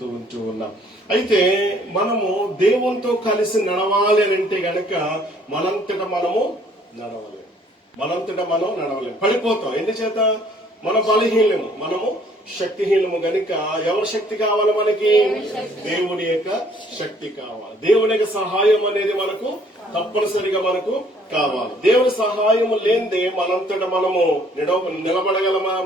చదువుతూ ఉన్నాం. అయితే మనము దేవునితో కలిసి నడవాలి అని అంటే గనక మనంతట మనము నడవలేము, పడిపోతాం. ఎందుచేత? మన బలహీనము, మనము శక్తిహీనము గనుక ఎవరి శక్తి కావాలి మనకి? దేవుని యొక్క శక్తి కావాలి. దేవుని యొక్క సహాయం అనేది మనకు తప్పనిసరిగా మనకు కావాలి. దేవుని సహాయము లేనిదే మనంతట మనము నిలబడగలమా?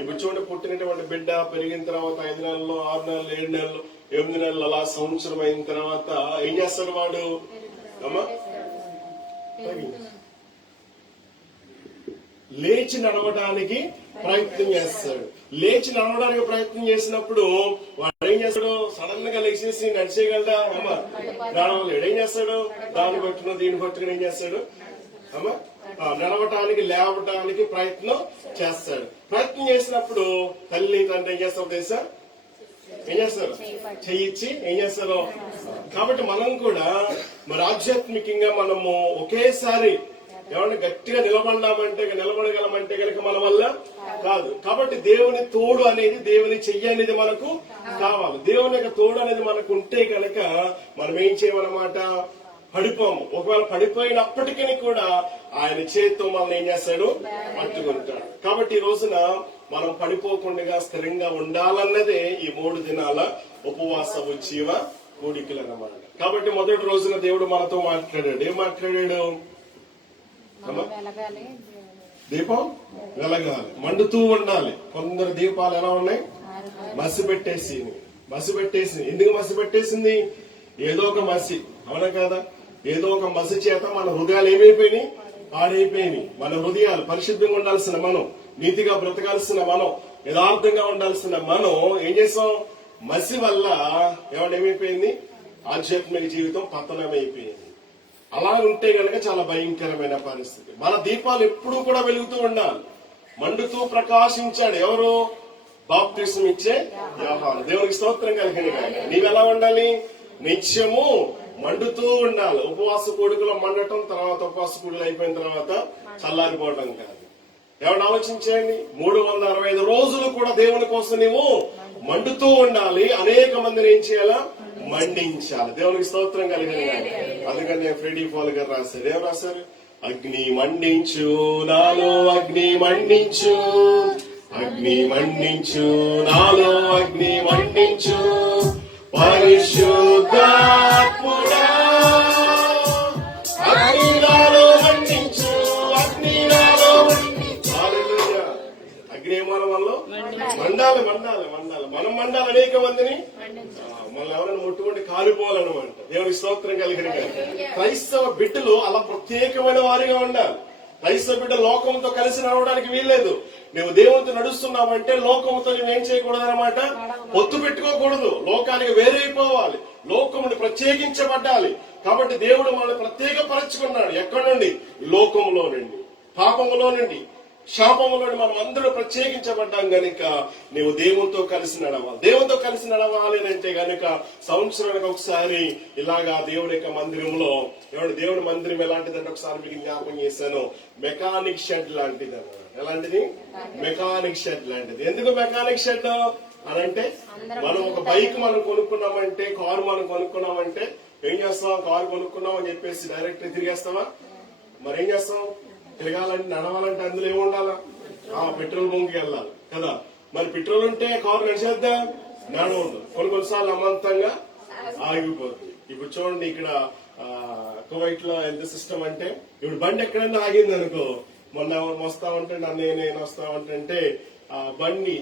ఇప్పుడు చూడండి, పుట్టినటువంటి బిడ్డ పెరిగిన తర్వాత 5 నెలలు, 6 నెలలు, 7 నెలలు, 8 నెలలు, అలా సంవత్సరం అయిన తర్వాత ఏం చేస్తాడు వాడు? లేచి నడవడానికి ప్రయత్నం చేస్తాడు. లేచి నడవడానికి ప్రయత్నం చేసినప్పుడు వాడు ఏం చేస్తాడు? సడన్ గా లేచేసి నడిచేయగలడా? నడవలేడు. ఏం చేస్తాడు? దాన్ని పట్టుకుని దీన్ని పట్టుకుని ఏం చేస్తాడు? నడవటానికి, లేవటానికి ప్రయత్నం చేస్తాడు. ప్రయత్నం చేసినప్పుడు తల్లి తండ్రి ఏం చేస్తారు తెలుసా? ఏం చేస్తారు? చెయ్యిచ్చి ఏం చేస్తారు? కాబట్టి మనం కూడా మరి ఆధ్యాత్మికంగా మనము ఒకేసారి ఎవరిని గట్టిగా నిలబడగలమంటే కనుక మన వల్ల కాదు. కాబట్టి దేవుని తోడు అనేది, దేవుని చెయ్యి అనేది మనకు కావాలి. దేవుని యొక్క తోడు అనేది మనకు ఉంటే కనుక మనం ఏం చేయమన్నమాట? పడిపోము. ఒకవేళ పడిపోయినప్పటికీ కూడా ఆయన చేతితో మనల్ని ఏం చేస్తాడు? పట్టుకుంటాడు. కాబట్టి ఈ రోజున మనం పడిపోకుండా స్థిరంగా ఉండాలన్నదే ఈ 3 దినాల ఉపవాస ఉజ్జీవ కూడికలు అన్నమాట. కాబట్టి మొదటి రోజున దేవుడు మనతో మాట్లాడాడు. ఏం మాట్లాడాడు? దీపం వెలగాలి, మండుతూ ఉండాలి. కొందరు దీపాలు ఎలా ఉన్నాయి? మసి పెట్టేసి. ఎందుకు మసి పెట్టేసింది? ఏదో ఒక మసి, అవునా కదా? ఏదో ఒక మసి చేత మన హృదయాలు ఏమైపోయినాయి? పాడైపోయినాయి. మన హృదయాలు పరిశుద్ధంగా ఉండాల్సిన మనం, నీతిగా బ్రతకాల్సిన మనం, యథార్థంగా ఉండాల్సిన మనం ఏం చేసాం? మసి వల్ల ఏమైపోయింది? ఆధ్యాత్మిక జీవితం పతనమైపోయింది. అలా ఉంటే గనక చాలా భయంకరమైన పరిస్థితి. మన దీపాలు ఎప్పుడూ కూడా వెలుగుతూ ఉండాలి, మండుతూ ప్రకాశించాడు. ఎవరు? బాప్తిస్మం ఇచ్చే యోహాను. దేవునికి స్తోత్రం కలిగింది. నీవెలా ఉండాలి? నిత్యము మండుతూ ఉండాలి. ఉపవాస కోడికలో మండటం, తర్వాత ఉపవాస కోడికలు అయిపోయిన తర్వాత చల్లారిపోవడం కాదు. ఎవరిని ఆలోచించండి, 365 రోజులు కూడా దేవుని కోసం నీవు మండుతూ ఉండాలి. అనేక మందిని ఏం చేయాలా? మండించాలి. దేవునికి స్తోత్రం కలిగింది. అందుకని ఫ్రెడీ ఫాల్ గారు రాశారు. ఏం రాశారు? అగ్ని మండించు నాలో, అగ్ని మండించు, అగ్ని మండించు నాలో, అగ్ని మండించు, పరిశుద్ధాత్ముడా అగ్ని నాలో మండించు, అగ్ని నాలో మండించు. అగ్ని మన వల్ల మండాలి. మనం మండాలి. అనేక మందిని మనల్ని ఎవరైనా ముట్టుకుంటే కాలిపోవాలన్నమాట. దేవునికి స్తోత్రం కలిగిన. క్రైస్తవ బిడ్డలు అలా ప్రత్యేకమైన వారిగా ఉండాలి. క్రైస్తవ బిడ్డ లోకంతో కలిసి నడవడానికి వీల్లేదు. నువ్వు దేవునితో నడుస్తున్నావంటే లోకంతో నువ్వేం చేయకూడదు అన్నమాట? పొత్తు పెట్టుకోకూడదు. లోకానికి వేరైపోవాలి, లోకముని ప్రత్యేకించబడ్డాలి. కాబట్టి దేవుడు మనల్ని ప్రత్యేకపరచుకున్నాడు. ఎక్కడి నుండి? లోకంలో నుండి, పాపములో నుండి, శాపములో మనం అందరూ ప్రత్యేకించబడ్డాం గనుక నీవు దేవునితో కలిసి నడవాలి. దేవునితో కలిసి నడవాలి అంటే గనుక సంవత్సరానికి ఒకసారి ఇలాగా దేవుని యొక్క మందిరంలో, దేవుని మందిరం ఎలాంటిదంటే ఒకసారి మీకు జ్ఞాపకం చేశాను, మెకానిక్ షెడ్ లాంటిది అన్నమాట. ఎలాంటిది? మెకానిక్ షెడ్ లాంటిది. ఎందుకు మెకానిక్ షెడ్ అనంటే, మనం ఒక బైక్ మనం కొనుక్కున్నామంటే, కారు మనం కొనుక్కున్నామంటే ఏం చేస్తాం? కారు కొనుక్కున్నాం అని చెప్పేసి డైరెక్ట్ తిరిగేస్తావా? మరి ఏం చేస్తాం? తిరగాలంటే, నడవాలంటే అందులో ఏముండాలా? పెట్రోల్ బంక్కి వెళ్ళాలి కదా. మరి పెట్రోల్ ఉంటే కారు నడిచేద్దా? నడవదు. కొన్నిసార్లు అమాంతంగా ఆగిపోతుంది. ఇప్పుడు చూడండి, ఇక్కడ కువైట్ లో ఎంత సిస్టమ్ అంటే, ఇప్పుడు బండి ఎక్కడన్నా ఆగింది అనుకో, మొన్న వస్తా ఉంటే నేను వస్తా ఉంటే బండి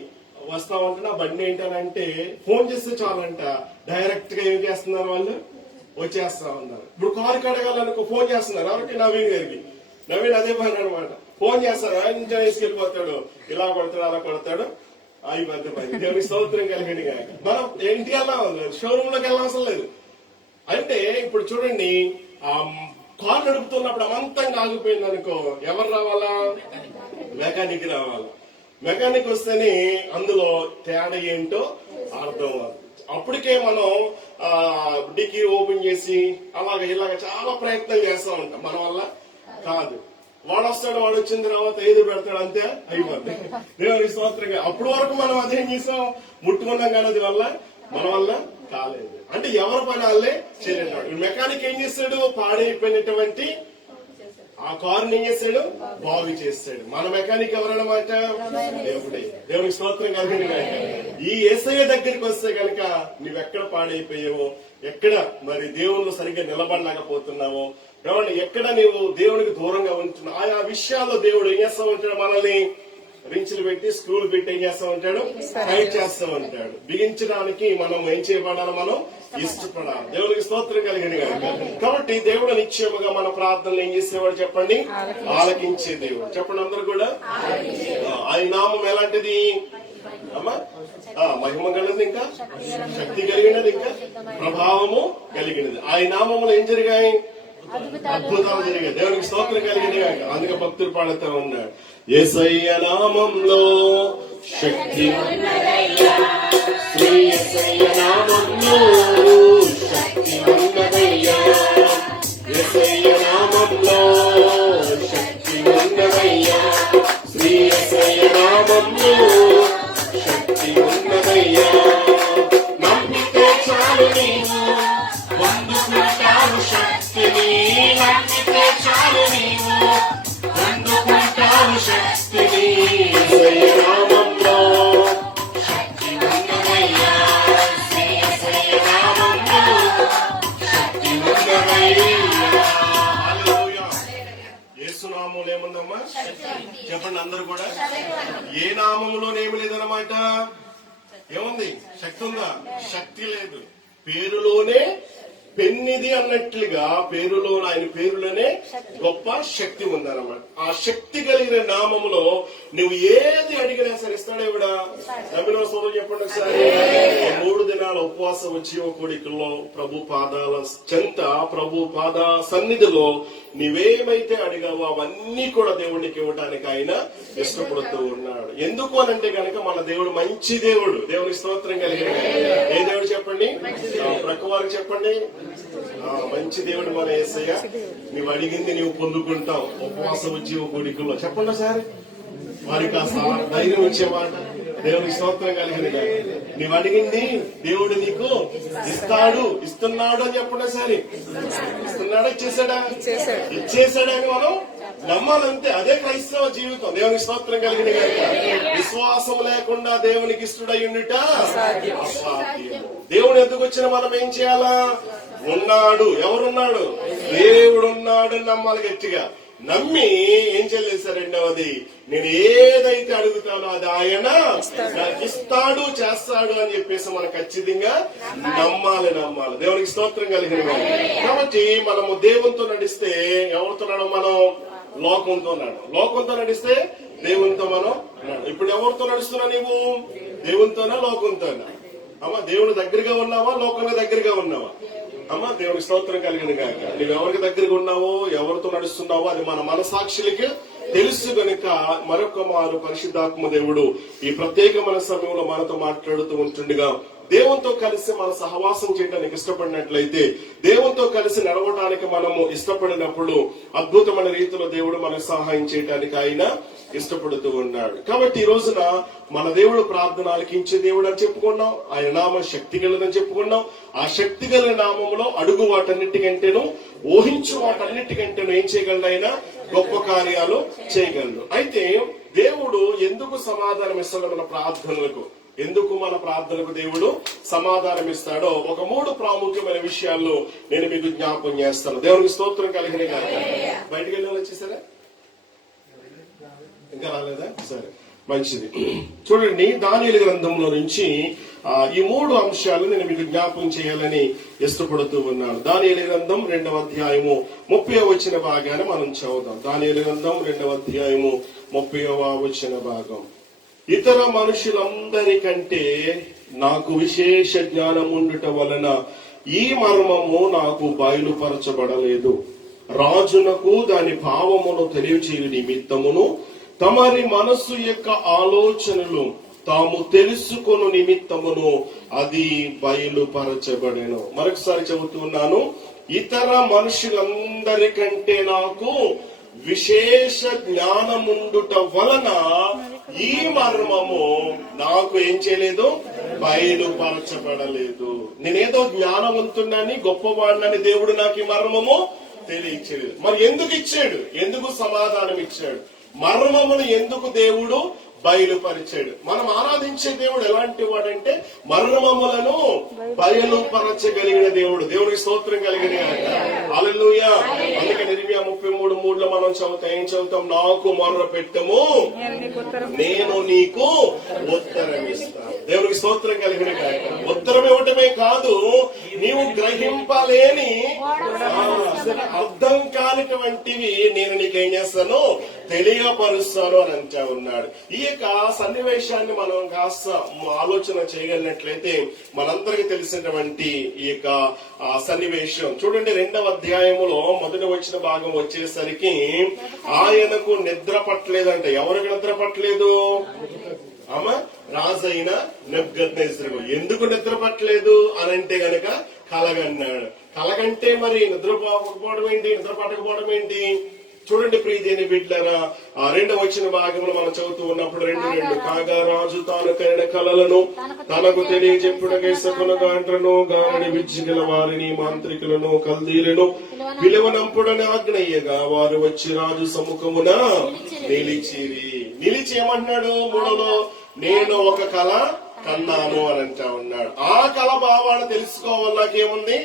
వస్తా ఉంటే ఆ బండి ఏంటనంటే ఫోన్ చేస్తే చాలంట డైరెక్ట్ గా ఏం చేస్తున్నారు? వాళ్ళు వచ్చేస్తా ఉన్నారు. ఇప్పుడు కారు కడగాలనుకో ఫోన్ చేస్తున్నారు. ఎవరికి? నవీన్ గారికి. నవీన్ అదే పని అనమాట. ఫోన్ చేస్తారు, ఆయన తీసుకెళ్లిపోతాడు, ఇలా కొడతాడు, అలా కొడతాడు, అయిపోతే పని. దేవునికి స్తోత్రం కలిగింది. మనం ఇంటికి వెళ్ళాం, షోరూమ్ లోకి వెళ్ళవసరం లేదు. అంటే ఇప్పుడు చూడండి, కారు నడుపుతున్నప్పుడు అమంతంగా ఆగిపోయింది అనుకో, ఎవరు రావాలా? మెకానిక్ రావాలా. మెకానిక్ వస్తేనే అందులో తేడా ఏంటో అర్థం అవుతుంది. అప్పటికే మనం డిక్కీ ఓపెన్ చేసి ఇలాగ చాలా ప్రయత్నం చేస్తూ ఉంటాం. మన వల్ల కాదు. వాడు వస్తాడు, వాడు వచ్చిన తర్వాత ఏదో పెడతాడు, అంతే అయిపోద్ది. దేవుని స్తోత్రంగా. అప్పటి వరకు మనం అదేం చేసాం? ముట్టుకున్నాం కానీ అది వల్ల మన వల్ల కాలేదు. అంటే ఎవరి పని వాళ్ళే చేయలేడు. మెకానిక్ ఏం చేస్తాడు? పాడైపోయినటువంటి ఆ కారుని ఏం చేస్తాడు? బాగు చేస్తాడు. మన మెకానిక్ ఎవరన్నమాట? దేవుడే. దేవునికి స్తోత్రం కలిగింది. ఈ యేసయ్య దగ్గరికి వస్తే కనుక నువ్వెక్కడ పాడైపోయావో, ఎక్కడ మరి దేవుళ్ళు సరిగ్గా నిలబడలేకపోతున్నావో, కాబట్టి ఎక్కడ నీవు దేవునికి దూరంగా ఉంటున్నావు, ఆయా విషయాల్లో దేవుడు ఏం చేస్తా ఉంటాడు? మనల్ని రించులు పెట్టి స్క్రూలు పెట్టి ఏం చేస్తా ఉంటాడు? టైట్ చేస్తా ఉంటాడు. బిగించడానికి మనం ఏం చేయబడాలి? మనం ఇష్టపడాలి. దేవునికి స్తోత్రం కలిగింది కనుక. కాబట్టి దేవుడు నిశ్చయముగా మన ప్రార్థనలు ఏం చేసేవాడు చెప్పండి? ఆలకించే దేవుడు. చెప్పండి అందరూ కూడా. ఆయన నామం ఎలాంటిది అమ్మా? మహిమ కలిగినది, ఇంకా శక్తి కలిగినది, ఇంకా ప్రభావము కలిగినది. ఆయన నామములు ఏం జరిగాయి? అద్భుతాలు జరిగాయి. దేవునికి స్తోత్రం కలిగింది కాక. అందుకే భక్తులు పాడుతూ ఉన్నాడు, యేసయ్య నామంలో శక్తి, శ్రీ యేసయ్య నామంలో శక్తి ఉన్నదయ్యా, యేసయ్య నామంలో శక్తి ఉన్నదయ్యా, శ్రీ యేసయ్య నామంలో శక్తి ఉన్నదయ్యా. నమ్మితే చాలు నీవు పొందుకుంటావు శక్తిని, నమ్మితే చాలు నీవు పొందుకుంటావు శక్తిని. యేసయ్య నామంలో శక్తి ఉన్నదయ్యా, శ్రీ యేసయ్య నామంలో శక్తి ఉన్నదయ్యా. హల్లెలూయా. యేసు నామములో ఏముందమ్మా? చెప్పండి అందరూ కూడా. ఏ నామములోనేమి లేదన్నమాట? ఏముంది? శక్తి ఉందా? శక్తి లేదు. పేరులోనే పెన్నిది అన్నట్లుగా పేరులో, ఆయన పేరులోనే గొప్ప శక్తి ఉందన్నమాట. ఆ శక్తి కలిగిన నామములో నువ్వు ఏది అడిగినా సరే ఇస్తాడే కూడా. నమ్మిన సోదరు చెప్పండి ఒకసారి. 3 దినాల ఉపవాస ఉద్యమ కోడికల్లో ప్రభు పాదాల చెంత, ప్రభు పాద సన్నిధిలో నీవేమైతే అడిగావో అవన్నీ కూడా దేవుడికి ఇవ్వడానికి ఆయన ఇష్టపడుతూ ఉన్నాడు. ఎందుకు అనంటే కనుక మన దేవుడు మంచి దేవుడు. దేవునికి స్తోత్రం కలిగిన. ఏ దేవుడు చెప్పండి? ప్రక్క వారికి చెప్పండి. మంచి దేవుడు మన యేసయ్య. నీవు అడిగింది నీవు పొందుకుంటావు. ఉపవాస ఉద్యమ కోడికల్లో చెప్పండి సార్. వారికి ఆ ధైర్యం వచ్చేమాట. దేవునికి స్తోత్రం కలిగింది. నీవు అడిగింది దేవుడు నీకు ఇస్తాడు, ఇస్తున్నాడు అని చెప్పండి సారి. ఇస్తున్నాడా? ఇచ్చేసాడా? ఇచ్చేసాడని మనం నమ్మాలంటే అదే క్రైస్తవ జీవితం. దేవునికి స్తోత్రం కలిగిన కనుక విశ్వాసం లేకుండా దేవునికి ఇష్టడై ఉండుట అసాధ్యం. దేవుడు ఎందుకు వచ్చిన మనం ఏం చేయాలా? ఉన్నాడు. ఎవరున్నాడు? దేవుడున్నాడు నమ్మాలి గట్టిగా. నమ్మి ఏం చేయలేదు? రెండవది, నేను ఏదైతే అడుగుతానో అది ఆయన నాకు ఇస్తాడు, చేస్తాడు అని చెప్పేసి మనం ఖచ్చితంగా నమ్మాలి. దేవునికి స్తోత్రం కలిగిన. కాబట్టి మనము దేవునితో నడిస్తే ఎవరితో నడవ? మనం లోకంతో లోకంతో నడిస్తే దేవునితో మనం. ఇప్పుడు ఎవరితో నడుస్తున్నా నీవు? దేవునితోనా లోకంతోనా? అమ్మా దేవుని దగ్గరగా ఉన్నావా? లోకంలో దగ్గరగా ఉన్నావా? అమ్మా దేవునికి స్తోత్రం కలిగింది కాక. నువ్వు ఎవరికి దగ్గరగా ఉన్నావో, ఎవరితో నడుస్తున్నావో అది మన మనసాక్షులకి తెలుసు కనుక మరొక మారు పరిశుద్ధాత్మ దేవుడు ఈ ప్రత్యేకమైన సమయంలో మనతో మాట్లాడుతూ ఉంటుండగా, దేవునితో కలిసి మన సహవాసం చేయడానికి ఇష్టపడినట్లయితే, దేవునితో కలిసి నడవడానికి మనము ఇష్టపడినప్పుడు అద్భుతమైన రీతిలో దేవుడు మనకు సహాయం చేయడానికి ఆయన ఇష్టపడుతూ ఉన్నాడు. కాబట్టి ఈ రోజున మన దేవుడు ప్రార్థన ఆలకించే దేవుడు అని చెప్పుకున్నాం. ఆయన నామం శక్తి గలదని చెప్పుకున్నాం. ఆ శక్తి గల నామంలో అడుగు వాటన్నిటికంటేను, ఊహించు వాటన్నిటికంటేను ఏం చేయగలడు? ఆయన గొప్ప కార్యాలు చేయగలడు. అయితే దేవుడు ఎందుకు సమాధానం ఇస్తాడు మన ప్రార్థనలకు? ఎందుకు మన ప్రార్థనకు దేవుడు సమాధానం ఇస్తాడో ఒక 3 ప్రాముఖ్యమైన విషయాల్లో నేను మీకు జ్ఞాపకం చేస్తాను. దేవునికి స్తోత్రం కలిగిన కాక. బయటికి వెళ్ళి వచ్చేసారా? ఇంకా రాలేదా? సరే, మంచిది. చూడండి, దానియేలు గ్రంథంలో నుంచి ఈ 3 అంశాలు నేను మీకు జ్ఞాపకం చేయాలని ఇష్టపడుతూ ఉన్నాను. దానియేలు గ్రంథం 2వ అధ్యాయము 30వ వచన భాగాన్ని మనం చదువుదాం. దానియేలు గ్రంథం 2వ అధ్యాయము 30వ వచన భాగం. ఇతర మనుషులందరికంటే నాకు విశేష జ్ఞానం ఉండుట వలన ఈ మర్మము నాకు బయలుపరచబడలేదు. రాజునకు దాని భావమును తెలియచేయు నిమిత్తమును, తమరి మనస్సు యొక్క ఆలోచనలు తాము తెలుసుకొను నిమిత్తమును అది బయలుపరచబడెను. మరొకసారి చెబుతున్నాను. ఇతర మనుషులందరికంటే నాకు విశేష జ్ఞానముండుట వలన ఈ మర్మము నాకు ఏం చేయలేదు, బయలుపరచబడలేదు. నేనేదో జ్ఞానవంతుడని గొప్పవాడినని దేవుడు నాకు ఈ మర్మము తెలియచేయలేదు. మరి ఎందుకు ఇచ్చాడు? ఎందుకు సమాధానం ఇచ్చాడు? మర్మమును ఎందుకు దేవుడు బయలుపరిచాడు? మనం ఆరాధించే దేవుడు ఎలాంటి వాడంటే మర్మములను బయలుపరచగలిగిన దేవుడు. దేవుడికి స్తోత్రం కలిగిన హల్లెలూయా. అందుకే ఇర్మియా 33:3 మనం చదువుతాం. ఏం చదువుతాం? నాకు మొర్ర పెట్టము, నేను నీకు ఉత్తరం ఇస్తాను. దేవుడికి స్తోత్రం కలిగిన ఉత్తరం ఇవ్వటమే కాదు, నీవు గ్రహింపలేని అర్థం కానిటువంటివి నేను నీకేం చేస్తాను, తెలియపరుస్తాను అని అంటా ఉన్నాడు. ఈ యొక్క సన్నివేశాన్ని మనం కాస్త ఆలోచన చేయగలిగినట్లయితే మనందరికీ తెలిసినటువంటి ఈ యొక్క సన్నివేశం చూడండి. 2వ అధ్యాయములో మొదటి వచ్చిన భాగం వచ్చేసరికి ఆయనకు నిద్ర పట్టలేదంట. ఎవరికి నిద్ర పట్టలేదు? రాజైన నెబుకద్నెజరుకు. ఎందుకు నిద్ర పట్టలేదు అని అంటే గనక కలగన్నాడు. కలగంటే మరి నిద్రపోకపోవడం ఏంటి, నిద్ర పట్టకపోవడం ఏంటి? చూడండి ప్రియదేని బిడ్డలారా, 2వ వచ్చిన భాగంలో మనం చదువుతూ ఉన్నప్పుడు 2:2 కాగా రాజు తాను కరిన కలలను తనకు తెలియజెప్పుడగే సకల గాండ్రను గారడి విజ్జిగల వారిని మాంత్రికులను కల్దీలను పిలువనంపుడని ఆజ్ఞయ్యగా వారు వచ్చి రాజు సముఖమున నిలిచి ఏమంటున్నాడు? 3లో నేను ఒక కళ కన్నాను అని అంటా ఉన్నాడు. ఆ కళ భావాన్ని తెలుసుకోవాలి. నాకేముంది?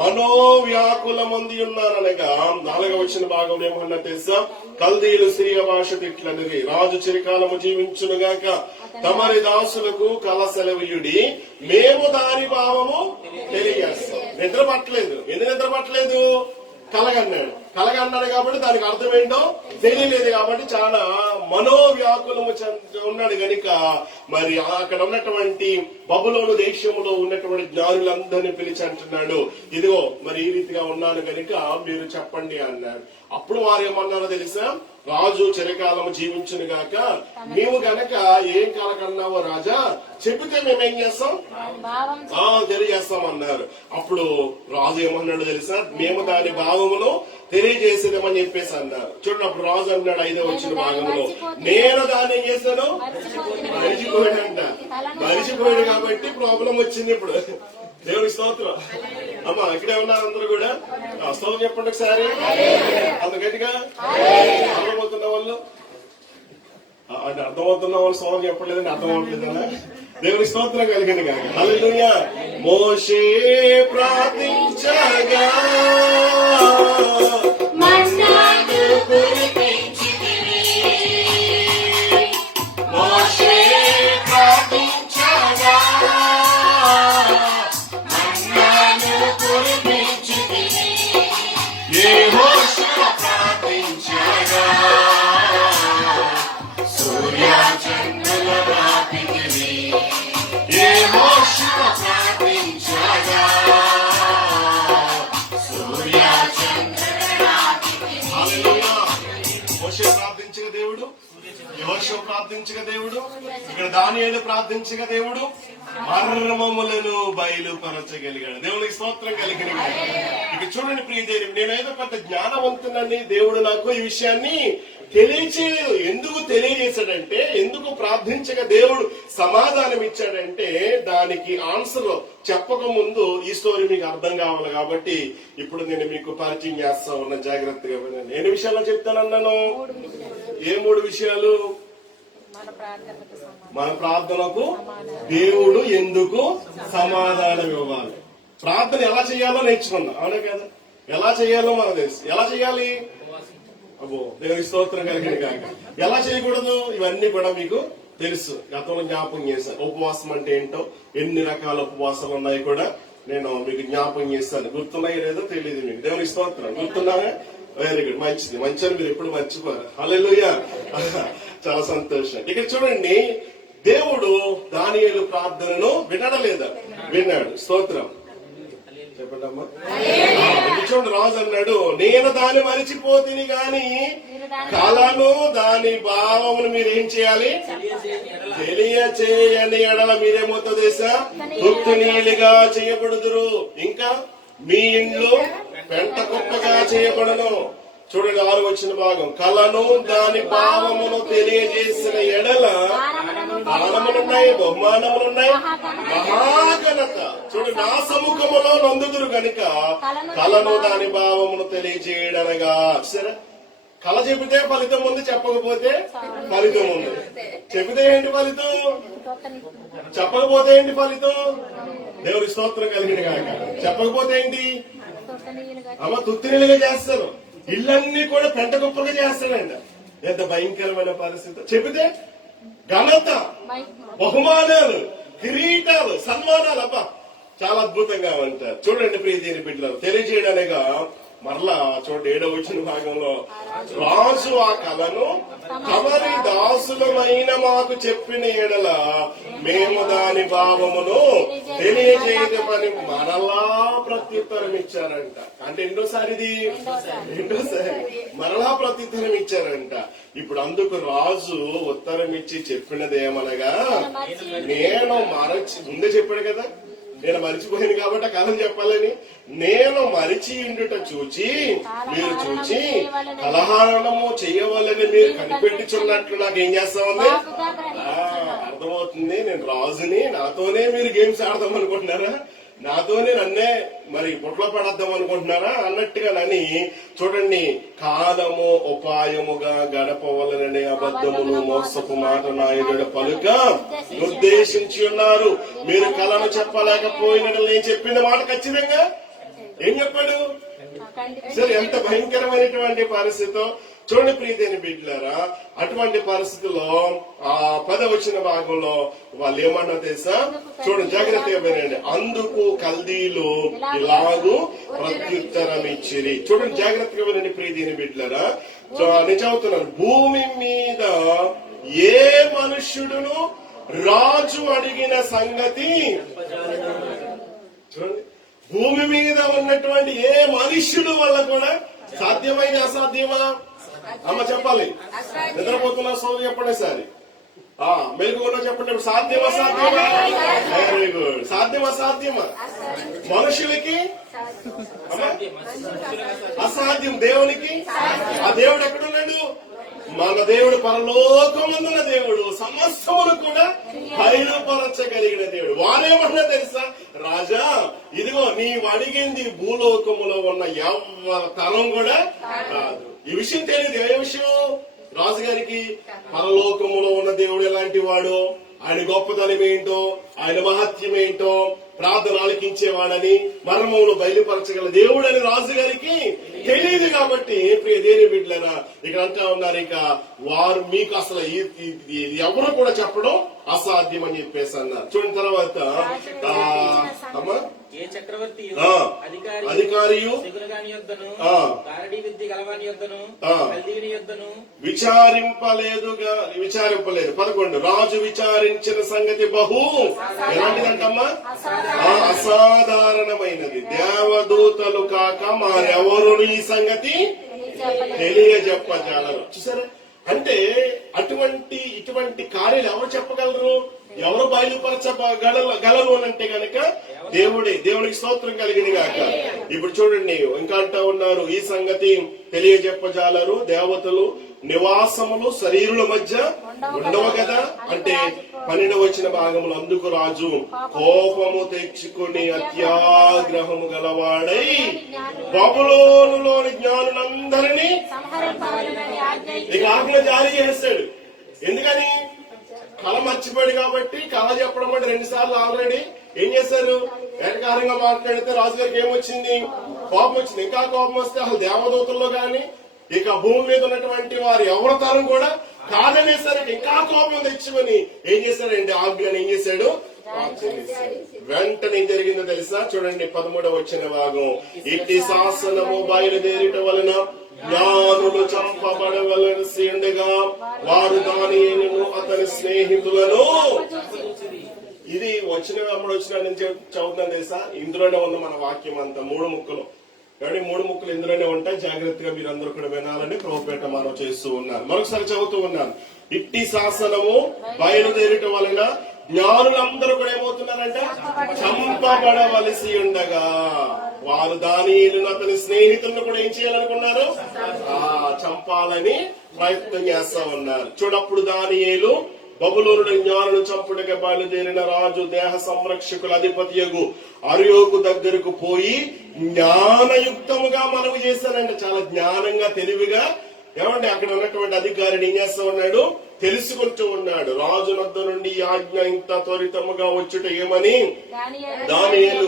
మనోవ్యాకులమంది ఉన్నాననగా 4వ వచ్చిన భాగంలో ఏమన్నా తెలుసా? కల్దీలు సిరియ భాష తిట్లనిది రాజు చిరకాలము జీవించునుగాక తమరి దాసులకు కళ సెలవుయుడి, మేము దాని భావము తెలియజేస్తాం. నిద్ర పట్టలేదు. ఎందుకు నిద్ర పట్టలేదు? కలగన్నాడు కాబట్టి దానికి అర్థం ఏంటో తెలియలేదు. కాబట్టి చాలా మనోవ్యాకులము ఉన్నాడు గనుక మరి అక్కడ ఉన్నటువంటి బబులోను దేశంలో ఉన్నటువంటి జ్ఞానులందరినీ పిలిచి అంటున్నాడు, ఇదిగో మరి ఈ రీతిగా ఉన్నాను గనుక మీరు చెప్పండి అన్నాడు. అప్పుడు వారు ఏమన్నారో తెలుసా? రాజు చిరకాలము జీవించును గాక, నీవు గనక ఏం కల కన్నావో రాజా చెబితే మేమేం చేస్తాం, తెలియజేస్తాం అన్నారు. అప్పుడు రాజు ఏమన్నాడు తెలుసా? మేము దాని భావమును తెలియజేసేదేమని చెప్పేసి అన్నారు. చూడండి, అప్పుడు రాజు అన్నాడు 5వ వచ్చిన భాగంలో, నేను దాన్ని ఏం చేశాను, మరిచిపోయాడంట. మరిచిపోయాడు కాబట్టి ప్రాబ్లం వచ్చింది. ఇప్పుడు దేవుని స్తోత్రం. అమ్మా ఇక్కడే ఉన్నారు అందరూ కూడా. స్తోత్రం చెప్పండి ఒకసారి అంత గట్టిగా. అర్థమవుతున్న వాళ్ళు అంటే అర్థమవుతున్న వాళ్ళు స్తోత్రం చెప్పలేదని అర్థం అవ్వట్లేదన్నా. దేవుని స్తోత్రం కలిగింది కాక. హల్లెలూయా. మోషే ప్రార్థించగా యెహోషువ ప్రార్థించగా దేవుడు, ఇక్కడ దానియేలు ప్రార్థించగా దేవుడు మర్మములను బయలుపరచగలిగాడు. దేవునికి స్తోత్రం కలిగిన. ఇక చూడండి ప్రియదేవి, నేనేదో పెద్ద జ్ఞానవంతునని దేవుడు నాకు ఈ విషయాన్ని తెలియచేయలేదు. ఎందుకు తెలియజేశాడంటే, ఎందుకు ప్రార్థించగా దేవుడు సమాధానం ఇచ్చాడంటే దానికి ఆన్సర్ చెప్పక ముందు ఈ స్టోరీ మీకు అర్థం కావాలి. కాబట్టి ఇప్పుడు నేను మీకు పరిచయం చేస్తా ఉన్న, జాగ్రత్తగా వినండి. ఎన్ని విషయాల్లో చెప్తానన్నాను? ఏ 3 విషయాలు? మన ప్రార్థనకు దేవుడు ఎందుకు సమాధానం ఇవ్వాలి, ప్రార్థన ఎలా చేయాలో నేర్చుకున్నా, అవునా కదా? ఎలా చేయాలో మనకు తెలుసు. ఎలా చేయాలి? అబ్బో దేవుని స్తోత్రం కలిగిన కాక. ఎలా చేయకూడదు ఇవన్నీ కూడా మీకు తెలుసు. గతంలో జ్ఞాపకం చేశాను. ఉపవాసం అంటే ఏంటో, ఎన్ని రకాల ఉపవాసాలు ఉన్నాయి కూడా నేను మీకు జ్ఞాపకం చేస్తాను. గుర్తున్నాయో లేదో తెలియదు మీకు. దేవుని స్తోత్రం. గుర్తున్నాగా? వెరీ గుడ్, మంచిది. మంచిని మీరు ఎప్పుడు మర్చిపోరు. హల్లెలూయా. చాలా సంతోషం. ఇక్కడ చూడండి, దేవుడు దానియేలు ప్రార్థనను వినడలేదా? విన్నాడు. స్తోత్రం చెప్పండమ్మా. చూడండి, రాజు అన్నాడు, నేను దాన్ని మరిచిపోతుంది గాని కలను దాని భావమును మీరేం చేయాలి, తెలియచేయని ఎడల మీరేమవుతా తెలుసా, తృప్తినీలుగా చేయబడుదురు, ఇంకా మీ ఇండ్లు పెంట కుప్పగా చేయబడను. చూడండి 6వ వచ్చిన భాగం, కలను దాని భావమును తెలియజేసిన ఎడల దానములున్నాయి, బహుమానములున్నాయి, మహాఘనత. చూడండి, నా సముఖములో నందుదురు గనుక కలను దాని భావమును తెలియజేయడనగా. సరే, కళ చెబితే ఫలితం ఉంది, చెప్పకపోతే ఫలితం ఉంది. చెబితే ఏంటి ఫలితం, చెప్పకపోతే ఏంటి ఫలితం? దేవుడి స్తోత్రం కలిగిన కాక. చెప్పకపోతే ఏంటి? అమ్మ తుత్తినిలుగా చేస్తారు, ఇళ్ళన్నీ కూడా పెంట కుప్పగా చేస్తాడంట. ఎంత భయంకరమైన పరిస్థితి. చెబితే ఘనత, బహుమానాలు, కిరీటాలు, సన్మానాలు. అబ్బా చాలా అద్భుతంగా ఉంటారు. చూడండి ప్రియ దేవుని బిడ్డలు, తెలియజేయడానిగా మరలా చూడండి 7వ వచ్చిన భాగంలో, రాజు ఆ కలను తమరి దాసులమైన మాకు చెప్పిన ఎడల మేము దాని భావమును తెలియజేయమని మరలా ప్రత్యుత్తరం ఇచ్చారంట. అంటే రెండోసారి మరలా ప్రత్యుత్తరం ఇచ్చారంట. ఇప్పుడు అందుకు రాజు ఉత్తరం ఇచ్చి చెప్పినదేమనగా, నేను ముందే చెప్పాడు కదా, నేను మరిచిపోయాను కాబట్టి కాలం చెప్పాలని, నేను మరిచి ఉండుట చూచి మీరు చూచి కలహారణము చెయ్యవలని మీరు కనిపెట్టుచున్నట్లు నాకు ఏం చేస్తామని అర్థమవుతుంది. నేను రాజుని, నాతోనే మీరు గేమ్స్ ఆడదాం అనుకుంటున్నారా, నాతోనే నన్నే మరి బుట్లో పడద్దాం అనుకుంటున్నారా అన్నట్టుగా నని. చూడండి, కాలము ఉపాయముగా గడపవలనని అబద్ధమును మోసపు మాట నాయుడు పలుక నిర్దేశించి ఉన్నారు. మీరు కళను చెప్పలేకపోయినట్లు నేను చెప్పిన మాట ఖచ్చితంగా ఏం చెప్పాడు? సరే, ఎంత భయంకరమైనటువంటి పరిస్థితితో చూడండి ప్రియమైన బిడ్డలారా. అటువంటి పరిస్థితుల్లో 10వ వచ్చిన భాగంలో వాళ్ళు ఏమన్నా తెలుసా? చూడండి జాగ్రత్తగా వినండి. అందుకు కల్దీలు ఇలాగూ ప్రత్యుత్తరం ఇచ్చిరి. చూడండి జాగ్రత్తగా వినండి ప్రియమైన బిడ్డలారా. నేను చదువుతున్నాను, భూమి మీద ఏ మనుష్యుడును రాజు అడిగిన సంగతి. చూడండి, భూమి మీద ఉన్నటువంటి ఏ మనుష్యుడు వల్ల కూడా సాధ్యమైన అసాధ్యమా? అమ్మ చెప్పాలి. నిద్రపోతున్నా సోదరు చెప్పండి సారి, మెలుగున్నా చెప్పండి. సాధ్యమా సాధ్యమా? Very good. సాధ్యమా సాధ్యమా? మనుషులకి అసాధ్యం, దేవునికి. ఆ దేవుడు ఎక్కడున్నాడు? మన దేవుడు పరలోకమందున్న దేవుడు, సమస్తమును కూడా బయలుపరచగలిగిన దేవుడు. వారేమన్నా తెలుసా? రాజా, ఇదిగో నీవు అడిగింది భూలోకములో ఉన్న ఎవ్వరి తరం కూడా కాదు. ఈ విషయం తెలియదు. ఏ విషయం? రాజుగారికి పరలోకములో ఉన్న దేవుడు ఎలాంటి వాడు, ఆయన గొప్పతనం ఏంటో, ఆయన మహత్యం ఏంటో, ప్రార్థన ఆలకించేవాడని, మర్మములు బయలుపరచగల దేవుడు అని రాజుగారికి తెలియదు. కాబట్టి ప్రియ దేవుని బిడ్డలారా, ఇక్కడ అంటా ఉన్నారు, ఇక వారు మీకు అసలు ఎవరు కూడా చెప్పడం అసాధ్యం అని చెప్పేసి అన్నారు. చూడండి తర్వాత, అమ్మా ఏ చక్రవర్తి అధికారియు విచారింపలేదు. 11 రాజు విచారించిన సంగతి బహు ఎలాంటిదంటమ్మా? అసాధారణమైనది. దేవదూతలు కాక మారెవరు ఈ సంగతి తెలియజెప్పజాలరు. చూసారా? అంటే ఇటువంటి కార్యాలు ఎవరు చెప్పగలరు, ఎవరు బయలుపరచగలరు అని అంటే గనక దేవునికి స్తోత్రం కలిగింది గాక. ఇప్పుడు చూడండి, ఇంకా అంటా ఉన్నారు, ఈ సంగతి తెలియజెప్పజాలరు. దేవతలు నివాసములు శరీరుల మధ్య ఉండవు కదా. అంటే 12వ వచ్చిన భాగములు, అందుకు రాజు కోపము తెచ్చుకుని అత్యాగ్రహము గలవాడై బబులోనులోని జ్ఞానులందరినీ ఇక ఆజ్ఞ జారీ చేస్తాడు. ఎందుకని? కళ మర్చిపోయాడు కాబట్టి. కళ చెప్పడం అంటే 2 సార్లు ఆల్రెడీ ఏం చేశారు? ఏకకారంగా మాట్లాడితే రాజుగారికి ఏమొచ్చింది? కోపం వచ్చింది. ఇంకా కోపం వస్తే అసలు దేవదూతల్లో గాని ఇక భూమి మీద ఉన్నటువంటి వారు ఎవరి తరం కూడా కాదనేసరికి ఇంకా కోపం తెచ్చుకొని ఏం చేశాడంటే ఆజ్ఞని ఏం చేశాడు? వెంటనే ఏం జరిగిందో తెలుసా? చూడండి 13వ వచ్చిన భాగం, ఇట్టి శాసనము బయలుదేరిట వలన జ్ఞానులు చంపబడవలసి ఉండగా వారు దానియేలును అతని స్నేహితులను. ఇది వచ్చిన నుంచి చదువుతున్నాను తెలుసా? ఇందులోనే ఉంది మన వాక్యం అంతా, 3 ముక్కలు. కానీ 3 ముక్కలు ఇందులోనే ఉంటాయి. జాగ్రత్తగా మీరందరూ కూడా వినాలని ప్రభుపేట మనం చేస్తూ ఉన్నాను. మరొకసారి చదువుతూ ఉన్నాను. ఇట్టి శాసనము బయలుదేరటం వలన జ్ఞానులందరూ కూడా ఏమవుతున్నారంట? చంపబడవలసి ఉండగా వారు దానియేలును అతని స్నేహితులను కూడా ఏం చేయాలనుకున్నారు? చంపాలని ప్రయత్నం చేస్తా ఉన్నారు. చూడప్పుడు దానియేలు బబులోనుడు జ్ఞానులు చంపుటగా బయలుదేరిన రాజు దేహ సంరక్షకుల అధిపతియగు అర్యోకు దగ్గరకు పోయి జ్ఞానయుక్తముగా మనవి చేశారంటే, చాలా జ్ఞానంగా తెలివిగా ఏమంటే అక్కడ ఉన్నటువంటి అధికారిని ఏం చేస్తా ఉన్నాడు? తెలుసుకుంటూ ఉన్నాడు. రాజు వద్ద నుండి ఆజ్ఞ ఇంత త్వరితముగా వచ్చుట ఏమని దానియేలు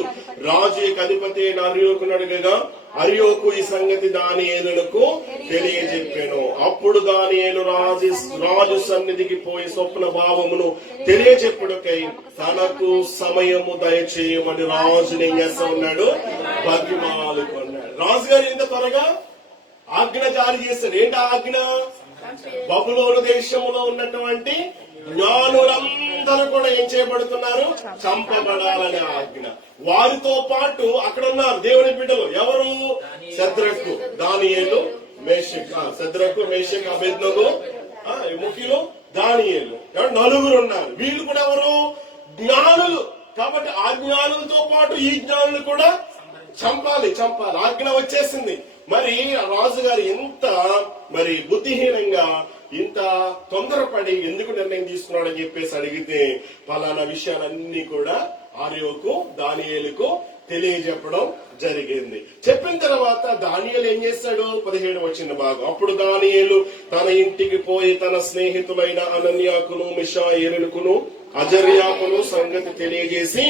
రాజు యొక్క అధిపతి అయిన అర్యోకును అడగగా అర్యోకు ఈ సంగతి దానియేలునకు తెలియజెప్పాను. అప్పుడు దానియేలు రాజు సన్నిధికి పోయి స్వప్న భావమును తెలియజెప్పుడుకై తనకు సమయము దయచేయమని రాజుని ఏం చేస్తా ఉన్నాడు? బతిమాలుకున్నాడు. రాజుగారు ఇంత త్వరగా ఆజ్ఞ జారీ చేశాడు. ఏంటి ఆజ్ఞ? బబులోను దేశంలో ఉన్నటువంటి జ్ఞానులందరూ కూడా ఏం చేయబడుతున్నారు? చంపబడాలనే ఆజ్ఞ. వారితో పాటు అక్కడ ఉన్నారు దేవుని బిడ్డలు. ఎవరు? శద్రకు, దానియేలు, మేషక్. శద్రకు, మేషక్, అబేద్నెగో ముఖ్యులు దానియేలు. నలుగురు ఉన్నారు. వీళ్ళు కూడా ఎవరు? జ్ఞానులు. కాబట్టి ఆ జ్ఞానులతో పాటు ఈ జ్ఞానులు కూడా చంపాలి. ఆజ్ఞ వచ్చేసింది. మరి రాజుగారు ఎంత బుద్ధిహీనంగా ఇంత తొందరపడి ఎందుకు నిర్ణయం తీసుకున్నాడని చెప్పేసి అడిగితే పలానా విషయాలన్నీ కూడా అర్యోకు దానియేలుకు తెలియజెప్పడం జరిగింది. చెప్పిన తర్వాత దానియేలు ఏం చేశాడు? 17 వచ్చిన భాగం. అప్పుడు దానియేలు తన ఇంటికి పోయి తన స్నేహితులైన అనన్యాకును మిషాయేలుకును అజర్యాకును సంగతి తెలియజేసి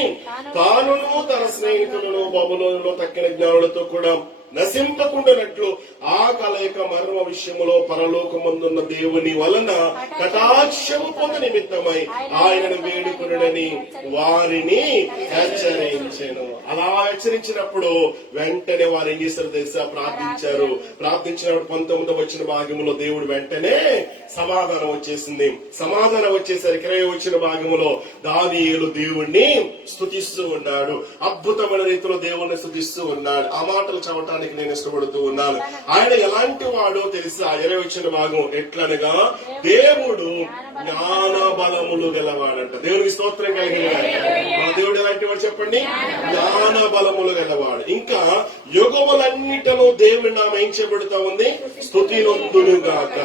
తానును తన స్నేహితులను బబులోనులో తక్కిన జ్ఞానులతో కూడా నశింపకుండానట్లు ఆ కలయిక మర్మ విషయములో పరలోకమందున్న దేవుని వలన కటాక్షము పొంద నిమిత్తమై ఆయనను వేడుకునుడని వారిని హెచ్చరించాను. అలా హెచ్చరించినప్పుడు వెంటనే వారు ఏం చేశారు తెలుసా? ప్రార్థించినప్పుడు 19 వచ్చిన భాగంలో దేవుడు వెంటనే సమాధానం వచ్చేసింది. సమాధానం వచ్చేసరికి 20 వచ్చిన భాగంలో దానియేలు దేవుణ్ణి స్తుతిస్తూ ఉన్నాడు. అద్భుతమైన రీతిలో దేవుణ్ణి స్తుతిస్తూ ఉన్నాడు. ఆ మాటలు చదవటానికి నేను ఇష్టపడుతూ ఉన్నాను. ఆయన ఎలాంటి వాడో తెలుసా? 20 వచ్చిన భాగం ఎట్లనగా దేవుడు జ్ఞాన బలములు గలవాడంట. దేవునికి స్తోత్రం కలిగిన మన దేవుడు ఎలాంటి వాడు చెప్పండి? జ్ఞాన బలములు గలవాడు. ఇంకా యుగములన్నిటను దేవుడి నామం ఏం చేయబడుతా ఉంది? స్తుతి నొందునుగాక.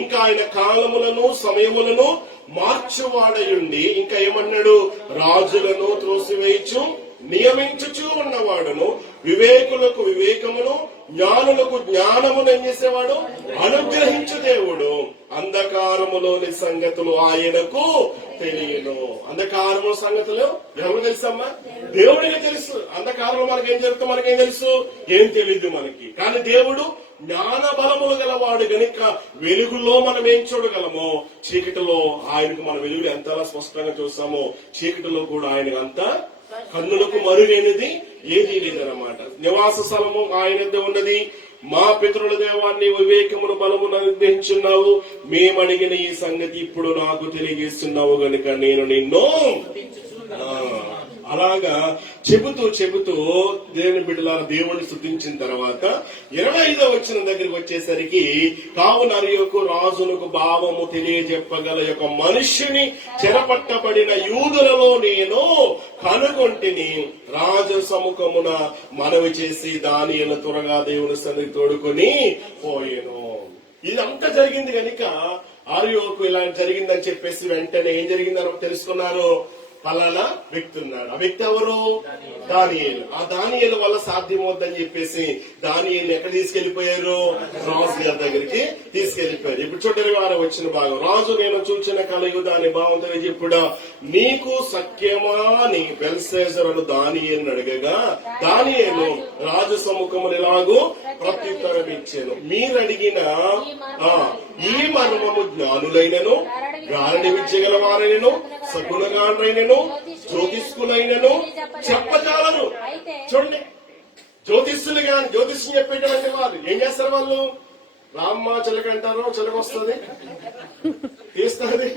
ఇంకా ఆయన కాలములను సమయములను మార్చువాడయుండి ఇంకా ఏమన్నాడు? రాజులను త్రోసివేయచ్చు నియమించుచూ ఉన్నవాడును, వివేకులకు వివేకమును జ్ఞానులకు జ్ఞానమును ఏం చేసేవాడు? అనుగ్రహించు దేవుడు. అంధకారములోని సంగతులు ఆయనకు తెలియను. అంధకారము సంగతులు ఎవరు తెలుసమ్మా? దేవుడికి తెలుసు. అంధకారంలో మనకేం జరుగుతుందో మనకేం తెలుసు? ఏం తెలియదు మనకి. కానీ దేవుడు జ్ఞాన బలములు గలవాడు గనుక వెలుగులో మనం ఏం చూడగలమో చీకటిలో ఆయనకు మన వెలుగు ఎంతలా స్పష్టంగా చూస్తామో చీకటిలో కూడా ఆయనకు అంత కన్నులకు మరుగైనది ఏదీ లేదన్నమాట. నివాస స్థలము ఆయన ఉన్నది. మా పితరుల దేవాన్ని వివేకమును బలమును అనుగ్రహించున్నావు. మేమడిగిన ఈ సంగతి ఇప్పుడు నాకు తెలియజేస్తున్నావు గనుక నేను నిన్ను అలాగా చెబుతూ దేవుని బిడ్డలారా దేవుణ్ణి స్తుతించిన తర్వాత 25వ వచనం దగ్గరికి వచ్చేసరికి కావున అర్యోకు రాజునకు భావము తెలియజెప్పగల యొక్క మనుష్యుని చెరపట్టబడిన యూదులలో నేను కనుగొంటిని. రాజు సముఖమున మనవి చేసి దానియేలు త్వరగా దేవుని సన్నిధికి తోడుకొని పోయేను. ఇదంతా జరిగింది కనుక అర్యోకు ఇలా జరిగిందని చెప్పేసి వెంటనే ఏం జరిగిందని తెలుసుకున్నారు? పలానా వ్యక్తి ఉన్నాడు. ఆ వ్యక్తి ఎవరు? దానియేలు. ఆ దానియేలు వల్ల సాధ్యమవుద్దని చెప్పేసి దానియేలు ఎక్కడ తీసుకెళ్లిపోయారు? రాజు గారి దగ్గరికి తీసుకెళ్లిపోయారు. ఇప్పుడు చూడండి 26వ వచ్చిన భాగం. రాజు నేను చూచిన కలయు దాని భావం తెలియజెప్పుడా నీకు సఖ్యమా అని బెల్షస్సరు దానియేలును అడగగా దానియేలు రాజు సముఖమును ఇలాగూ ప్రత్యుత్తరం ఇచ్చాను. మీరడిగిన ఈ మర్మము జ్ఞానులైనను గారడి విద్యగల వారైనను సగుణగాండ్రైనను జ్యోతిష్కులైనను చెప్పజాలను. చూడండి, జ్యోతిష్యులు గాని జ్యోతిష్యం చెప్పేటువంటి వారు ఏం చేస్తారు? వాళ్ళు రామ్మ చిలక అంటారు, చిలక వస్తుంది తీస్తుంది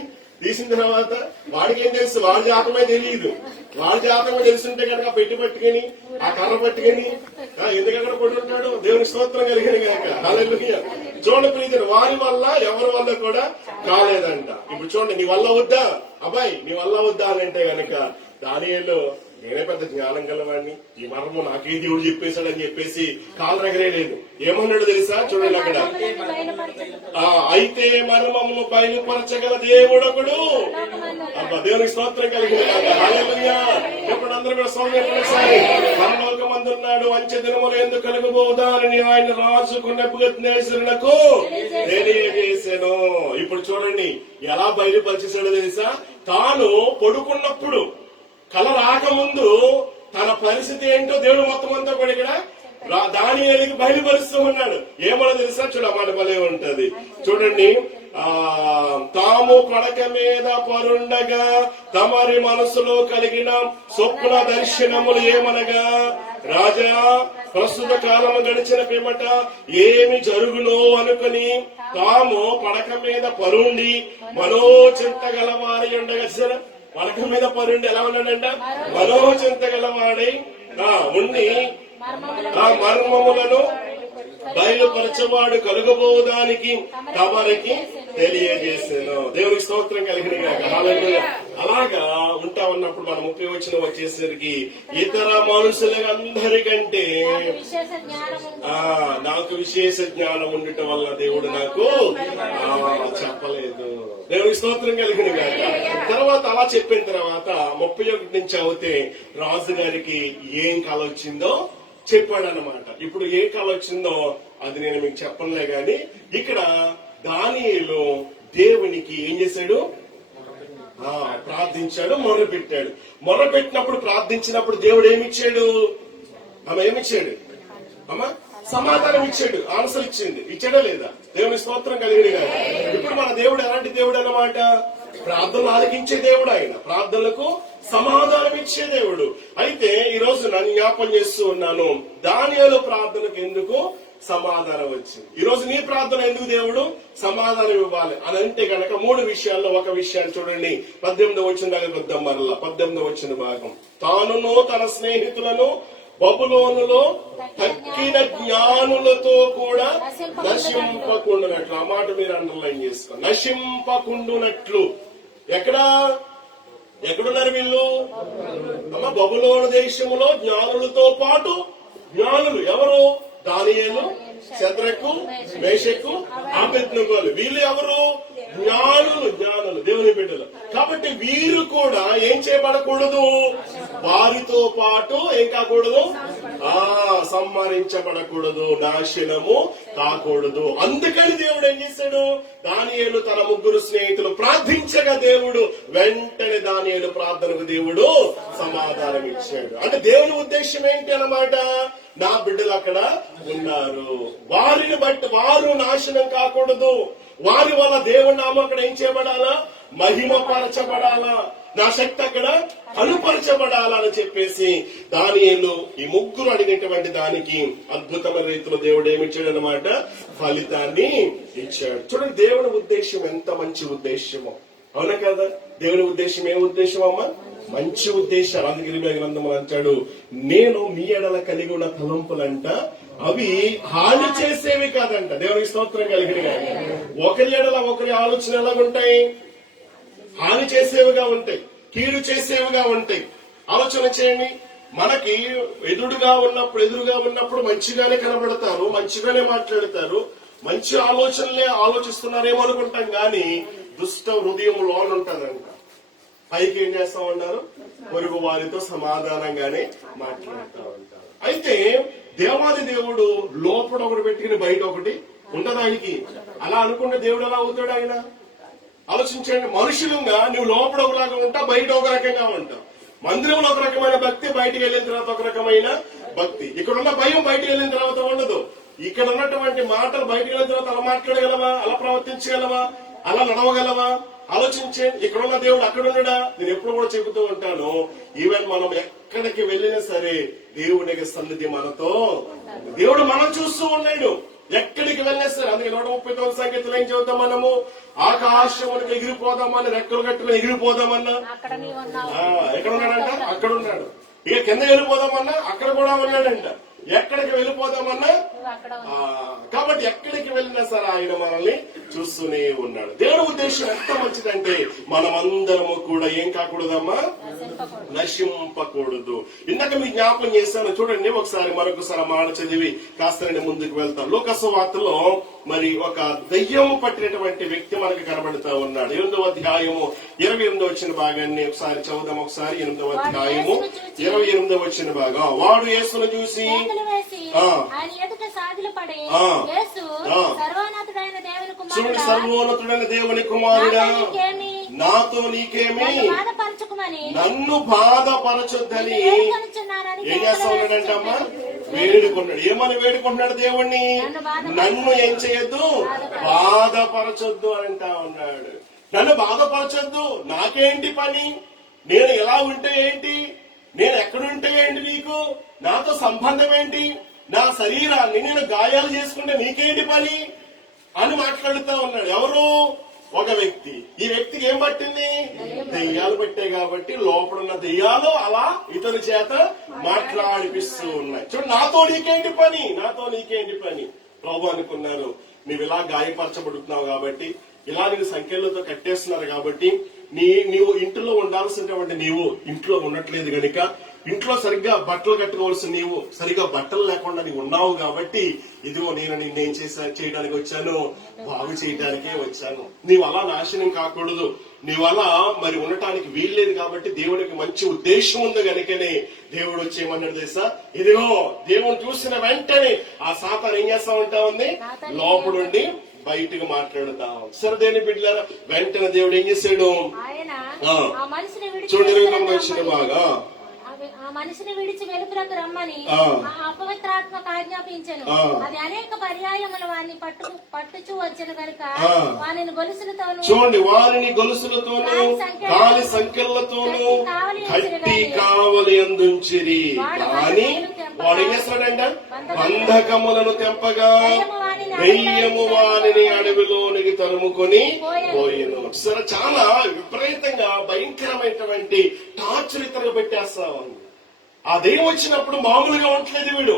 తీసిన తర్వాత వాడికి ఏం తెలుసు? వాడి జాతకమే తెలియదు. వాడి జాతకమే తెలుసుంటే కనుక పెట్టి పట్టుకుని ఆ కర్ర పట్టుకుని ఎందుకక్కడ పడుతుంటాడు? దేవుని స్తోత్రం కలిగిన కనుక. హల్లెలూయా. చూడండి ప్రీతిని, వారి వల్ల ఎవరి వల్ల కూడా కాలేదంట. ఇప్పుడు చూడండి, నీ వల్ల వద్దా అబ్బాయి, నీ వల్ల వద్దా అని అంటే గనక దానియేలు నేనే పెద్ద జ్ఞానం గలవాడిని, ఈ మర్మం నాకే దేవుడు చెప్పేశాడని చెప్పేసి కాలు రగరేలేదు. ఏమన్నాడు తెలుసా? చూడండి అక్కడ, అయితే మర్మమును బయలుపరచగల దేవుడొకడు. అబ్బా, దేవునికి స్తోత్రం కలిగిన హల్లెలూయా. ఇప్పుడు అందరూ కూడా సౌమ్యపడసారి పరలోకమందున్నాడు అంచె దినములు ఎందుకు కలుగబోదానని ఆయన రాజుకు నెబుకద్నెజరునకు తెలియజేసెను. ఇప్పుడు చూడండి ఎలా బయలుపరిచేశాడో తెలుసా? తాను పడుకున్నప్పుడు కల రాకముందు తన పరిస్థితి ఏంటో దేవుడు మొత్తం అంతా కూడా ఇక్కడ దానియేలుకి బయలుపరుస్తూ ఉన్నాడు. ఏమో తెలుసా? చూడమాట భలే ఉంటది. చూడండి, తాము పడక మీద పరుండగా తమరి మనసులో కలిగిన స్వప్న దర్శనములు ఏమనగా, రాజా ప్రస్తుత కాలము గడిచిన పిమ్మట ఏమి జరుగునో అనుకుని తాము పడక మీద పరుండి మనోచింత గలవారి ఉండగా, సరే పడక మీద పరుండి ఎలా ఉన్నాడంట? మనోచింత గలవాడై ఉండి ఆ మర్మములను బయలుపరచవాడు కలుగబోదానికి తమరికి తెలియజేసాను. దేవునికి స్తోత్రం కలిగిన హల్లెలూయా. అలాగా ఉంటా ఉన్నప్పుడు మన 30 వచనం వచ్చేసరికి ఇతర మనుషులందరికంటే నాకు విశేష జ్ఞానం ఉండటం వల్ల దేవుడు నాకు చెప్పలేదు. దేవునికి స్తోత్రం కలిగిన తర్వాత అలా చెప్పిన తర్వాత 31 నుంచి అవుతే రాజు గారికి ఏం కల వచ్చిందో చెప్పాడన్నమాట. ఇప్పుడు ఏ కళ వచ్చిందో అది నేను మీకు చెప్పనులే గాని, ఇక్కడ దానియేలు దేవునికి ఏం చేశాడు? ప్రార్థించాడు, మొర్రపెట్టాడు. మొర్రపెట్టినప్పుడు ప్రార్థించినప్పుడు దేవుడు ఏమిచ్చాడు? ఏమిచ్చాడు? సమాధానం ఇచ్చాడు. ఆన్సర్ ఇచ్చాడా లేదా? దేవుని స్తోత్రం కలిగిన గాని. ఇప్పుడు మన దేవుడు ఎలాంటి దేవుడు అన్నమాట? ప్రార్థనలు ఆలకించే దేవుడు. ఆయన ప్రార్థనలకు సమాధానం ఇచ్చే దేవుడు. అయితే ఈ రోజు నన్ను జ్ఞాపం చేస్తూ ఉన్నాను, దానియేలు ప్రార్థనకు ఎందుకు సమాధానం వచ్చింది? ఈ రోజు నీ ప్రార్థన ఎందుకు దేవుడు సమాధానం ఇవ్వాలి అని అంటే గనక 3 విషయాల్లో ఒక విషయాన్ని చూడండి. 18వ వచనం దగ్గరకు వద్దాం. మరలా 18వ వచన భాగం, తానును తన స్నేహితులను బబులోనులో తక్కిన జ్ఞానులతో కూడా నశింపకుండునట్లు. ఆ మాట మీరు అండర్లైన్ చేసుకో. నశింపకుండునట్లు. ఎక్కడున్నారు వీళ్ళు? బబులోను దేశములో జ్ఞానులతో పాటు జ్ఞానులు ఎవరు? దానియేలు, శద్రకు, మేషకు, అబేద్నెగోలు. వీళ్ళు ఎవరు? జ్ఞానులు. దేవుని బిడ్డలు. కాబట్టి వీరు కూడా ఏం చేయబడకూడదు? వారితో పాటు ఏం కాకూడదు? సంహరించబడకూడదు, నాశనము కాకూడదు. అందుకని దేవుడు ఏం చేశాడు? దానియేలు తన 3 స్నేహితులు ప్రార్థించగా దేవుడు వెంటనే దానియేలు ప్రార్థనకు దేవుడు సమాధానం ఇచ్చాడు. అంటే దేవుని ఉద్దేశం ఏంటి అన్నమాట? నా బిడ్డలు అక్కడ ఉన్నారు, వారిని బట్టి వారు నాశనం కాకూడదు. వారి వల్ల దేవుడి నామం అక్కడ ఏం చేయబడాలా? మహిమపరచబడాలా, నా శక్తి అక్కడ కనుపరచబడాలా అని చెప్పేసి దానియేలు ఈ 3 అడిగినటువంటి దానికి అద్భుతమైన రీతిలో దేవుడు ఏమిచ్చాడు అన్నమాట? ఫలితాన్ని ఇచ్చాడు. చూడండి, దేవుని ఉద్దేశం ఎంత మంచి ఉద్దేశమో, అవునా కదా? దేవుని ఉద్దేశం ఏ ఉద్దేశం అమ్మా? మంచి ఉద్దేశాలు. అందుకే ఇర్మియా గ్రంథంలో అంటాడు, నేను మీ ఎడల కలిగి ఉన్న తలంపులంట అవి హాని చేసేవి కాదంట. దేవునికి స్తోత్రం కలిగిన ఒకరి ఎడల ఒకరి ఆలోచన ఎలాగుంటాయి? హాని చేసేవిగా ఉంటాయి, కీడు చేసేవిగా ఉంటాయి. ఆలోచన చేయండి. మనకి ఎదురుగా ఉన్నప్పుడు మంచిగానే కనబడతారు, మంచిగానే మాట్లాడతారు, మంచి ఆలోచనలే ఆలోచిస్తున్నారేమో అనుకుంటాం గాని దుష్ట హృదయం లోన్ ఉంటదంట. పైకి ఏం చేస్తా ఉంటారు? పొరుగు వారితో సమాధానంగానే మాట్లాడుతూ ఉంటారు. అయితే దేవాది దేవుడు లోపల ఒకటి పెట్టుకుని బయట ఒకటి ఉంటది ఆయనకి. అలా అనుకుంటే దేవుడు ఎలా అవుతాడు? ఆయన ఆలోచించండి. మనుషులుగా నువ్వు లోపల ఒకలాగా ఉంటావు, బయట ఒక రకంగా ఉంటావు. మందిరంలో ఒక రకమైన భక్తి, బయటికి వెళ్ళిన తర్వాత ఒక రకమైన భక్తి. ఇక్కడ ఉన్న భయం బయటికి వెళ్ళిన తర్వాత ఉండదు. ఇక్కడ ఉన్నటువంటి మాటలు బయటికి వెళ్ళిన తర్వాత అలా మాట్లాడగలవా? అలా ప్రవర్తించగలవా? అలా నడవగలవా? ఆలోచించండి. ఇక్కడున్న దేవుడు అక్కడ ఉండడా? నేను ఎప్పుడు కూడా చెబుతూ ఉంటాను, ఈవెన్ మనం ఎక్కడికి వెళ్ళినా సరే దేవునికి సన్నిధి మనతో. దేవుడు మనం చూస్తూ ఉన్నాడు. ఎక్కడికి వెళ్ళేస్తారు. అందుకే 139 సంగీతంలో ఏం చదువుతాం మనము? ఆకాశములకు ఎగిరిపోదామని, రెక్కలు కట్టుకుని ఎగిరిపోదామన్నా ఎక్కడ ఉన్నాడంట? అక్కడ ఉన్నాడు. ఇక కింద వెళ్ళిపోదామన్నా అక్కడ కూడా ఉన్నాడంట. ఎక్కడికి వెళ్ళిపోదామన్నా కాబట్టి ఎక్కడికి వెళ్ళినా సరే ఆయన మనల్ని చూస్తూనే ఉన్నాడు. దేవుడి ఉద్దేశం ఎంత మంచిదంటే మనమందరము కూడా ఏం కాకూడదమ్మా? నశింపకూడదు. ఇందాక మీకు జ్ఞాపకం చేశాను చూడండి, ఒకసారి మరొకసారి మాట చదివి కాస్త ముందుకు వెళ్తాం. లోకసు వార్తలో మరి ఒక దయ్యం పట్టినటువంటి వ్యక్తి మనకు కనబడుతా ఉన్నాడు. 8వ అధ్యాయము 28వ వచ్చిన భాగాన్ని ఒకసారి చదువుదాం. ఒకసారి 8వ అధ్యాయము 28వ వచ్చిన భాగం. వాడు యేసును చూసి చూడండి, సర్వోన్నతుడైన దేవుని కుమారుడా, నాతో నీకేమి? నన్ను బాధపరచొద్దని ఏం చేస్తా ఉన్నాడంటమ్మా? వేడుకున్నాడు. ఏమని వేడుకుంటున్నాడు దేవుణ్ణి? నన్ను ఏం చేయొద్దు, బాధపరచొద్దు అంటా ఉన్నాడు. నన్ను బాధపరచొద్దు, నాకేంటి పని? నేను ఎలా ఉంటే ఏంటి? నేను ఎక్కడుంటే ఏంటి? నీకు నాతో సంబంధం ఏంటి? నా శరీరాన్ని నేను గాయాలు చేసుకుంటే నీకేంటి పని అని మాట్లాడుతా ఉన్నాడు. ఎవరు? ఒక వ్యక్తి. ఈ వ్యక్తికి ఏం పట్టింది? దెయ్యాలు పట్టాయి కాబట్టి లోపడున్న దెయ్యాలు అలా ఇతని చేత మాట్లాడిపిస్తూ ఉన్నాయి. చూడు, నాతో నీకేంటి పని? నాతో నీకేంటి పని? ప్రభు అనుకున్నారు, నువ్వు ఇలా గాయపరచబడుతున్నావు కాబట్టి, ఇలా నేను సంఖ్యలతో కట్టేస్తున్నారు కాబట్టి, నీవు ఇంట్లో ఉండాల్సినటువంటి నీవు ఇంట్లో ఉండట్లేదు గనుక, ఇంట్లో సరిగ్గా బట్టలు కట్టుకోవాల్సిన నీవు సరిగ్గా బట్టలు లేకుండా నీవు ఉన్నావు కాబట్టి, ఇదిగో నేను నిన్నేం చేయడానికి వచ్చాను? బాగు చేయడానికే వచ్చాను. నీవు అలా నాశనం కాకూడదు, నీవు అలా మరి ఉండటానికి వీల్లేదు కాబట్టి దేవుడికి మంచి ఉద్దేశం ఉంది కనుకనే దేవుడు వచ్చేయమన్నాడు తెలుసా? ఇదిగో దేవుడు చూసిన వెంటనే ఆ సాతాను ఏం చేస్తా ఉంటా ఉంది? లోపడుండి బయటకు మాట్లాడుతాం. సరే దేని బిడ్డలారా, వెంటనే దేవుడు ఏం చేశాడు? చూడండి వచ్చిన బాగా ఆ మనిషిని విడిచి వెలుపులకు రమ్మని అపవిత్రాత్మకు ఆజ్ఞాపించెను. అది అనేక పర్యాయములు వారిని పట్టుచూ వచ్చిన కనుక వారిని గొలుసులతోనూ, చూడండి, వారిని గొలుసులతోనూ కాలి సంఖ్యలతోనూ కట్టి కావలి అందుంచిరి. కానీ వాడు ఏం చేస్తాడంట? బంధకములను తెంపగా దెయ్యము వారిని అడవిలోనికి తరుముకొని పోయెను. సరే, చాలా విపరీతంగా భయంకరమైనటువంటి టార్చర్ ఇతరులు పెట్టేస్తా ఉంది. ఆ దెయ్యం వచ్చినప్పుడు మామూలుగా ఉండలేదు వీడు.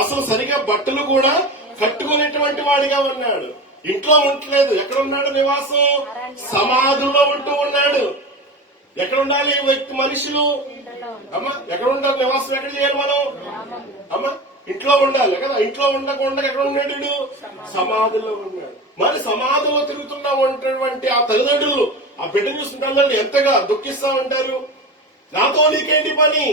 అసలు సరిగా బట్టలు కూడా కట్టుకునేటువంటి వాడిగా ఉన్నాడు. ఇంట్లో ఉండలేదు. ఎక్కడ ఉన్నాడు నివాసం? సమాధుల్లో ఉంటూ ఉన్నాడు. ఎక్కడ ఉండాలి వ్యక్తి? మనుషులు అమ్మా ఎక్కడ ఉండాలి? నివాసం ఎక్కడ చేయాలి మనం? అమ్మా ఇంట్లో ఉండాలి కదా. ఇంట్లో ఉండకుండా ఎక్కడ ఉన్నాడు? సమాధుల్లో ఉన్నాడు. మరి సమాధిలో తిరుగుతున్నా ఉన్నటువంటి ఆ తల్లిదండ్రులు ఆ బిడ్డ చూస్తుంటే ఎంతగా దుఃఖిస్తా ఉంటారు. నాతో నీకేంటి పని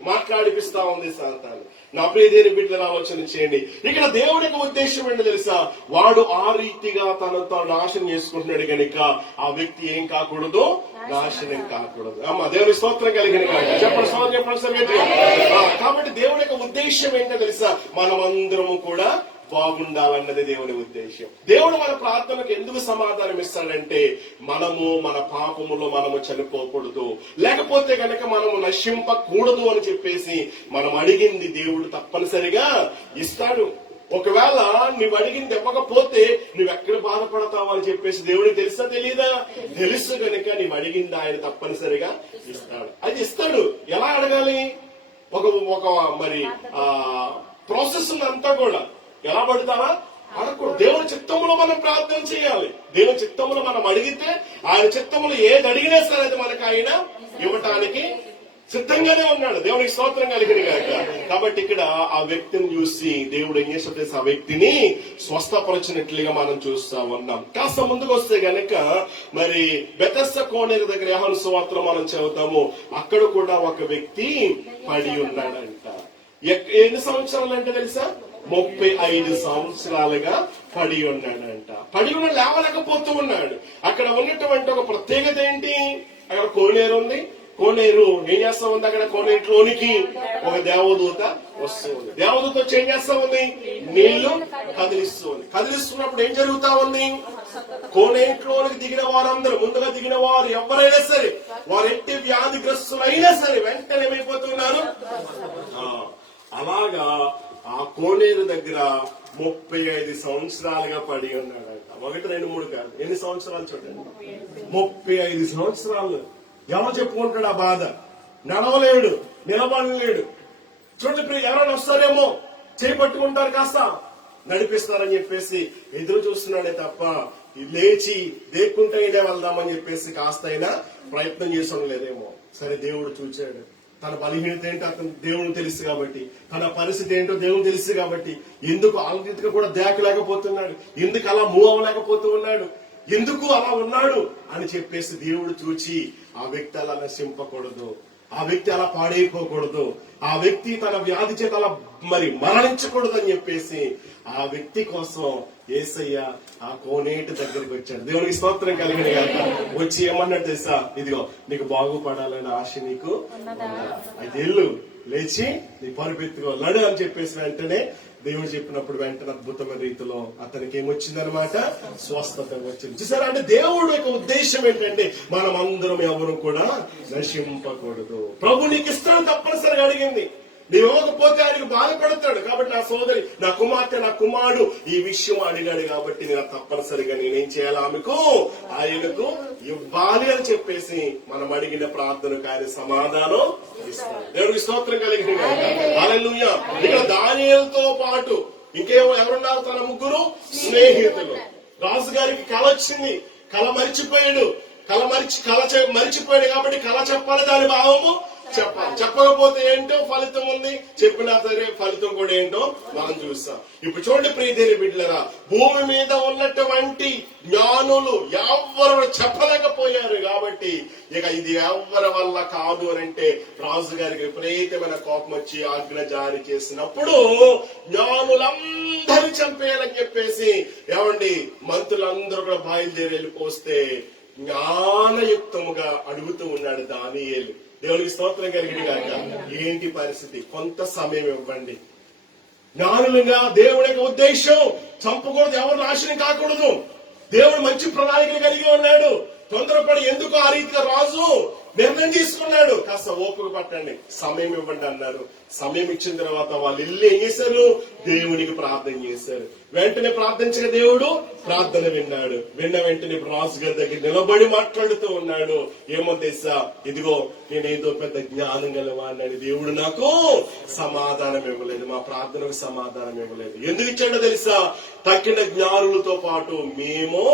మాట్లాడిపిస్తా ఉంది సాతాను. నా ప్రియదేని బిడ్డలు ఆలోచన చేయండి. ఇక్కడ దేవుడికి ఉద్దేశం ఏంటో తెలుసా? వాడు ఆ రీతిగా తనతో నాశనం చేసుకుంటున్నాడు కనుక ఆ వ్యక్తి ఏం కాకూడదు? నాశనం కాకూడదు. అమ్మ దేవుని స్తోత్రం కలిగిన చెప్పండి. కాబట్టి దేవుడి యొక్క ఉద్దేశం ఏంటో తెలుసా? మనమందరము కూడా బాగుండాలన్నది దేవుని ఉద్దేశం. దేవుడు మన ప్రార్థనకు ఎందుకు సమాధానం ఇస్తాడంటే, మనము మన పాపములో మనము చనిపోకూడదు, లేకపోతే గనక మనము నశింపకూడదు అని చెప్పేసి మనం అడిగింది దేవుడు తప్పనిసరిగా ఇస్తాడు. ఒకవేళ నువ్వు అడిగింది ఇవ్వకపోతే నువ్వెక్కడ బాధపడతావు అని చెప్పేసి దేవుడికి తెలుసా తెలీదా? తెలుసు కనుక నువ్వు అడిగింది ఆయన తప్పనిసరిగా ఇస్తాడు. అది ఇస్తాడు. ఎలా అడగాలి? ఒక మరి ప్రాసెస్ అంతా కూడా ఎలా పడతావా? అడగకూడదు. దేవుని చిత్తములో మనం ప్రార్థన చేయాలి. దేవుని చిత్తములో మనం అడిగితే ఆయన చిత్తములు ఏది అడిగినా సరే అది మనకు ఆయన ఇవ్వటానికి సిద్ధంగానే ఉన్నాడు. దేవునికి స్తోత్రం కలిగిన గాక. కాబట్టి ఇక్కడ ఆ వ్యక్తిని చూసి దేవుడు ఏం చేస్తే ఆ వ్యక్తిని స్వస్థపరచినట్లుగా మనం చూస్తా ఉన్నాం. కాస్త ముందుకు వస్తే గనక మరి బెతెస్దా కోనేరు దగ్గర యోహాను సువార్తలో మనం చదువుతాము. అక్కడ కూడా ఒక వ్యక్తి పడి ఉన్నాడంట. ఎన్ని సంవత్సరాలు అంటే తెలుసా? 35 సంవత్సరాలుగా పడి ఉన్నాడంట. పడి ఉన్న లేవలేకపోతూ ఉన్నాడు. అక్కడ ఉన్నటువంటి ఒక ప్రత్యేకత ఏంటి? అక్కడ కోనేరు ఉంది. కోనేరు ఏం చేస్తా ఉంది? అక్కడ కోనేరులోనికి ఒక దేవదూత వస్తూ ఉంది. దేవదూత వచ్చి ఏం చేస్తా ఉంది? నీళ్లు కదిలిస్తూ ఉంది. కదిలిస్తున్నప్పుడు ఏం జరుగుతా ఉంది? కోనేరులోనికి దిగిన వారందరూ, ముందుగా దిగిన వారు ఎవరైనా సరే, వారు ఎట్టి వ్యాధిగ్రస్తులైనా సరే వెంటనే ఏమైపోతున్నారు? అలాగా ఆ కోనేరు దగ్గర 35 సంవత్సరాలుగా పడి ఉన్నాడంట. 1, 2, 3 కాదు, ఎన్ని సంవత్సరాలు చూడండి, 35 సంవత్సరాలు. ఎవరు చెప్పుకుంటాడు ఆ బాధ? నడవలేడు, నిలబడలేడు. చూడండి, ఎవరైనా వస్తారేమో చేపట్టుకుంటారు, కాస్త నడిపిస్తారని చెప్పేసి ఎదురు చూస్తున్నాడే తప్ప లేచి దేక్కుంటే ఇదే వెళ్దామని చెప్పేసి కాస్త అయినా ప్రయత్నం చేసాం లేదేమో. సరే, దేవుడు చూచాడు. తన బలహీనత ఏంటో అతను దేవుడు తెలుసు కాబట్టి, తన పరిస్థితి ఏంటో దేవుడు తెలుసు కాబట్టి, ఎందుకు ఆలోచించగా కూడా దేకలేకపోతున్నాడు, ఎందుకు అలా మూవ్ అవ్వలేకపోతూ ఉన్నాడు, ఎందుకు అలా ఉన్నాడు అని చెప్పేసి దేవుడు చూచి ఆ వ్యక్తి అలా నశింపకూడదు, ఆ వ్యక్తి అలా పాడైపోకూడదు, ఆ వ్యక్తి తన వ్యాధి చేత అలా మరణించకూడదు అని చెప్పేసి ఆ వ్యక్తి కోసం యేసయ్య ఆ కోనేటి దగ్గరికి వచ్చాడు. దేవునికి స్తోత్రం కలిగిన గాక. వచ్చి ఏమన్నాడు తెలుసా? ఇదిగో నీకు బాగుపడాలనే ఆశ నీకు అయితే వెళ్ళు, లేచి నీ పరుపెత్తుకో, నడు అని చెప్పేసి వెంటనే దేవుడు చెప్పినప్పుడు వెంటనే అద్భుతమైన రీతిలో అతనికి ఏమొచ్చిందనమాట? స్వస్థత వచ్చింది. చూసారా? అంటే దేవుడు యొక్క ఉద్దేశం ఏంటంటే మనం అందరం ఎవరు కూడా నశింపకూడదు. ప్రభు నీకు ఇష్టం తప్పనిసరిగా అడిగింది, నీవు ఇవ్వకపోతే ఆయనకు బాధపడతాడు. కాబట్టి నా సోదరి, నా కుమార్తె, నా కుమారుడు ఈ విషయం అడిగాడు కాబట్టి నేను తప్పనిసరిగా నేనేం చేయాలి? ఆమెకు, ఆయనకు ఇవ్వాలి అని చెప్పేసి మనం అడిగిన ప్రార్థనకు ఆయన సమాధానం ఇస్తాడు. దేవుడికి స్తోత్రం కలిగిన హల్లెలూయా. ఇక్కడ దానియేలుతో పాటు ఇంకేమో ఎవరున్నారు? తన 3 స్నేహితులు. రాజుగారికి కళ వచ్చింది, కళ మరిచిపోయాడు, మరిచిపోయాడు కాబట్టి కళ చెప్పాలి, దాని భావము చెప్పాలి. చెప్పకపోతే ఏంటో ఫలితం ఉంది, చెప్పినా సరే ఫలితం కూడా ఏంటో మనం చూస్తాం. ఇప్పుడు చూడండి ప్రియదేని బిడ్డలారా, భూమి మీద ఉన్నటువంటి జ్ఞానులు ఎవ్వరు చెప్పలేకపోయారు కాబట్టి ఇక ఇది ఎవ్వరి వల్ల కాదు అని అంటే రాజుగారికి విపరీతమైన కోపం వచ్చి ఆజ్ఞ జారీ చేసినప్పుడు జ్ఞానులందరూ చంపేయాలని చెప్పేసి ఏమండి మంత్రులందరూ కూడా బయలుదేరి వెళ్ళిపోస్తే జ్ఞానయుక్తముగా అడుగుతూ ఉన్నాడు దానియేలు. దేవునికి స్తోత్రం కలిగిన గాక. ఏంటి పరిస్థితి? కొంత సమయం ఇవ్వండి. జ్ఞానులుగా దేవుడి యొక్క ఉద్దేశం చంపకూడదు, ఎవరు నాశనం కాకూడదు. దేవుడు మంచి ప్రణాళికలు కలిగి ఉన్నాడు. తొందరపడి ఎందుకు ఆ రీతిగా రాజు నిర్ణయం తీసుకున్నాడు? కాస్త ఓపిక పట్టండి, సమయం ఇవ్వండి అన్నారు. సమయం ఇచ్చిన తర్వాత వాళ్ళు ఇల్లు ఏం చేశారు? దేవునికి ప్రార్థన చేశారు. వెంటనే ప్రార్థించిన దేవుడు ప్రార్థన విన్నాడు. విన్న వెంటనే రాజు గారి దగ్గర నిలబడి మాట్లాడుతూ ఉన్నాడు. ఏమో తెలుసా? ఇదిగో నేనేదో పెద్ద జ్ఞానం గలవాడిని, దేవుడు నాకు సమాధానం ఇవ్వలేదు, మా ప్రార్థనకు సమాధానం ఇవ్వలేదు. ఎందుకు ఇచ్చాడో తెలుసా? తక్కిన జ్ఞానులతో పాటు మేము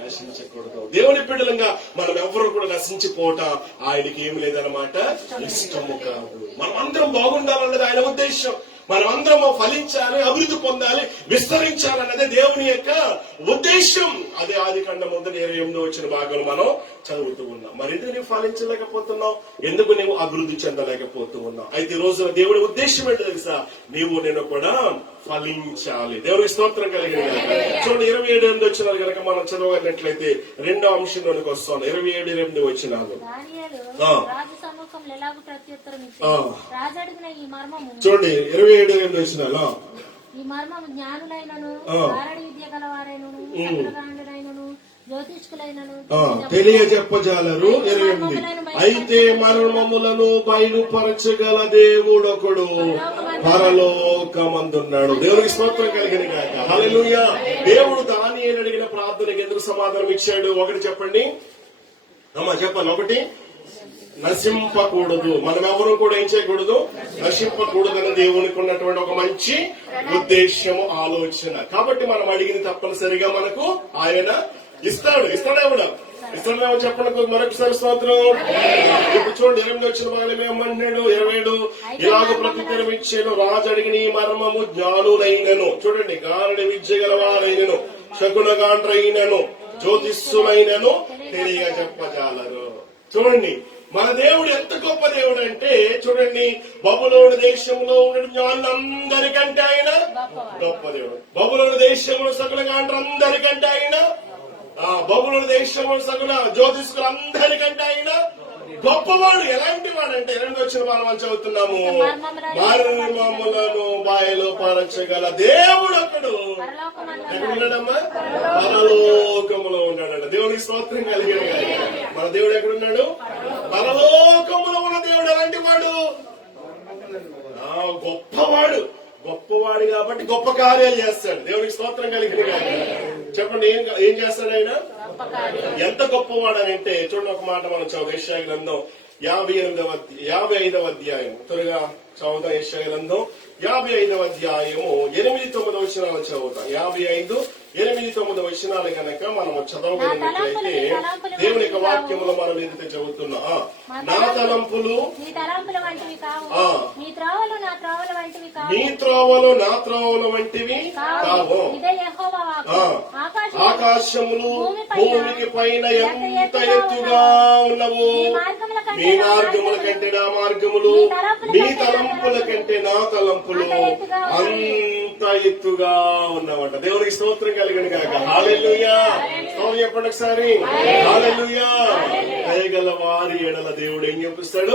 నశించకూడదు. దేవుని బిడ్డలంగా మనం ఎవరు కూడా నశించిపోవటం ఆయనకి ఏమి లేదన్నమాట, ఇష్టము కాదు. మనం అందరం బాగుండాలన్నది ఆయన ఉద్దేశం. మనం అందరం ఫలించాలి, అభివృద్ధి పొందాలి, విస్తరించాలన్నదే దేవుని యొక్క ఉద్దేశం. అదే ఆదికాండం 1:28 వచ్చిన భాగంలో మనం చదువుతూ ఉన్నాం. మరి ఎందుకు నువ్వు ఫలించలేకపోతున్నావు? ఎందుకు నువ్వు అభివృద్ధి చెందలేకపోతూ ఉన్నావు? అయితే ఈ రోజున దేవుడి ఉద్దేశం ఏంటో తెలుసా? నీవు నేను కూడా ఫలించాలి. దేవుడికి స్తోత్రం కలిగిన చూడండి. 27 వచ్చినాలు కనుక మనం చదవగలిగినట్లయితే 2వ అంశంలోనికి వస్తాను. 27 వచ్చినాలు చూడండి. 27 వచ్చినాలు ఈ మర్మము జ్ఞానులైనను విద్య గలవారైనను జ్యోతిష్కులైనను తెలియజెప్పజాలరు. 28 అయితే మర్మములను బయలుపరచగల దేవుడొకడు పరలోకమందున్నాడు. దేవునికి స్తోత్రం కలిగిన గాక. హల్లెలూయా. దేవుడు దానియేలు అడిగిన ప్రార్థనకి ఎందుకు సమాధానం ఇచ్చాడు? ఒకటి చెప్పండి అమ్మా, చెప్పాలి. ఒకటి, నశింపకూడదు. మనం ఎవరు కూడా ఏం చేయకూడదు? నశింపకూడదని దేవునికి ఉన్నటువంటి ఒక మంచి ఉద్దేశము, ఆలోచన. కాబట్టి మనం అడిగింది తప్పనిసరిగా మనకు ఆయన ఇస్తాడు. ఇస్తాడేవుడా? ఇస్తాడేమో చెప్పండి మరొకసారి స్తోత్రం. ఇప్పుడు చూడండి 8 వచ్చిన భాగం ఏమంటున్నాడు? 27 ఇలాగ ప్రత్యుత్తరం ఇచ్చాను. రాజు అడిగిన ఈ మర్మము జ్ఞానులైనను, చూడండి, గారడి విద్య గలవారైనను, శకునగాండ్రైనను, జ్యోతిష్సులైనను తెలియజెప్పజాలరు. చూడండి, మన దేవుడు ఎంత గొప్ప దేవుడు అంటే, చూడండి, బబులోను దేశంలో ఉన్న జ్ఞానులందరికంటే ఆయన గొప్ప దేవుడు. బబులోను దేశంలో సకులగాండ్రందరికంటే ఆయన, బబులోను దేశంలో సకుల జ్యోతిష్కులందరికంటే ఆయన గొప్పవాడు. ఎలాంటి వాడంటే 2 వచ్చిన మనం చదువుతున్నాము, మర్మములను బయలుపరచగల దేవుడు ఒకడు ఎక్కడున్నాడమ్మా? పరలోకములో ఉన్నాడంట. దేవునికి స్తోత్రం కలిగాడు. మన దేవుడు ఎక్కడున్నాడు? పరలోకములో ఉన్న దేవుడు. ఎలాంటి వాడు? గొప్పవాడు. గొప్పవాడు కాబట్టి గొప్ప కార్యాలు చేస్తాడు. దేవునికి స్తోత్రం కలిగింది కాదు. చెప్పండి, ఏం చేస్తాడు ఆయన? ఎంత గొప్పవాడు అని అంటే చూడండి, ఒక మాట మనం చదువు. యెషయా గ్రంథం 55వ అధ్యాయం. త్వరగా చదువుతాం. యెషయా గ్రంథం 55వ అధ్యాయము 8-9 వచనాలు చదువుతాం. 55-8-9 వచనాలు కనుక మనం చదవగలిగినట్లయితే దేవుని యొక్క వాక్యములో మనం ఏదైతే చదువుతున్నా, నా తలంపులు నీ తలంపుల వంటివి కావు, నీ త్రోవలు నా త్రోవల వంటివి కావు, నీ త్రోవలు నా త్రోవల వంటివి కావు. ఇదే యెహోవా వాక్కు. ఆకాశములు భూమికి పైన ఎంత ఎత్తుగా ఉన్నవు, మీ మార్గముల కంటే నా మార్గములు, మీ తలంపుల కంటే నా తలంపులు అంత ఎత్తుగా ఉన్నవట. దేవునికి స్తోత్రం కలిగిన కాక. హల్లెలూయా. స్తోత్రం చెప్పండి ఒకసారి. హల్లెలూయా. దయగల వారి ఎడల దేవుడు ఏం చూపిస్తాడు?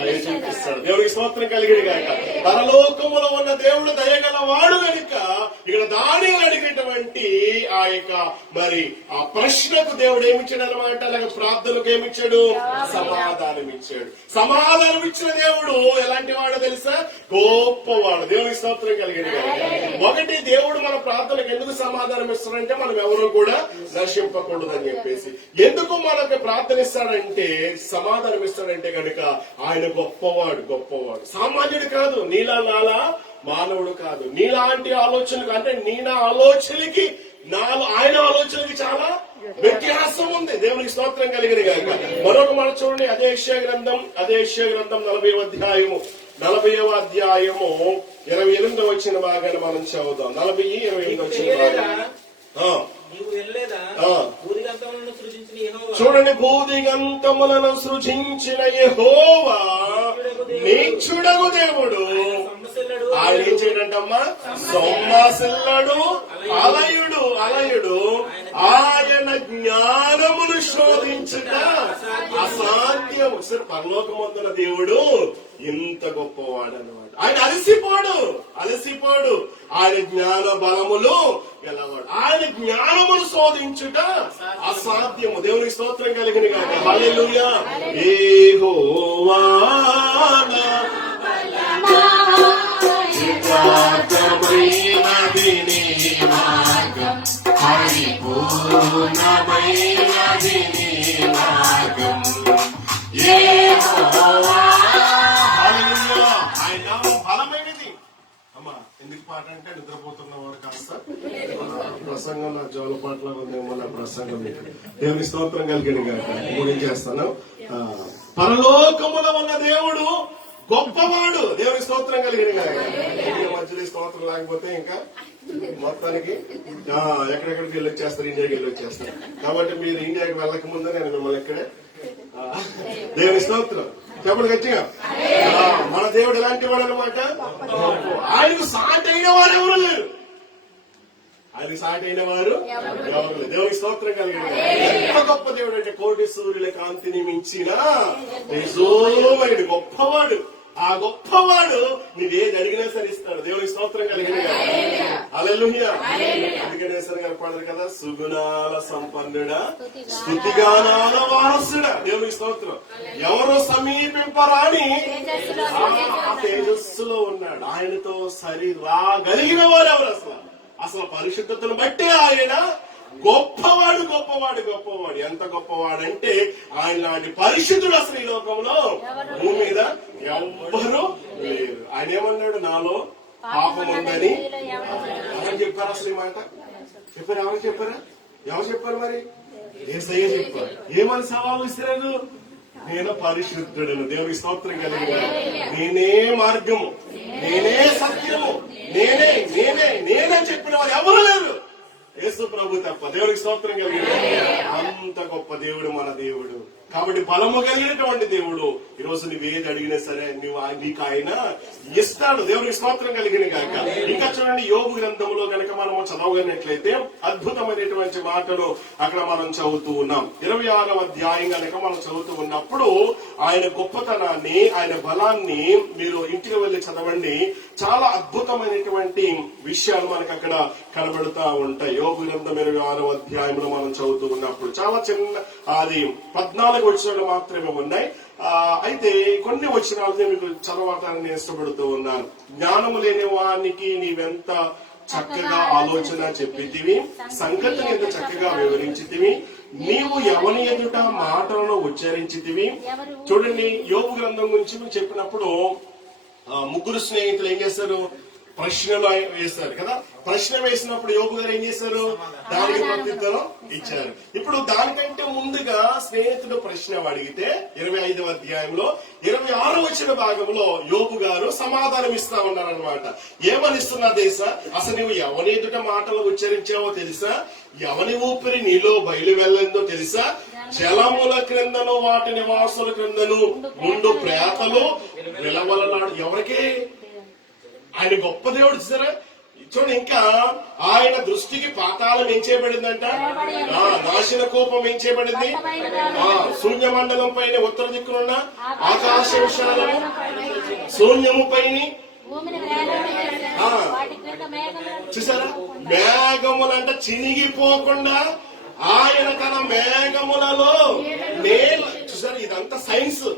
దయ చూపిస్తాడు. దేవునికి స్తోత్రం కలిగిన కాక. పరలోకములో ఉన్న దేవుడు దయగల వాడు కనుక ఇక్కడ దానియేలు అడిగినటువంటి ఆ యొక్క మరి ఆ ప్రశ్నకు దేవుడు ఏమిచ్చాడు అనమాట? అలాగే ప్రార్థనకు ఏమిచ్చాడు? సమాధానం ఇచ్చాడు. సమాధానం ఇచ్చిన దేవుడు ఎలాంటి వాడో తెలుసా? గొప్పవాడు. దేవునికి స్తోత్రం కలిగిన కాక. ఒకటి, దేవుడు మన ప్రార్థనకు ఎందుకు సమాధానం ఇస్తాడంటే మనం ఎవరు కూడా నశింపకూడదని చెప్పేసి. ఎందుకు మనకు ప్రార్థన ఇస్తాడంటే, సమాధానం ఇస్తాడంటే కనుక ఆయన గొప్పవాడు. గొప్పవాడు సామాన్యుడు కాదు, నీలా నాలా మానవుడు కాదు. నీలాంటి ఆలోచనకు అంటే నీనా ఆలోచనకి ఆయన ఆలోచనకి చాలా వ్యత్యాసం ఉంది. దేవునికి స్తోత్రం కలిగిన కాక. మరొక మాట చూడండి, అదే యెషయా గ్రంథం 40వ అధ్యాయము 28వ వచ్చిన భాగాన్ని మనం చదువుదాం. 40-28 వచ్చిన భాగం. చూడండి, భూదిగంతములను సృజించిన యెహోవా నీచుడగు దేవుడు. ఆయన ఏం చేయడంటమ్మా? సొమ్మసిల్లడు, అలయుడు. ఆయన జ్ఞానమును శోధించుట అసాధ్యము. సరే, పరలోకమందున దేవుడు ఇంత గొప్పవాడు అన్నమాట. ఆయన అలసిపోడు. ఆయన జ్ఞాన బలములు గలవాడు. ఆయన జ్ఞానమును శోధించుట అసాధ్యము. దేవునికి స్తోత్రం కలిగిన కాక. హల్లెలూయా. యెహోవా పరిపూర్ణమైనది నీ మార్గం, పరిపూర్ణమైనది నీ మార్గం. యెహోవా. హల్లెలూయా. ఆయన నామం బలమైనది. అమ్మా, ఎందుకు పాట అంటే నిద్రపోతున్నవాడు కాస్త ప్రసంగం నా జోల పాటలో ఉందేమో నా ప్రసంగం. దేవుని స్తోత్రం కలిగిన కాక. ముగించేస్తాను. పరలోకములో ఉన్న దేవుడు గొప్పవాడు. దేవుని స్తోత్రం కలిగిన మధ్యలో స్తోత్రం లేకపోతే ఇంకా మొత్తానికి ఎక్కడెక్కడికి వెళ్ళొచ్చేస్తారు, ఇండియాకి వెళ్ళొచ్చేస్తారు. కాబట్టి మీరు ఇండియాకి వెళ్ళక ముందే నేను మిమ్మల్ని ఇక్కడే దేవుని స్తోత్రం చెప్పండి గట్టిగా. మన దేవుడు ఎలాంటి వాడు అనమాట? ఆయనకు సాటి అయిన వారు ఎవరు లేరు. దేవునికి స్తోత్రం కలిగిన ఎంత గొప్ప దేవుడు అంటే, కోటి సూర్యుల కాంతిని మించిన తేజోమయుడు గొప్పవాడు. ఆ గొప్పవాడు నీవేది అడిగినా సరే ఇస్తాడు. దేవునికి స్తోత్రం కలిగిన హల్లెలూయా. అందుకనే సరే గారు పాడారు కదా, సుగుణాల సంపన్నుడా, స్తుతిగానాల వారసుడా. దేవునికి స్తోత్రం. ఎవరు సమీపింపరాని ఆ తేజస్సులో ఉన్నాడు. ఆయనతో సరి రాగలిగిన వారు ఎవరు? అసలు పరిశుద్ధతను బట్టి ఆయన గొప్పవాడు. ఎంత గొప్పవాడంటే ఆయన లాంటి పరిశుద్ధుడు అసలు ఈ లోకంలో భూమి మీద ఎవ్వరూ లేరు. ఆయన ఏమన్నాడు? నాలో పాపం ఉందని ఎవరు చెప్పారు? అసలు ఈ మాట చెప్పారు? ఎవరు చెప్పారు? మరి యేసయ్య చెప్పారు. ఏమని సవాలు ఇస్తారు? నేను పరిశుద్ధుడును. దేవునికి స్తోత్రం కలిగిన. నేనే మార్గము, నేనే సత్యము, నేనే చెప్పిన వారు ఎవరు లేరు, యేసు ప్రభు తప్ప. దేవునికి స్తోత్రం కలిగిన. అంత గొప్ప దేవుడు మన దేవుడు. కాబట్టి బలము కలిగినటువంటి దేవుడు. ఈ రోజు నువ్వేది అడిగినా సరే నీకు ఆయన ఇస్తాడు. దేవునికి స్తోత్రం కలిగిన కాక. ఇంకా చూడండి, యోబు గ్రంథంలో కనుక మనము చదవగలిగినట్లయితే అద్భుతమైనటువంటి మాటలు అక్కడ మనం చదువుతూ ఉన్నాం. 26వ అధ్యాయం కనుక మనం చదువుతూ ఉన్నప్పుడు ఆయన గొప్పతనాన్ని, ఆయన బలాన్ని మీరు ఇంటికి వెళ్లి చదవండి. చాలా అద్భుతమైనటువంటి విషయాలు మనకు అక్కడ కనబడుతూ ఉంటాయి. యోబు గ్రంథం 26వ అధ్యాయంలో మనం చదువుతూ ఉన్నప్పుడు చాలా చిన్న, అది 14 వచనాలు మాత్రమే ఉన్నాయి. అయితే కొన్ని వచనాలు మీకు చదవటానికి నేను ఇష్టపడుతూ ఉన్నాను. జ్ఞానము లేని వానికి నీవెంత చక్కగా ఆలోచన చెప్పితివి, సంగతిని ఎంత చక్కగా వివరించితివి, నీవు ఎవని ఎదుట మాటలను ఉచ్చరించితివి. చూడండి, యోబు గ్రంథం గురించి మీరు చెప్పినప్పుడు ముగ్గురు స్నేహితులు ఏం చేస్తారు? ప్రశ్నలు వేస్తారు కదా. ప్రశ్న వేసినప్పుడు యోబు గారు ఏం చేశారు? దానికి ప్రత్యుత్తరం ఇచ్చారు. ఇప్పుడు దానికంటే ముందుగా స్నేహితుడు ప్రశ్న అడిగితే 25వ అధ్యాయంలో 26వ వచన భాగంలో యోబు గారు సమాధానం ఇస్తా ఉన్నారనమాట. ఏమనిస్తున్నా తెలుసా? అసలు నువ్వు ఎవని ఎదుట మాటలు ఉచ్చరించావో తెలుసా? ఎవని ఊపిరి నీలో బయలు వెళ్ళిందో తెలుసా? జలముల క్రిందను వాటి నివాసుల క్రిందను ముందు ప్రేతలు విలవలనాడు. ఎవరికి? ఆయన గొప్ప దేవుడు చూసారా? చూడండి, ఇంకా ఆయన దృష్టికి పాతాళం ఏం చేయబడిందంట? నాశన కోపం ఏం చేయబడింది? శూన్య మండలం పైన ఉత్తర దిక్కునున్న ఆకాశ విశాలము శూన్యము పైన చూసారా? మేఘములంట చినిగిపోకుండా ఆయన తన మేఘములలో చూసారా? ఇదంతా సైన్స్.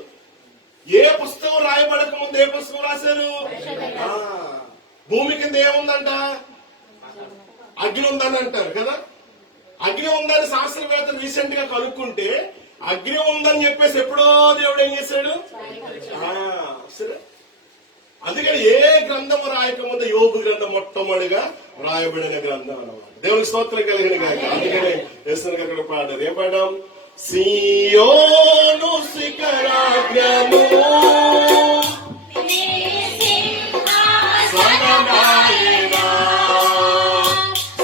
ఏ పుస్తకం రాయబడక ముందు ఏ పుస్తకం రాశారు? భూమి కింద ఏముందంట? అగ్ని ఉందని అంటారు కదా. అగ్ని ఉందని శాస్త్రవేత్తలు రీసెంట్ గా కనుక్కుంటే అగ్ని ఉందని చెప్పేసి ఎప్పుడో దేవుడు ఏం చేశాడు? సరే, అందుకని ఏ గ్రంథము రాయక ముందు యోబు గ్రంథం మొట్టమొదటిగా రాయబడిన గ్రంథం అన్నమాట. దేవునికి స్తోత్రం కలిగిన కాక. అందుకనే వేస్తున్న అక్కడ పాడారు. ఏం పాడాం? సియోను శిఖరాగ్రము సనమాయనా,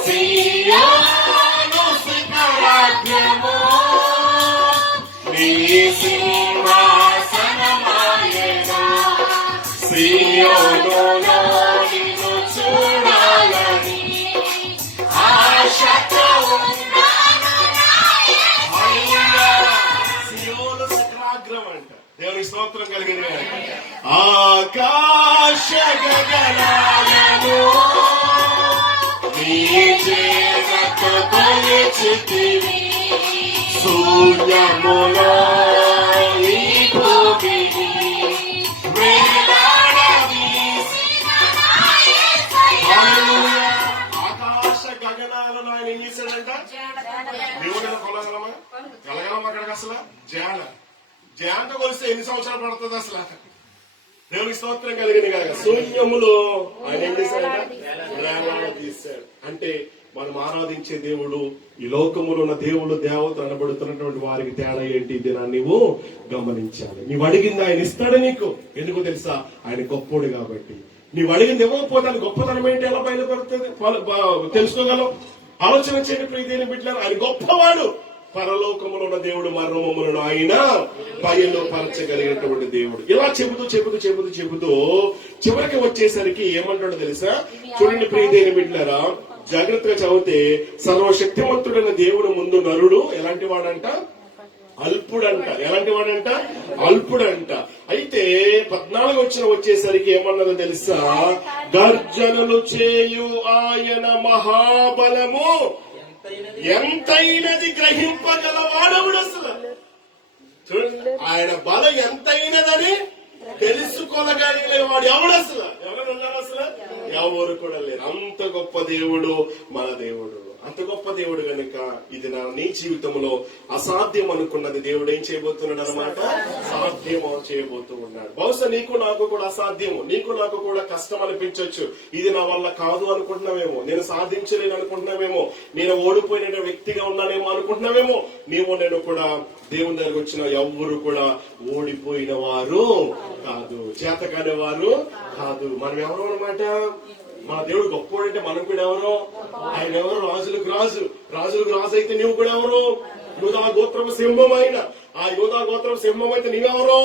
సియోను శిఖరాగ్రము నీ సింహాసనమాయనా, సియోనులో నిన్ను చూడాలని ఆశతో దేవుని స్తోత్రం కలిగింది. ఆకాశ గగనాలను నీ చేతులతో కొలిచితివి, శూన్యములో ఈ భూమిని వేలాడదీసిన ఆకాశ గగనాలను ఆయన ఏం చేశాడంట? దేవుడిని కొలగలమా? కలగలమా? అక్కడికి అసలు జాంత కొలిస్తే ఎన్ని సంవత్సరాలు పడుతుంది అసలు? దేవునికి స్తోత్రం కలిగింది కాక. శూన్యములో ఆయన ఏం చేశాడంట? తీశాడు. అంటే మనం ఆరాధించే దేవుడు, ఈ లోకములో ఉన్న దేవుడు దేవతలు అనబడుతున్నటువంటి వారికి తేడా ఏంటి? దినాన్ని నీవు గమనించాలి. నీవు అడిగింది ఆయన ఇస్తాడు నీకు. ఎందుకు తెలుసా? ఆయన గొప్పోడు కాబట్టి. నీవు అడిగింది ఇవ్వకపోతే ఆయన గొప్పతనం ఏంటి ఎలా బయలుపడుతుంది తెలుసుకోగలవు. ఆలోచన చేయండి ప్రియదేని బిడ్డలారా. ఆయన గొప్పవాడు. పరలోకములో ఉన్న దేవుడు మర్మములను ఆయన బయలుపరచగలిగినటువంటి దేవుడు. ఇలా చెబుతూ చివరికి వచ్చేసరికి ఏమంటాడో తెలుసా? చూడండి ప్రియదేని బిడ్డలారా, జాగ్రత్తగా చదివితే సర్వశక్తిమంతుడైన దేవుడు ముందు నరుడు ఎలాంటి వాడంట? అల్పుడంట. ఎలాంటి వాడంట? అల్పుడంట. అయితే 14 వచ్చేసరికి ఏమన్నదో తెలుసా? గర్జనలు చేయు ఆయన మహాబలము ఎంతైనది గ్రహింపగలవాడవుడు. అసలు చూడండి, ఆయన బలం ఎంతైనదని తెలుసుకోగలిగిన వాడు ఎవడు? అసలు ఎవరు ఉన్నారు? అసలు ఎవరు కూడా లేరు. అంత గొప్ప దేవుడు మన దేవుడు. అంత గొప్ప దేవుడు కనుక ఇది నీ జీవితంలో అసాధ్యం అనుకున్నది దేవుడు ఏం చేయబోతున్నాడు అనమాట? సాధ్యం చేయబోతూ ఉన్నాడు. బహుశా నీకు నాకు కూడా అసాధ్యము, నీకు నాకు కూడా కష్టం అనిపించవచ్చు. ఇది నా వల్ల కాదు అనుకుంటున్నావేమో, నేను సాధించలేను అనుకుంటున్నావేమో, నేను ఓడిపోయిన వ్యక్తిగా ఉన్నానేమో అనుకుంటున్నావేమో. నీవు నేను కూడా దేవుని దగ్గరకు వచ్చిన ఎవ్వరు కూడా ఓడిపోయిన వారు కాదు, చేతకాని వారు కాదు. మనం ఎవరు అనమాట? మన దేవుడు గొప్పోడంటే మనం కూడా ఎవరు? ఆయన ఎవరు? రాజులకు రాజు. రాజులకు రాజు అయితే నీవు కూడా ఎవరు? యూదా గోత్రం సింహమైన. ఆ యూదా గోత్రం సింహం అయితే నీవెవరు?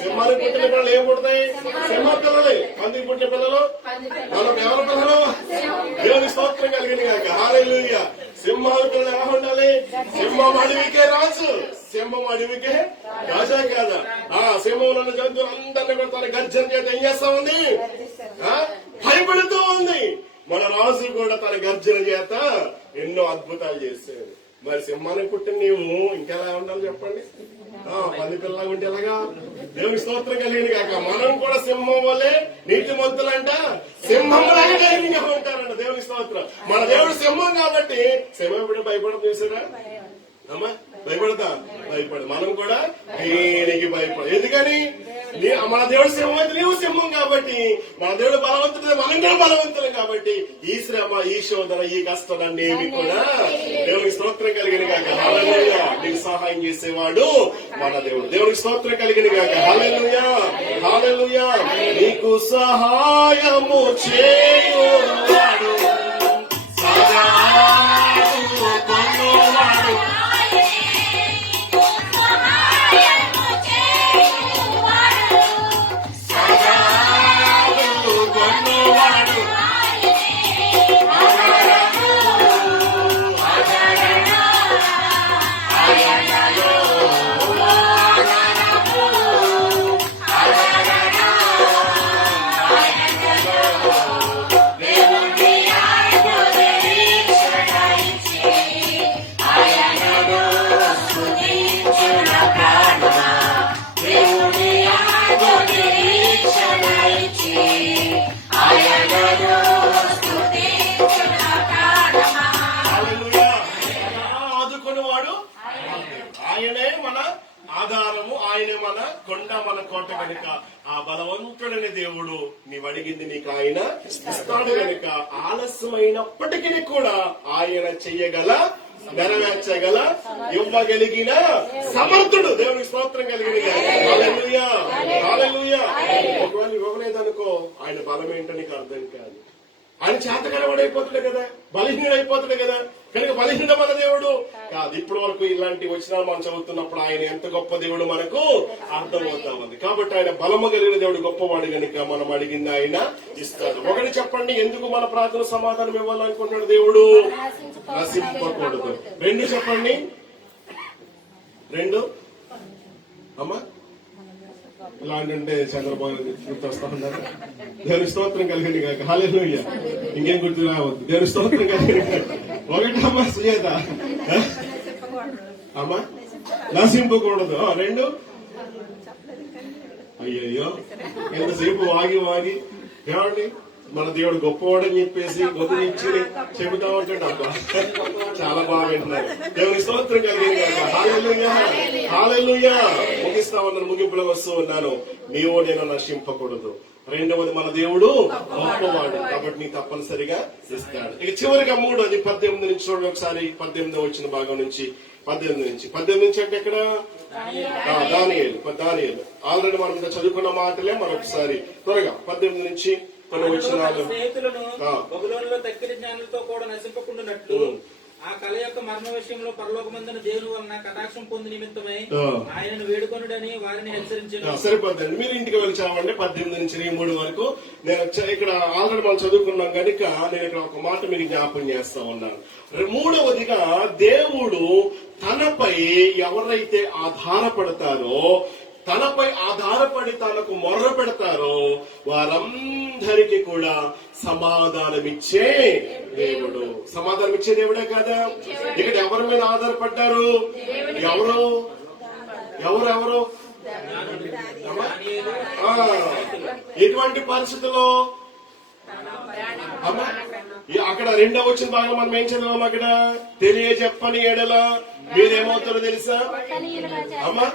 సింహానికి పుట్టిన పిల్లలు ఏం పుడతాయి? సింహ పిల్లలే. పందికి పుట్టిన పిల్లలు మనం ఎవరి పిల్లలు? దేవుని స్తోత్రం కలిగింది కాక. హల్లెలూయా. సింహాల పిల్లలు ఎలా ఉండాలి? సింహం అడవికే రాజు, సింహం అడవికే రాజా కాదా? సింహంలో ఉన్న జంతువులు అందరినీ పెడతారు. గర్జన చేత ఏం చేస్తా ఉంది? భయపడుతూ ఉంది. మన రాజు కూడా తన గర్జన చేత ఎన్నో అద్భుతాలు చేశాడు. మరి సింహానికి పుట్టిన నీవు ఇంకెలా ఉండాలి చెప్పండి? పది పిల్లగా ఉంటే ఎలాగా? దేవుని స్తోత్రం కలిగింది కాక. మనం కూడా సింహం వల్లే నీతిమంతులంట సింహంలాగా ధైర్యంగా ఉంటారంట. దేవుని స్తోత్రం. మన దేవుడు సింహం కాబట్టి సింహం ఎప్పుడు భయపడదు చూసారా అమ్మా? భయపడతా? భయపడు. మనం కూడా దేనికి భయపడు. ఎందుకని? మన దేవుడు సింహం అయితే నీవు సింహం కాబట్టి, మన దేవుడు బలవంతుడు మనం కూడా బలవంతులు కాబట్టి ఈ శ్రమ, ఈ శోధన, ఈ కష్టాలన్నీ కూడా దేవునికి స్తోత్రం కలిగిన కాక. హల్లెలూయా. నీకు సహాయం చేసేవాడు మన దేవుడు. దేవునికి స్తోత్రం కలిగిన కాక. హల్లెలూయా, హల్లెలూయా. నీకు సహాయము చేయువాడు ఆయనే మన ఆధారము, ఆయనే మన కొండ, మన కోట కనుక ఆ బలవంతుడని దేవుడు నీవు అడిగింది నీకు ఆయన ఇస్తాడు కనుక ఆలస్యమైనప్పటికీ కూడా ఆయన చెయ్యగల, నెరవేర్చగల, ఇవ్వగలిగిన సమర్థుడు. దేవునికి స్తోత్రం కలిగిన. హల్లెలూయా, హల్లెలూయా. ఒకవేళ ఇవ్వలేదనుకో ఆయన బలం ఏంటో నీకు అర్థం కాదు. ఆయన చేతకరవాడైపోతుండే కదా, బలహీనుడైపోతుండే కదా. కనుక బలహీన మన దేవుడు కాదు. ఇప్పటి వరకు ఇలాంటి వచనాలు మనం చదువుతున్నప్పుడు ఆయన ఎంత గొప్ప దేవుడు మనకు అర్థమవుతా ఉంది. కాబట్టి ఆయన బలము కలిగిన దేవుడు, గొప్పవాడు కనుక మనం అడిగింది ఆయన ఇస్తాడు. ఒకటి చెప్పండి, ఎందుకు మన ప్రార్థన సమాధానం ఇవ్వాలనుకుంటున్నాడు దేవుడు? నశింపకూడదు. రెండు చెప్పండి. రెండు అమ్మా ఇలా అంటే చంద్రబాబు గుర్తొస్తా ఉన్నారు. దేవుని స్తోత్రం కలిగింది కాక. హల్లెలూయా. ఇంకేం గుర్తు రావద్దు. దేవుని స్తోత్రం కలిగింది. ఒకటమ్మా సుజాత, అమ్మా నశింపకూడదు. రెండు అయ్యయ్యో ఎంతసేపు వాగి వాగి ఏమండి మన దేవుడు గొప్పవాడని చెప్పేసి గొప్పనిచ్చి చెబుతా ఉంటాడు. అబ్బా చాలా బాగా వింటున్నారు. దేవుని స్తోత్రం కలిగింది కాక. హల్లెలూయా, హల్లెలూయా. ముగిస్తా ఉన్నాను, ముగింపులో వస్తూ ఉన్నాను. నీవు నేను నశింపకూడదు. రెండవది మన దేవుడు గొప్పవాడు కాబట్టి నీకు తప్పనిసరిగా ఇస్తాడు. ఇక చివరిగా మూడోది 18 నుంచి చూడండి ఒకసారి. 18 వచ్చిన భాగం నుంచి 18 నుంచి అంటే ఎక్కడ? దానియేలు. ఆల్రెడీ మనం ఇంకా చదువుకున్న మాటలే మరొకసారి త్వరగా 18 నుంచి కొన్ని వచనాలు. స్నేహితులను బబులోనులో తక్కిన జ్ఞానులతో కూడా నశింపకుండానట్లు ఆ కళ యొక్క మరణ విషయంలో పరలోకమందున దేవుని వలన కటాక్షం పొంది నిమిత్తమై ఆయనను వేడుకొనుడని వారిని హెచ్చరించారు. సరిపోతుంది. మీరు ఇంటికి వెళ్ళి చదవండి 18 నుంచి 3 వరకు. నేను ఇక్కడ ఆల్రెడీ మనం చదువుకున్నాం కనుక నేను ఇక్కడ ఒక మాట మీకు జ్ఞాపకం చేస్తా ఉన్నాను. మూడవదిగా దేవుడు తనపై ఎవరైతే ఆధారపడతారో, తనపై ఆధారపడి తనకు మొర్ర పెడతారో వారందరికీ కూడా సమాధానమిచ్చే దేవుడు. సమాధానమిచ్చే దేవుడే కదా. ఇక్కడ ఎవరి మీద ఆధారపడ్డారు? ఎవరు ఎటువంటి పరిస్థితుల్లో? అక్కడ రెండవ వచ్చిన భాగం మనం ఏం చదివాం? అక్కడ తెలియజెప్పని ఎడల మీరేమవుతారో తెలుసా అమ్మా?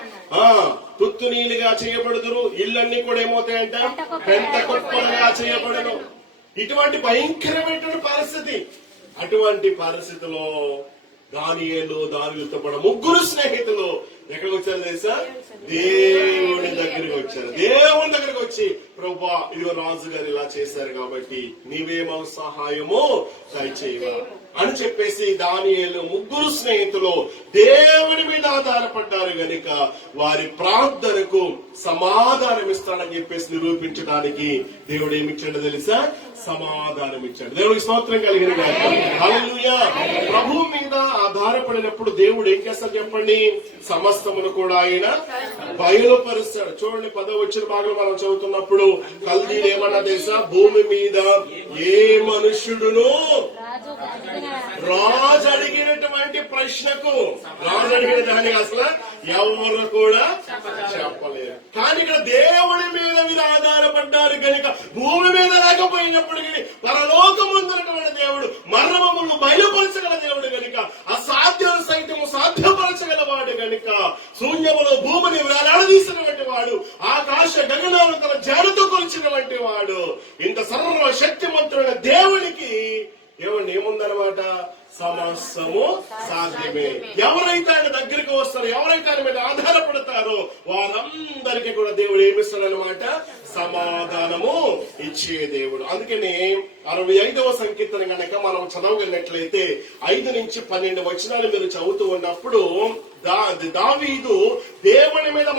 తుత్తునీలుగా చేయబడుదురు, ఇళ్ళన్నీ కూడా ఏమవుతాయంట? పెంట కుప్పలుగా చేయబడును. ఇటువంటి భయంకరమైనటువంటి పరిస్థితి. అటువంటి పరిస్థితిలో దానియేలుతో కూడా 3 స్నేహితులు ఎక్కడికి వచ్చారు తెలుసా? దేవుని దగ్గరికి వచ్చారు. దేవుని దగ్గరికి వచ్చి, ప్రభువా ఇదిగో రాజు గారు ఇలా చేశారు కాబట్టి నీవేమో సహాయము దయచేయవా అని చెప్పేసి దానియేలు 3 స్నేహితులు దేవుని మీద ఆధారపడ్డారు గనుక వారి ప్రార్థనకు సమాధానం ఇస్తాడని చెప్పేసి నిరూపించడానికి దేవుడు ఏమిచ్చాడో తెలుసా? సమాధానం ఇచ్చాడు. దేవుడికి స్తోత్రం కలిగిన గాక. హల్లెలూయా. ప్రభువు మీద ఆధారపడినప్పుడు దేవుడు ఏం చేస్తాడు చెప్పండి? సమస్య సమస్తమును కూడా ఆయన బయలుపరుస్తాడు. చూడండి 10వ వచ్చిన భాగంలో మనం చదువుతున్నప్పుడు కల్దీలు ఏమన్నా తెలుసా, భూమి మీద ఏ మనుష్యుడును రాజు అడిగినటువంటి ప్రశ్నకు, రాజు అడిగిన దానికి అసలు ఎవరు కూడా చెప్పలేరు. కానీ ఇక్కడ దేవుడి మీద మీరు ఆధారపడ్డారు కనుక భూమి మీద లేకపోయినప్పటికీ పరలోకమున్నటువంటి దేవుడు మర్మములను బయలుపరచగల దేవుడు కనుక అసాధ్యం సైతము సాధ్యపరచగలవాడు కనుక శూన్యములో భూమిని వేలాడదీసినటువంటి వాడు, ఆకాశ గగనాలను తన జాడతో కొలిచినటువంటి వాడు, ఇంత సర్వ శక్తిమంతుడైన దేవునికి ఏమండి ఏముందనమాట, సమస్తము సాధ్యమే. ఎవరైతే ఆయన దగ్గరికి వస్తారో, ఎవరైతే ఆయన మీద ఆధారపడతారో వారందరికీ కూడా దేవుడు ఏమిస్తాడనమాట, సమాధానము ఇచ్చే దేవుడు. అందుకని 65వ సంకీర్తన గనక మనం చదవగలిగినట్లయితే 5 నుంచి 12 వచనాలు మీరు చదువుతూ ఉన్నప్పుడు దావీదు దేవుని మీద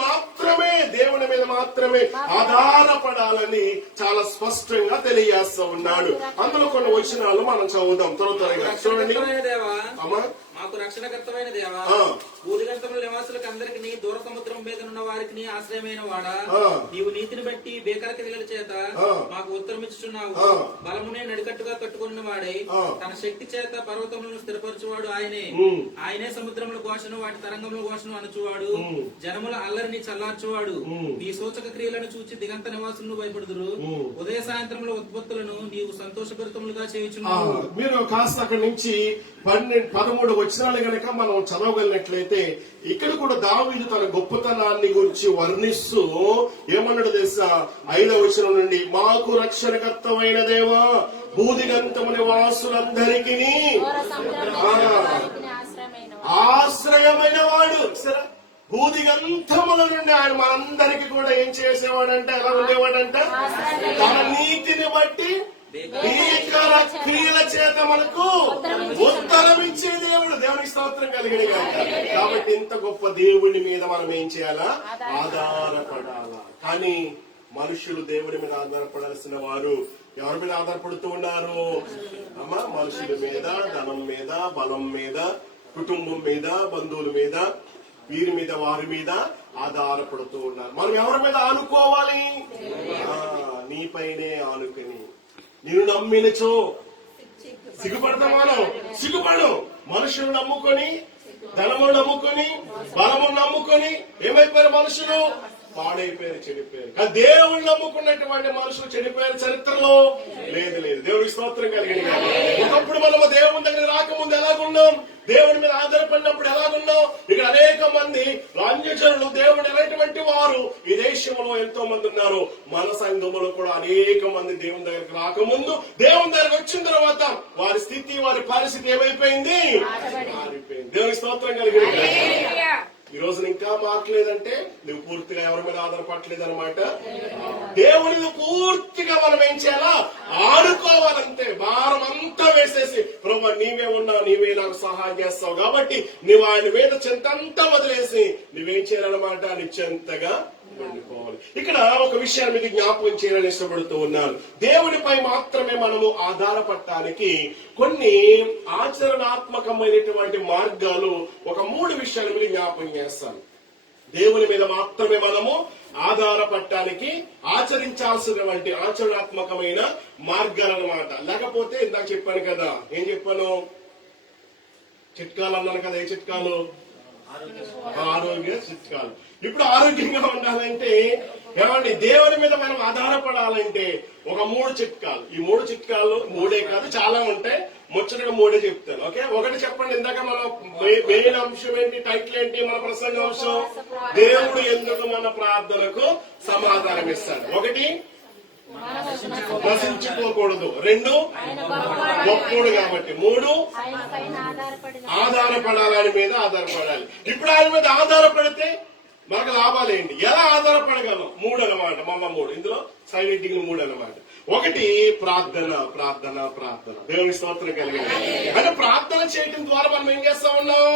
మాత్రమే ఆధారపడాలని చాలా స్పష్టంగా తెలియజేస్తూ ఉన్నాడు. అందులో కొన్ని వచనాలు మనం చదువుదాం త్వరగా. చూడండి. అమ్మా, మాకు రక్షణకర్తమైన దేవా, భూదిగంతముల నివాసులకు అందరికి దూర సముద్రం మీద ఉన్న వారికి ఆశ్రయమైన వాడా, నీవు నీతిని బట్టి బేకర క్రియల చేత మాకు ఉత్తరమిచ్చుచున్నావు. బలమునే నడికట్టుగా కట్టుకున్న వాడే, తన శక్తి చేత పర్వతములను స్థిరపరచువాడు ఆయనే సముద్రముల ఘోషను వాటి తరంగముల ఘోషను అణచువాడు, జనముల అల్లరిని చల్లార్చువాడు. నీ సూచక క్రియలను చూచి దిగంత నివాసులను భయపడుదురు. ఉదయ సాయంత్రముల ఉత్పత్తులను నీవు సంతోషభరితములుగా చేయుచున్నావు. మీరు కాస్త అక్కడి నుంచి 13 వచనాలు గనక మనం చదవగలిగినట్లయితే ఇక్కడ కూడా దావీదు తన గొప్పతనాన్ని గురించి వర్ణిస్తూ ఏమన్నాడు తెలుసా, 5వ వచనం నుండి, మాకు రక్షణకర్తమైన దేవా, భూదిగంతము నివాసులందరికీ ఆశ్రయమైన వాడు. సరే, భూదిగంతముల నుండి ఆయన మనందరికీ కూడా ఏం చేసేవాడంటే, ఎలా ఉండేవాడంట, తన నీతిని బట్టి భీకర క్రియల చేత మనకు ఉత్తరం ఇచ్చే దేవుడు. దేవునికి స్తోత్రం కలిగిన కాబట్టి ఇంత గొప్ప దేవుడి మీద మనం ఏం చేయాలా, ఆధారపడాలా. కానీ మనుషులు దేవుడి మీద ఆధారపడాల్సిన వారు ఎవరి మీద ఆధారపడుతూ ఉన్నారు అమ్మా, మనుషుల మీద, ధనం మీద, బలం మీద, కుటుంబం మీద, బంధువుల మీద, వీరి మీద వారి మీద ఆధారపడుతూ ఉన్నారు. మనం ఎవరి మీద ఆనుకోవాలి, నీపైనే ఆనుకుని. నిన్ను నమ్మినచో సిగ్గుపడు. మనుషులు నమ్ముకొని, ధనమును నమ్ముకొని, బలమును నమ్ముకొని ఏమైపోయారు మనుషులు, పాడైపోయారు, చెడిపోయారు. కానీ దేవుని నమ్ముకున్నటువంటి మనుషులు చెడిపోయారు చరిత్రలో లేదు. దేవుడికి స్తోత్రం కలిగిన. ఒకప్పుడు మనము దేవుని దగ్గర రాకముందు ఎలాగున్నాం, దేవుడి మీద ఆధారపడినప్పుడు ఎలాగున్నాం. ఇక్కడ అనేక మంది అన్యజనులు దేవుడు అనేటువంటి వారు ఈ దేశంలో ఎంతో మంది ఉన్నారు. మన సంఘములో కూడా అనేక మంది దేవుని దగ్గరికి రాకముందు, దేవుని దగ్గరకు వచ్చిన తర్వాత వారి స్థితి, వారి పరిస్థితి ఏమైపోయింది, మారిపోయింది. దేవునికి స్తోత్రం కలిగింది. ఈ రోజున ఇంకా మారలేదంటే నువ్వు పూర్తిగా ఎవరి మీద ఆధారపడలేదు అనమాట. దేవుని పూర్తిగా మనం ఏం చేయాలా, ఆడుకోవాలంటే భారం అంతా వేసేసి, ప్రభు నీవే ఉన్నావు, నీవే నాకు సహాయం చేస్తావు కాబట్టి నువ్వు ఆయన మీద చెంతంతా వదిలేసి నువ్వేం చేయాలన్నమాట, నిశ్చంతగా వెళ్ళిపోవాలి. ఇక్కడ ఒక విషయాన్ని మీకు జ్ఞాపకం చేయాలని ఇష్టపడుతూ ఉన్నాను. దేవుడిపై మాత్రమే మనము ఆధారపడటానికి కొన్ని ఆచరణాత్మకమైనటువంటి మార్గాలు, ఒక 3 విషయాలు మీకు జ్ఞాపకం చేస్తాను. దేవుని మీద మాత్రమే మనము ఆధారపడటానికి ఆచరించాల్సినటువంటి ఆచరణాత్మకమైన మార్గాలు అన్నమాట. లేకపోతే ఇందాక చెప్పాను కదా, ఏం చెప్పాను, చిట్కాలు అన్నాను కదా. ఏ చిట్కాలు, ఆరోగ్య చిట్కాలు. ఇప్పుడు ఆరోగ్యంగా ఉండాలంటే ఏమండి, దేవుని మీద మనం ఆధారపడాలంటే ఒక 3 చిట్కాలు. ఈ 3 చిట్కాలు 3 కాదు, చాలా ఉంటాయి. ముచ్చటగా 3 చెప్తాను. ఓకే, ఒకటి చెప్పండి. ఇందాక మన మెయిన్ అంశం ఏంటి, టైటిల్ ఏంటి, మన ప్రసంగ అంశం, దేవుడు ఎందుకు మన ప్రార్థనకు సమాధానం ఇస్తాడు. 1, నశించుకోకూడదు. 2, గొప్పోడు కాబట్టి. 3, ఆధారపడాలని మీద ఆధారపడాలి. ఇప్పుడు ఆయన మీద ఆధారపడితే మనకు లాభాలేంటి, ఎలా ఆధారపడగలం? 3 అన్నమాట. మళ్ళా 3, ఇందులో సైడ్ హెడ్డింగ్ 3 అన్నమాట. 1, ప్రార్థన. దేవుని స్తోత్రం కలిగింది. అంటే ప్రార్థన చేయడం ద్వారా మనం ఏం చేస్తా ఉన్నాం,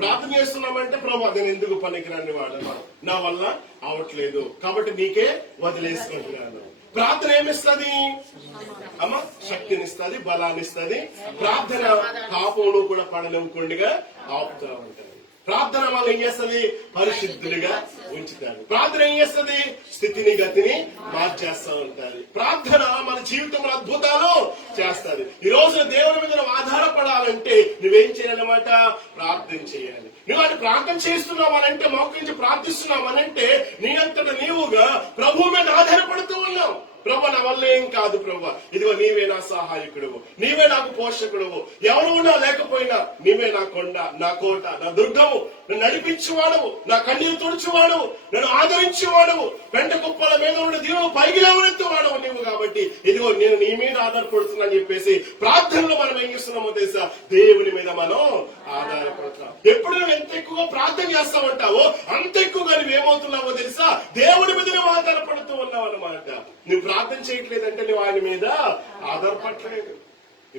ప్రార్థన చేస్తున్నామంటే, ప్రభు నేను ఎందుకు పనికిరాని వాడను, నా వల్ల అవట్లేదు కాబట్టి నీకే వదిలేసుకుంటున్నాను. ప్రార్థన ఏమిస్తుంది అమ్మ? శక్తినిస్తుంది, బలాన్నిస్తుంది. ప్రార్థన పాపంలో కూడా పడనివ్వకుండా ఆపుతా ఉంటారు. ప్రార్థన వాళ్ళు ఏం చేస్తుంది? పరిశుద్ధులుగా ఉంచుతారు. ప్రార్థన ఏం చేస్తుంది? స్థితిని గతిని మార్చేస్తా ఉంటారు. ప్రార్థన మన జీవితంలో అద్భుతాలు చేస్తుంది. ఈ రోజు దేవుని మీద నువ్వు ఆధారపడాలంటే నువ్వేం చేయాలన్నమాట? ప్రార్థన చేయాలి. నువ్వు అది ప్రార్థన చేస్తున్నావనంటే, మోకరించి ప్రార్థిస్తున్నావనంటే నీ అంతటా నీవుగా ప్రభు మీద ఆధారపడుతూ ఉన్నావు. ప్రభు నా వల్ల ఏం కాదు ప్రభు, ఇదిగో నీవే నా సహాయకుడు, నీవే నాకు పోషకుడు, ఎవరు ఉన్నా లేకపోయినా నీవే నా కొండ, నా కోట, నా దుర్గము, నన్ను నడిపించేవాడవు, నా కన్నీరు తుడుచువాడవు, నన్ను ఆదరించేవాడవు, పెంట కుప్పల మీద ఉన్న దీవును పైకి లేవనెత్తువాడవు నీవు. కాబట్టి ఇదిగో నేను నీ మీద ఆధారపడుతున్నా అని చెప్పేసి ప్రార్థనలో మనం ఏం చేస్తున్నామో తెలుసా? దేవుని మీద మనం ఆధారపడుతున్నాం. ఎప్పుడు నువ్వు ఎంత ఎక్కువగా ప్రార్థన చేస్తావంటావో అంత ఎక్కువగా నువ్వేమవుతున్నావో తెలుసా? దేవుడి మీద నువ్వు ఆధారపడుతూ ఉన్నావు అన్నమాట. నువ్వు ప్రార్థన చేయట్లేదంటే నువ్వు ఆయన మీద ఆధారపడలేదు. ఈ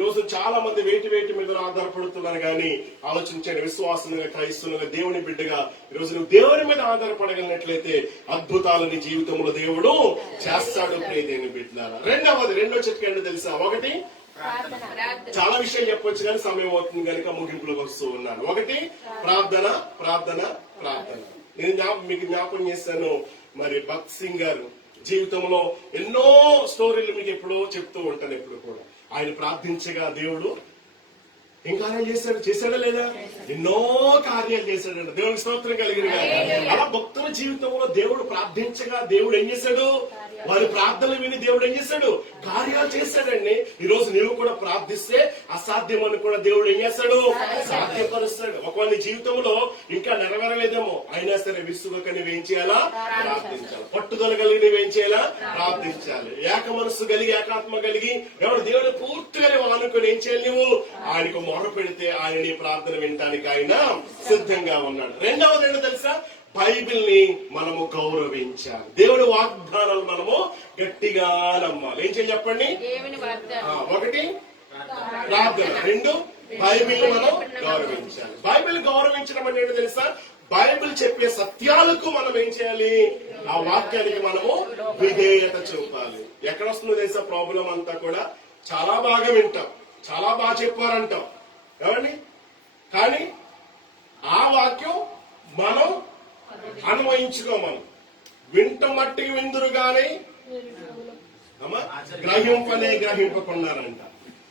రోజు చాలా మంది వేటి మీద ఆధారపడుతున్నారు. కానీ ఆలోచించండి, విశ్వాసంగా, క్రైస్తవులుగా, దేవుని బిడ్డగా ఈరోజు నువ్వు దేవుని మీద ఆధారపడగలిగినట్లయితే అద్భుతాలు నీ జీవితంలో దేవుడు చేస్తాడు. ప్రియదేవుని బిడ్డలారా, రెండో చిట్కా ఏంటో తెలుసా? ఒకటి, చాలా విషయం చెప్పొచ్చు కానీ సమయం అవుతుంది కనుక ముగింపులోకి వస్తూ ఉన్నాను. ఒకటి, ప్రార్థన ప్రార్థన ప్రార్థన. నేను మీకు జ్ఞాపకం చేస్తాను, మరి భక్త్ సింగ్ గారు జీవితంలో ఎన్నో స్టోరీలు మీకు ఎప్పుడో చెప్తూ ఉంటాను. ఎప్పుడు కూడా ఆయన ప్రార్థించగా దేవుడు ఏం కార్యాలు చేశాడా లేదా? ఎన్నో కార్యాలు చేశాడంట. దేవునికి స్తోత్రం కలిగిన. అలా భక్తుల జీవితంలో దేవుడు ప్రార్థించగా దేవుడు ఏం చేశాడు? వారి ప్రార్థనలు విని దేవుడు ఏం చేశాడు? కార్యాలు చేశాడండి. ఈ రోజు నీవు కూడా ప్రార్థిస్తే అసాధ్యమని కూడా దేవుడు ఏం చేస్తాడు? సాధ్యపరుస్తాడు. ఒకవేళ నీ జీవితంలో ఇంకా నెరవేరలేదేమో, అయినా సరే విసుగక నువ్వేం చేయాలా? ప్రార్థించాలి. పట్టుదల కలిగి నువ్వేం చేయాలా? ప్రార్థించాలి. ఏక మనస్సు కలిగి, ఏకాత్మ కలిగి, ఎవరు దేవుడు పూర్తిగా నువ్వు అనుకుని ఏం చేయాలి? నువ్వు ఆయనకు మొర పెడితే ఆయన నీ ప్రార్థన వినటానికి ఆయన సిద్ధంగా ఉన్నాడు. రెండవది ఏంటో తెలుసా? బైబిల్ ని మనము గౌరవించాలి. దేవుడి వాగ్దానాలు మనము గట్టిగా నమ్మాలి. ఏం చేయాలి చెప్పండి? ఒకటి, ప్రార్థన. రెండు, బైబిల్ మనం గౌరవించాలి. బైబిల్ గౌరవించడం అంటే ఏంటో తెలుసా? బైబిల్ చెప్పే సత్యాలకు మనం ఏం చేయాలి? ఆ వాక్యానికి మనము విధేయత చూపాలి. ఎక్కడ వస్తుందో తెలుసా ప్రాబ్లం అంతా కూడా? చాలా బాగా వింటాం, చాలా బాగా చెప్పారంటాం ఏమండి, కానీ ఆ వాక్యం మనం అన్వయించుకోమని వింట మట్టి విందురు గాని గ్రహింపనే గ్రహింపకున్నారంట.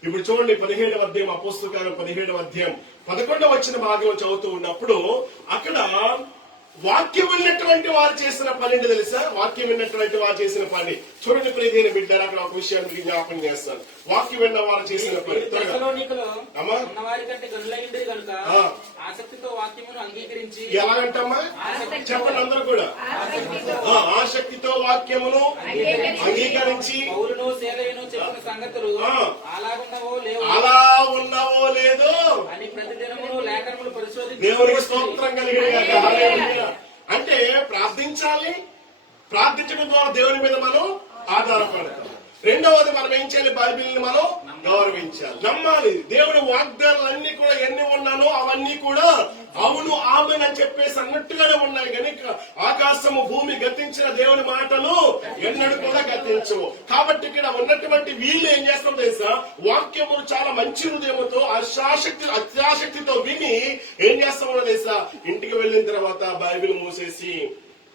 ఇప్పుడు చూడండి 17వ అధ్యాయం, అపోస్తలుల కార్యం 17వ అధ్యాయం 11వ వచ్చిన భాగం చదువుతూ ఉన్నప్పుడు అక్కడ వాక్యం విన్నటువంటి వారు చేసిన పని ఏంటి తెలుసా? వాక్యం విన్నటువంటి వారు చేసిన పని చూడండి. ప్రియమైన బిడ్డలు, అక్కడ ఒక విషయాన్ని జ్ఞాపకం చేస్తాను. వాక్యం విన్న వారు చేసిన పని ఆసక్తితో వాక్యమును అంగీకరించి, ఎలాగంటమ్మా చెప్పండి అందరూ కూడా, ఆసక్తితో వాక్యమును అంగీకరించి పౌలును సేవయును చెప్పిన సంగతులు అలా ఉన్నావో లేదో అని ప్రతిదినమును లేఖనములు పరిశోధించి దేవునికి స్తోత్రం కలిగిన. అంటే ప్రార్థించాలి, ప్రార్థించడం ద్వారా దేవుని మీద మనం ఆధారపడతాం. రెండవది మనం ఏం చేయాలి? బైబిల్ ని మనం గౌరవించాలి, నమ్మాలి. దేవుడి వాగ్దానాలన్నీ కూడా ఎన్ని ఉన్నానో అవన్నీ కూడా అవును ఆమెన్ అని చెప్పేసి అన్నట్టుగానే ఉన్నాయి. కనుక ఆకాశము భూమి గతించిన దేవుని మాటలు ఎన్నడూ కూడా గతించవు. కాబట్టి ఇక్కడ ఉన్నటువంటి వీళ్ళు ఏం చేస్తాం తెలుసా? వాక్యములు చాలా మంచి హృదయంతో అత్యాశక్తితో విని ఏం చేస్తామో తెలుసా? ఇంటికి వెళ్ళిన తర్వాత బైబిల్ మూసేసి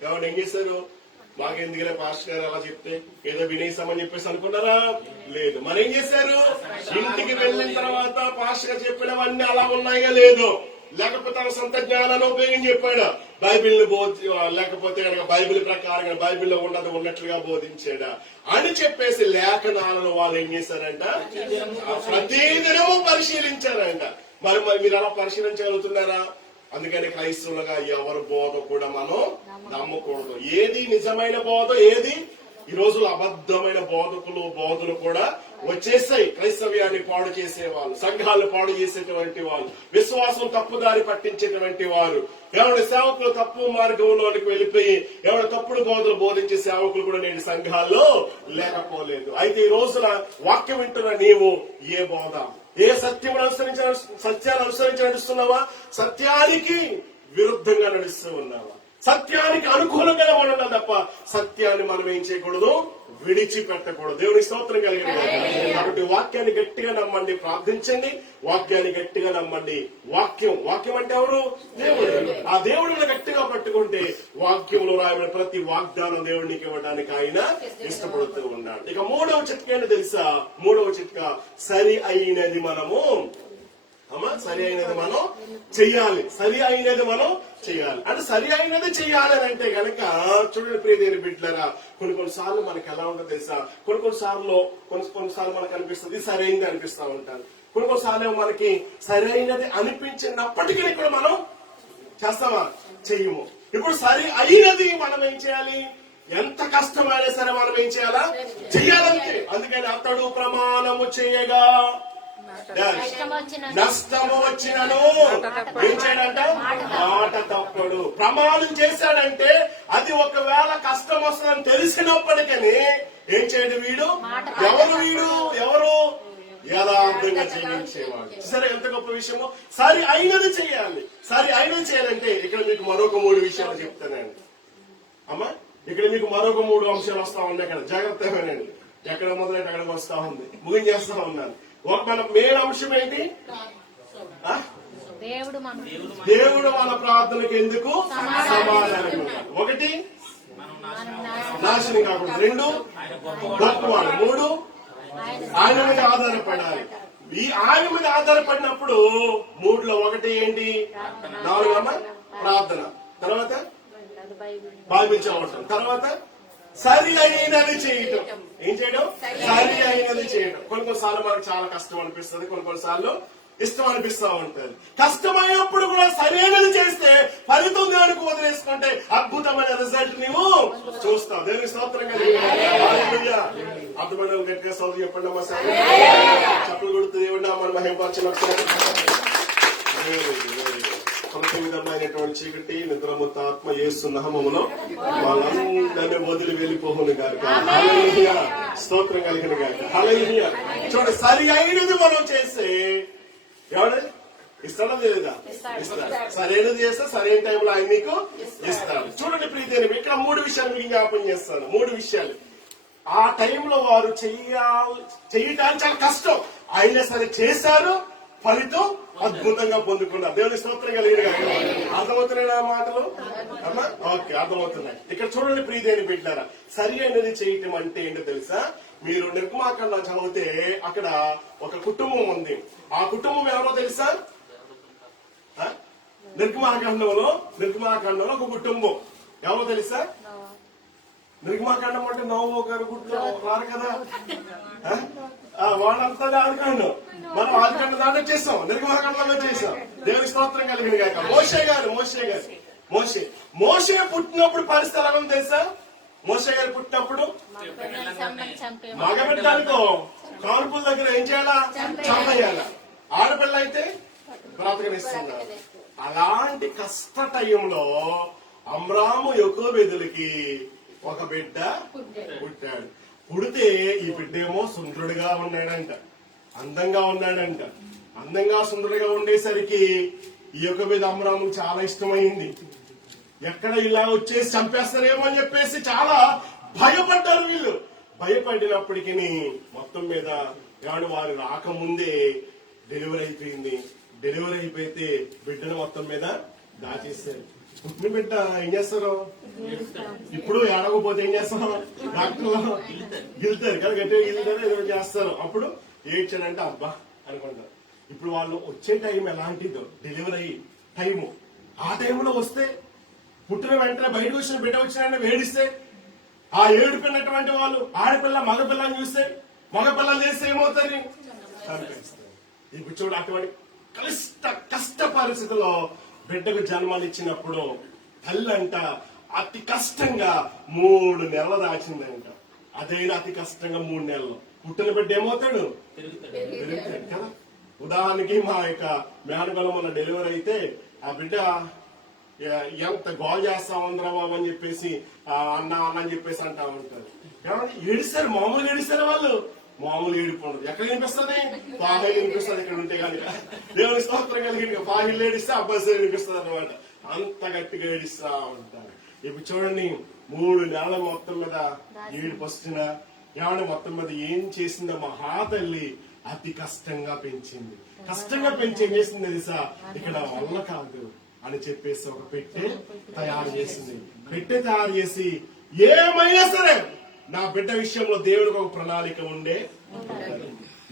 ఎవరు ఏం చేశారు? మాకెందుకులే పాస్టర్ గారు అలా చెప్తే ఏదో వినేసామని చెప్పేసి అనుకున్నారా? లేదు. మరి ఏం చేశారు? ఇంటికి వెళ్ళిన తర్వాత పాస్టర్ గారు చెప్పినవన్నీ అలా ఉన్నాయా లేదు, లేకపోతే తన సొంత జ్ఞానాన్ని ఉపయోగించి చెప్పాడా? బైబిల్ లేకపోతే బైబిల్ ప్రకారంగా బైబిల్లో ఉన్నది ఉన్నట్లుగా బోధించాడా అని చెప్పేసి లేఖనాలను వాళ్ళు ఏం చేశారంట? ప్రతిదినము పరిశీలించారంట. మరి మీరు అలా పరిశీలించగలుగుతున్నారా? అందుకని క్రైస్తవులుగా ఎవరి బోధ కూడా మనం నమ్మకూడదు. ఏది నిజమైన బోధ, ఏది ఈ రోజుల్లో అబద్ధమైన బోధలు కూడా వచ్చేసాయి. క్రైస్తవ్యాన్ని పాడు చేసేవాళ్ళు, సంఘాలను పాడు చేసేటువంటి వాళ్ళు, విశ్వాసం తప్పుదారి పట్టించేటువంటి వారు, ఎవరి సేవకులు తప్పు మార్గంలోనికి వెళ్ళిపోయి ఎవరి తప్పుడు బోధలు బోధించే సేవకులు కూడా నేటి సంఘాల్లో లేకపోలేదు. అయితే ఈ రోజున వాక్యం వింటున్న నీవు ఏ బోధ, ఏ సత్యం సత్యాన్ని అనుసరించి నడుస్తున్నావా? సత్యానికి విరుద్ధంగా నడుస్తూ ఉన్నావా? సత్యానికి అనుకూలంగా మనం ఉండాలి తప్ప సత్యాన్ని మనం ఏం చేయకూడదు, విడిచిపెట్టకూడదు. దేవుని స్తోత్రం కలిగిన కాబట్టి వాక్యాన్ని గట్టిగా నమ్మండి, ప్రార్థించండి, వాక్యాన్ని గట్టిగా నమ్మండి. వాక్యం అంటే ఎవరు? దేవుడు. ఆ దేవుడిని గట్టిగా పట్టుకుంటే వాక్యంలో రాయబడిన ప్రతి వాగ్దానం దేవుడికి ఇవ్వడానికి ఆయన ఇష్టపడుతూ ఉన్నాడు. ఇక మూడవ చిట్కా ఏంటో తెలుసా? మూడవ చిట్కా సరి అయినది మనము సరి అయినది మనం చెయ్యాలి. సరి అయినది మనం చెయ్యాలి అంటే సరి అయినది చెయ్యాలి అని అంటే గనక చూడండి ప్రియదేని బిడ్డలారా, కొన్నిసార్లు మనకి ఎలా ఉంటుందో తెలుసా? కొన్నిసార్లు మనకు అనిపిస్తుంది సరైనది అనిపిస్తా ఉంటారు. కొన్నిసార్లు మనకి సరైనది అనిపించినప్పటికీ కూడా మనం చేస్తామా? చెయ్యము. ఇప్పుడు సరి అయినది మనం ఏం చేయాలి? ఎంత కష్టమైనా సరే మనం ఏం చేయాలా? చెయ్యాలంతే. అందుకని అతడు ప్రమాణము చేయగా నష్టము వచ్చినను ఏం చేయడంట? మాట తప్పడు. ప్రమాణం చేశాడంటే అది ఒకవేళ కష్టం వస్తుందని తెలిసినప్పటికీ ఏం చేయడు వీడు. ఎవరు యథార్థంగా జీవించేవాడు. సరే, ఎంత గొప్ప విషయమో. సరి అయినది చేయాలి. సరి అయినది చేయాలంటే ఇక్కడ మీకు మరొక 3 విషయాలు చెప్తానండి. అమ్మా, ఇక్కడ మీకు మరొక 3 అంశాలు వస్తా ఉన్నాయి. ఇక్కడ జాగ్రత్తగానండి. ఎక్కడ మొదలైతే అక్కడికి వస్తా ఉంది. ముగించేస్తా ఉన్నాను. మన మెయిన్ అంశం ఏంటి? దేవుడు మన ప్రార్థనకు ఎందుకు సమాధానం. 1 నాశనం కాకుండా, 2 గొప్పవాడు, 3 ఆయన మీద ఆధారపడాలి. ఈ ఆయన మీద ఆధారపడినప్పుడు 3లో 1 ఏంటి? 4 ప్రార్థన, తర్వాత బైబిల్ చదవటం, తర్వాత సరి అయినది చేయటం. ఏం చేయడం? సరి అయినది చేయడం. కొన్నిసార్లు మనకు చాలా కష్టం అనిపిస్తుంది, కొన్నిసార్లు ఇష్టం అనిపిస్తా ఉంటుంది. కష్టమైనప్పుడు కూడా సరైనది చేస్తే ఫలితం దేవునికి వదిలేసుకుంటే అద్భుతమైన రిజల్ట్ నీవు చూస్తావు. దేవునికి స్తోత్రం కలిగి అద్భుతమైన గట్టిగా స్తోత్రం చెప్పండి అమ్మా. సరే, చప్పలు కొడుతూ దేవుడిని మన మహిమపరచని ఒకసారి. ప్రతి విధమైనటువంటి చీకటి నిద్రముత్త ఆత్మ యేసు నామములో వాళ్ళందరినీ వదిలి వెళ్ళిపోవును గాక. హల్లెలూయా, స్తోత్రం కలిగిన గాక. హల్లెలూయా. చూడండి, సరి అయినది మనం చేస్తే ఎవడు ఇస్తాడా లేదా? ఇస్తాడు. సరైనది చేస్తే సరైన టైంలో ఆయన మీకు ఇస్తాడు. చూడండి ప్రీతిని, ఇక్కడ 3 విషయాలు మీకు జ్ఞాపం చేస్తాను. 3 విషయాలు ఆ టైంలో వారు చేయటానికి చాలా కష్టం, అయినా సరే చేశారు, ఫలితం అద్భుతంగా పొందుకున్నారు. దేవుని స్తోత్రం కలిగిన గాక. అర్థమవుతున్నాయి మాటలు? అమ్మా, ఓకే, అర్థమవుతున్నాయి. ఇక్కడ చూడండి ప్రియదేని బిడ్డారా, సరి అయినది చేయటం అంటే ఏంటో తెలుసా? మీరు నిర్గమాకాండం చదివితే అక్కడ ఒక కుటుంబం ఉంది. ఆ కుటుంబం ఎవరో తెలుసా? నిర్గమాకాండంలో ఒక కుటుంబం ఎవరో తెలుసా? నిర్గమాకాండం అంటే నోవహు గారు గుట్లో రారు కదా, వాళ్ళంతా ఆదికాండం. మనం ఆదికాండం దాంట్లో చేస్తాం, నిర్గమాకాండంలో చేసాం. దేవుని స్తోత్రం కలిగిన గాక. మోషే పుట్టినప్పుడు పరిస్థితి ఎలా ఉంది తెలుసా? మోషే గారు పుట్టినప్పుడు మగబిడ్డలతో కానుపుల దగ్గర ఏం చేయాలా? చంపేయాలా. ఆడపిల్ల అయితే బ్రతకనిస్తున్నారు. అలాంటి కష్ట టైంలో అమ్రాము యోకోబేదులకి ఒక బిడ్డ పుట్టాడు. పుడితే ఈ బిడ్డేమో సుందరుడిగా ఉన్నాడంట, అందంగా ఉన్నాడంట. అందంగా సుందరుడిగా ఉండేసరికి ఈ యోకోబేదు అమ్రాముకు చాలా ఇష్టమైంది. ఎక్కడ ఇలా వచ్చేసి చంపేస్తారేమో అని చెప్పేసి చాలా భయపడ్డారు వీళ్ళు. భయపడినప్పటికీ మొత్తం మీద వారు రాకముందే డెలివరీ అయిపోయింది. డెలివరీ అయిపోతే బిడ్డను మొత్తం మీద దాచేస్తారు. పుట్టిన బిడ్డ ఏం చేస్తారు? ఇప్పుడు ఏడవకపోతే ఏం చేస్తారు? డాక్టర్లు గిలుతారు కదా, గట్టిగా గిలుతారు, ఏదో చేస్తారు. అప్పుడు ఏడ్చాడంటే అబ్బా అనుకుంటారు. ఇప్పుడు వాళ్ళు వచ్చే టైం ఎలాంటిదో, డెలివరీ టైము. ఆ టైంలో వస్తే పుట్టిన వెంటనే బయటకు వచ్చిన బిడ్డ వచ్చిన వేడిస్తే ఆ ఏడుకున్నటువంటి వాళ్ళు ఆడపిల్ల మగపిల్లని చూస్తే, మగపిల్లని చేస్తే ఏమవుతుంది? ఇప్పుడు చూడు, అటువంటి కష్ట పరిస్థితుల్లో బిడ్డకు జన్మనిచ్చినప్పుడు తల్లంట అతి కష్టంగా 3 నెలలు దాచిందంట. అదైనా అతి కష్టంగా 3 నెలలు. పుట్టిన బిడ్డ ఏమవుతాడు? పెరుగుతాడు కదా. ఉదాహరణకి మా యొక్క మేనగొల్ల మొన్న డెలివరీ అయితే ఆ బిడ్డ ఎంత గోల్ చేస్తా ఉందిరా బాబు అని చెప్పేసి అన్న అని చెప్పేసి అంటా ఉంటారు. ఏడిస్తారు, మామూలు ఏడిస్తారు వాళ్ళు. మామూలు ఏడుపు ఉండదు. ఎక్కడ వినిపిస్తుంది? పాహిల్ వినిపిస్తుంది. ఇక్కడ ఉంటే కనుక దేవుని స్తోత్రం కలిగి పాహిల్ ఏడిస్తే అబ్బాయి వినిపిస్తుంది అనమాట. అంత గట్టిగా ఏడుస్తా ఉంటారు. ఇప్పుడు చూడండి 3 నెలల మొత్తం మీద ఏడుపు వస్తున్నా ఏమన్నా మొత్తం మీద ఏం చేసిందో మహాతల్లి అతి కష్టంగా పెంచింది. కష్టంగా పెంచి ఏం చేసింది తెలుసా, ఇక్కడ వల్ల కాదు అని చెప్పేసి ఒక పెట్టె తయారు చేసింది. పెట్టె తయారు చేసి ఏమైనా సరే నా బిడ్డ విషయంలో దేవుడికి ఒక ప్రణాళిక ఉండే,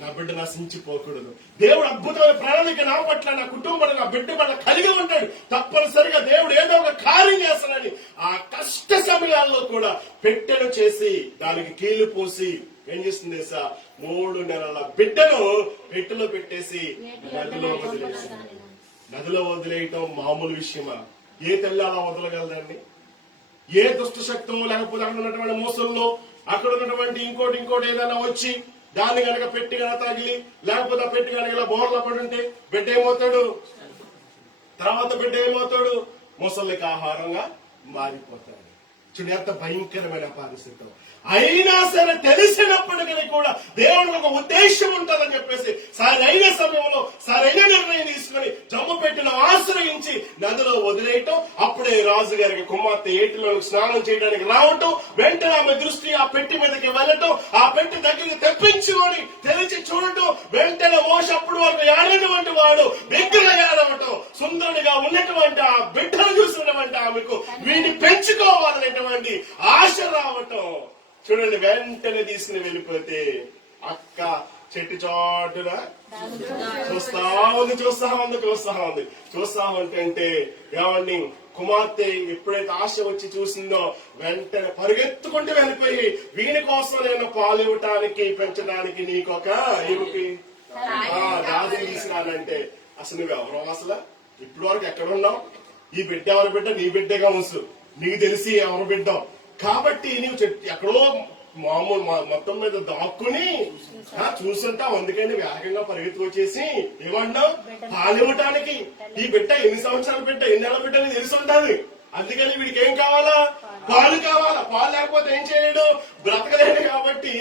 నా బిడ్డ నశించిపోకూడదు. దేవుడు అద్భుతమైన ప్రణాళిక నా పట్ల, నా కుటుంబం, నా బిడ్డ పట్ల కలిగి ఉంటాడు. తప్పనిసరిగా దేవుడు ఏదో ఒక కార్యం చేస్తానని ఆ కష్ట సమయాల్లో కూడా పెట్టెను చేసి దానికి కీళ్లు పోసి ఏం చేస్తుంది తెలుసా, 3 నెలల బిడ్డను పెట్టెలో పెట్టేసి నదిలో వదిలేసింది. నదిలో వదిలేయటం మామూలు విషయమా? ఏ తల్లి అలా వదలగలదండి? ఏ దుష్ట శక్తో లేకపోతే అక్కడ ఉన్నటువంటి మోసల్లో అక్కడ ఉన్నటువంటి ఇంకోటి ఏదైనా వచ్చి దాన్ని కనుక పెట్టి కనుక తగిలి లేకపోతే ఆ పెట్టి కనుక ఇలా బోర్ల పడి ఉంటే బిడ్డ ఏమవుతాడు? తర్వాత బిడ్డ ఏమవుతాడు? మొసళ్ళకి ఆహారంగా మారిపోతాడు. చూడు ఎంత భయంకరమైన పరిస్థితి. అయినా సరే తెలిసినప్పటికీ కూడా దేవుడికి ఒక ఉద్దేశం ఉంటుందని చెప్పేసి సరైన సమయంలో సరైన నిర్ణయం తీసుకుని జమ్ము పెట్టిన ఆశ్రయించి నదిలో వదిలేయటం. అప్పుడే రాజుగారికి కుమార్తె ఏటిలో స్నానం చేయడానికి రావటం, వెంటనే ఆమె దృష్టి ఆ పెట్టి మీదకి వెళ్ళటం, ఆ పెట్టి దగ్గరికి తెప్పించుకొని తెలిసి చూడటం. వెంటనే మోష అప్పుడు వరకు ఏడటువంటి వాడు విగ్రహవటం, సుందరుడిగా ఉన్నటువంటి ఆ బిడ్డను చూసినటువంటి ఆమెకు వీడిని పెంచుకోవాలనేటువంటి ఆశ రావటం. చూడండి, వెంటనే తీసుకుని వెళ్ళిపోతే అక్క చెట్టు చాటున చూస్తా ఉంటే ఏమండి కుమార్తె ఎప్పుడైతే ఆశ వచ్చి చూసిందో వెంటనే పరిగెత్తుకుంటూ వెళ్ళిపోయి వీని కోసం నేను పాలు ఇవ్వటానికి పెంచడానికి నీకొక ఏమిటి రాజుని తీసుకురానంటే అసలు నువ్వు ఎవరో అసలు ఇప్పటి వరకు ఎక్కడ ఉన్నావు? ఈ బిడ్డ ఎవరి బిడ్డ? నీ బిడ్డగా ఉంచు, నీకు తెలిసి ఎవరు బిడ్డ కాబట్టి నీవు ఎక్కడో మామూలు మొత్తం మీద దాక్కుని చూస్తుంటావు. అందుకని వేగంగా పరిగెత్తుకొచ్చేసి ఏమన్నావు? పాలు ఇవ్వటానికి. ఈ బిడ్డ ఎన్ని సంవత్సరాల బిడ్డ, ఎన్ని నెలల బిడ్డ అని తెలిసి ఉంటుంది. అందుకని వీడికి ఏం కావాలా? పాలు కావాలా. పాలు లేకపోతే ఏం చేయలేడు, బ్రతకలేడు. కాబట్టి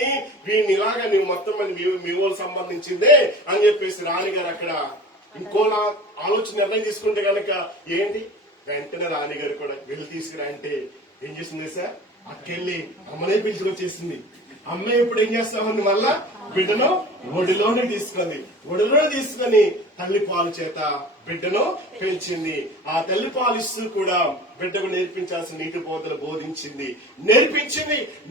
వీడిని ఇలాగా నువ్వు మొత్తం మీద మీ ఊరు సంబంధించిందే అని చెప్పేసి రాణిగారు అక్కడ ఇంకోలా ఆలోచన నిర్ణయం తీసుకుంటే కనుక ఏంటి, వెంటనే రాణిగారు కూడా వెళ్ళి తీసుకురా అంటే ఏం చేసింది సార్, అక్కెళ్ళి అమ్మనే పిలుచుకొచ్చేసింది. అమ్మ ఇప్పుడు ఏం చేస్తామని మళ్ళా బిడ్డను ఒడిలోనే తీసుకొని తల్లి పాలు చేత బిడ్డను పెంచింది. ఆ తల్లి పాలు ఇస్తూ కూడా బిడ్డకు నేర్పించాల్సిన నీటి బోధలు బోధించింది,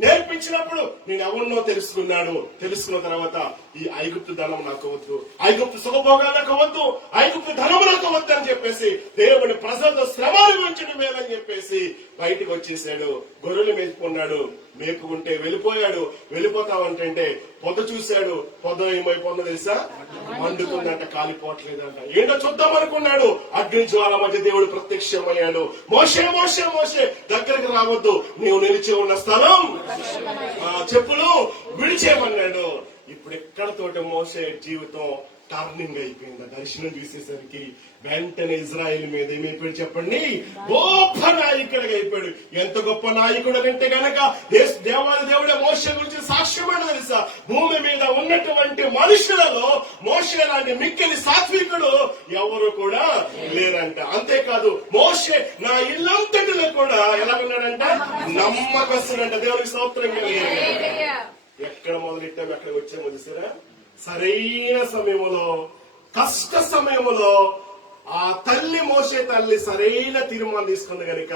నేర్పించినప్పుడు నేను ఎవరినో తెలుసుకున్న తర్వాత ఈ ఐగుప్తు ధనం నాకు వద్దు, ఐగుప్తు సుఖభోగాలు నాకు వద్దు, ఐగుప్తు ధనం నాకు వద్దు అని చెప్పేసి దేవుని ప్రజలతో శ్రమలు ఉంచడం మేలని చెప్పేసి బయటకు వచ్చేసాడు. గొర్రెలు మేపుకున్నాడు, మేపుకుంటే వెళ్ళిపోతావంటే పొద చూశాడు. పొద ఏమైపోతుందో తెలుసా, మండుతుందంట, కాలిపోవట్లేదంట. ఏంటో చూద్దాం అనుకున్నాడు. అగ్ని జ్వాల మధ్య దేవుడు ప్రత్యక్షమయ్యాడు. మోషే దగ్గరికి రావద్దు, నీవు నిలిచి ఉన్న స్థలం చెప్పులు విడిచేయమన్నాడు. ఇప్పుడు ఎక్కడతోటి మోషే జీవితం టర్నింగ్ అయిపోయింది. దర్శనం చూసేసరికి వెంటనే ఇజ్రాయెల్ మీద ఏమైపోయాడు చెప్పండి, గొప్ప నాయకుడిగా అయిపోయాడు. ఎంత గొప్ప నాయకుడు అంటే గనక దేవుడే మోషే గురించి సాక్ష్యమైన తెలుసా, భూమి మీద ఉన్నటువంటి మనుషులలో మోషే లాంటి మిక్కిలి సాత్వికుడు ఎవరు కూడా లేరంట. అంతేకాదు మోషే నా ఇల్లంతటిలో కూడా ఎలా ఉన్నాడంట, నమ్మకస్తుడంట. దేవునికి స్తోత్రం. ఎక్కడ మొదలెట్టాము, ఎక్కడికి వచ్చామో చూసారా, సరైన సమయంలో, కష్ట సమయంలో ఆ తల్లి మోషే తల్లి సరైన తీర్మానం తీసుకుంది కనుక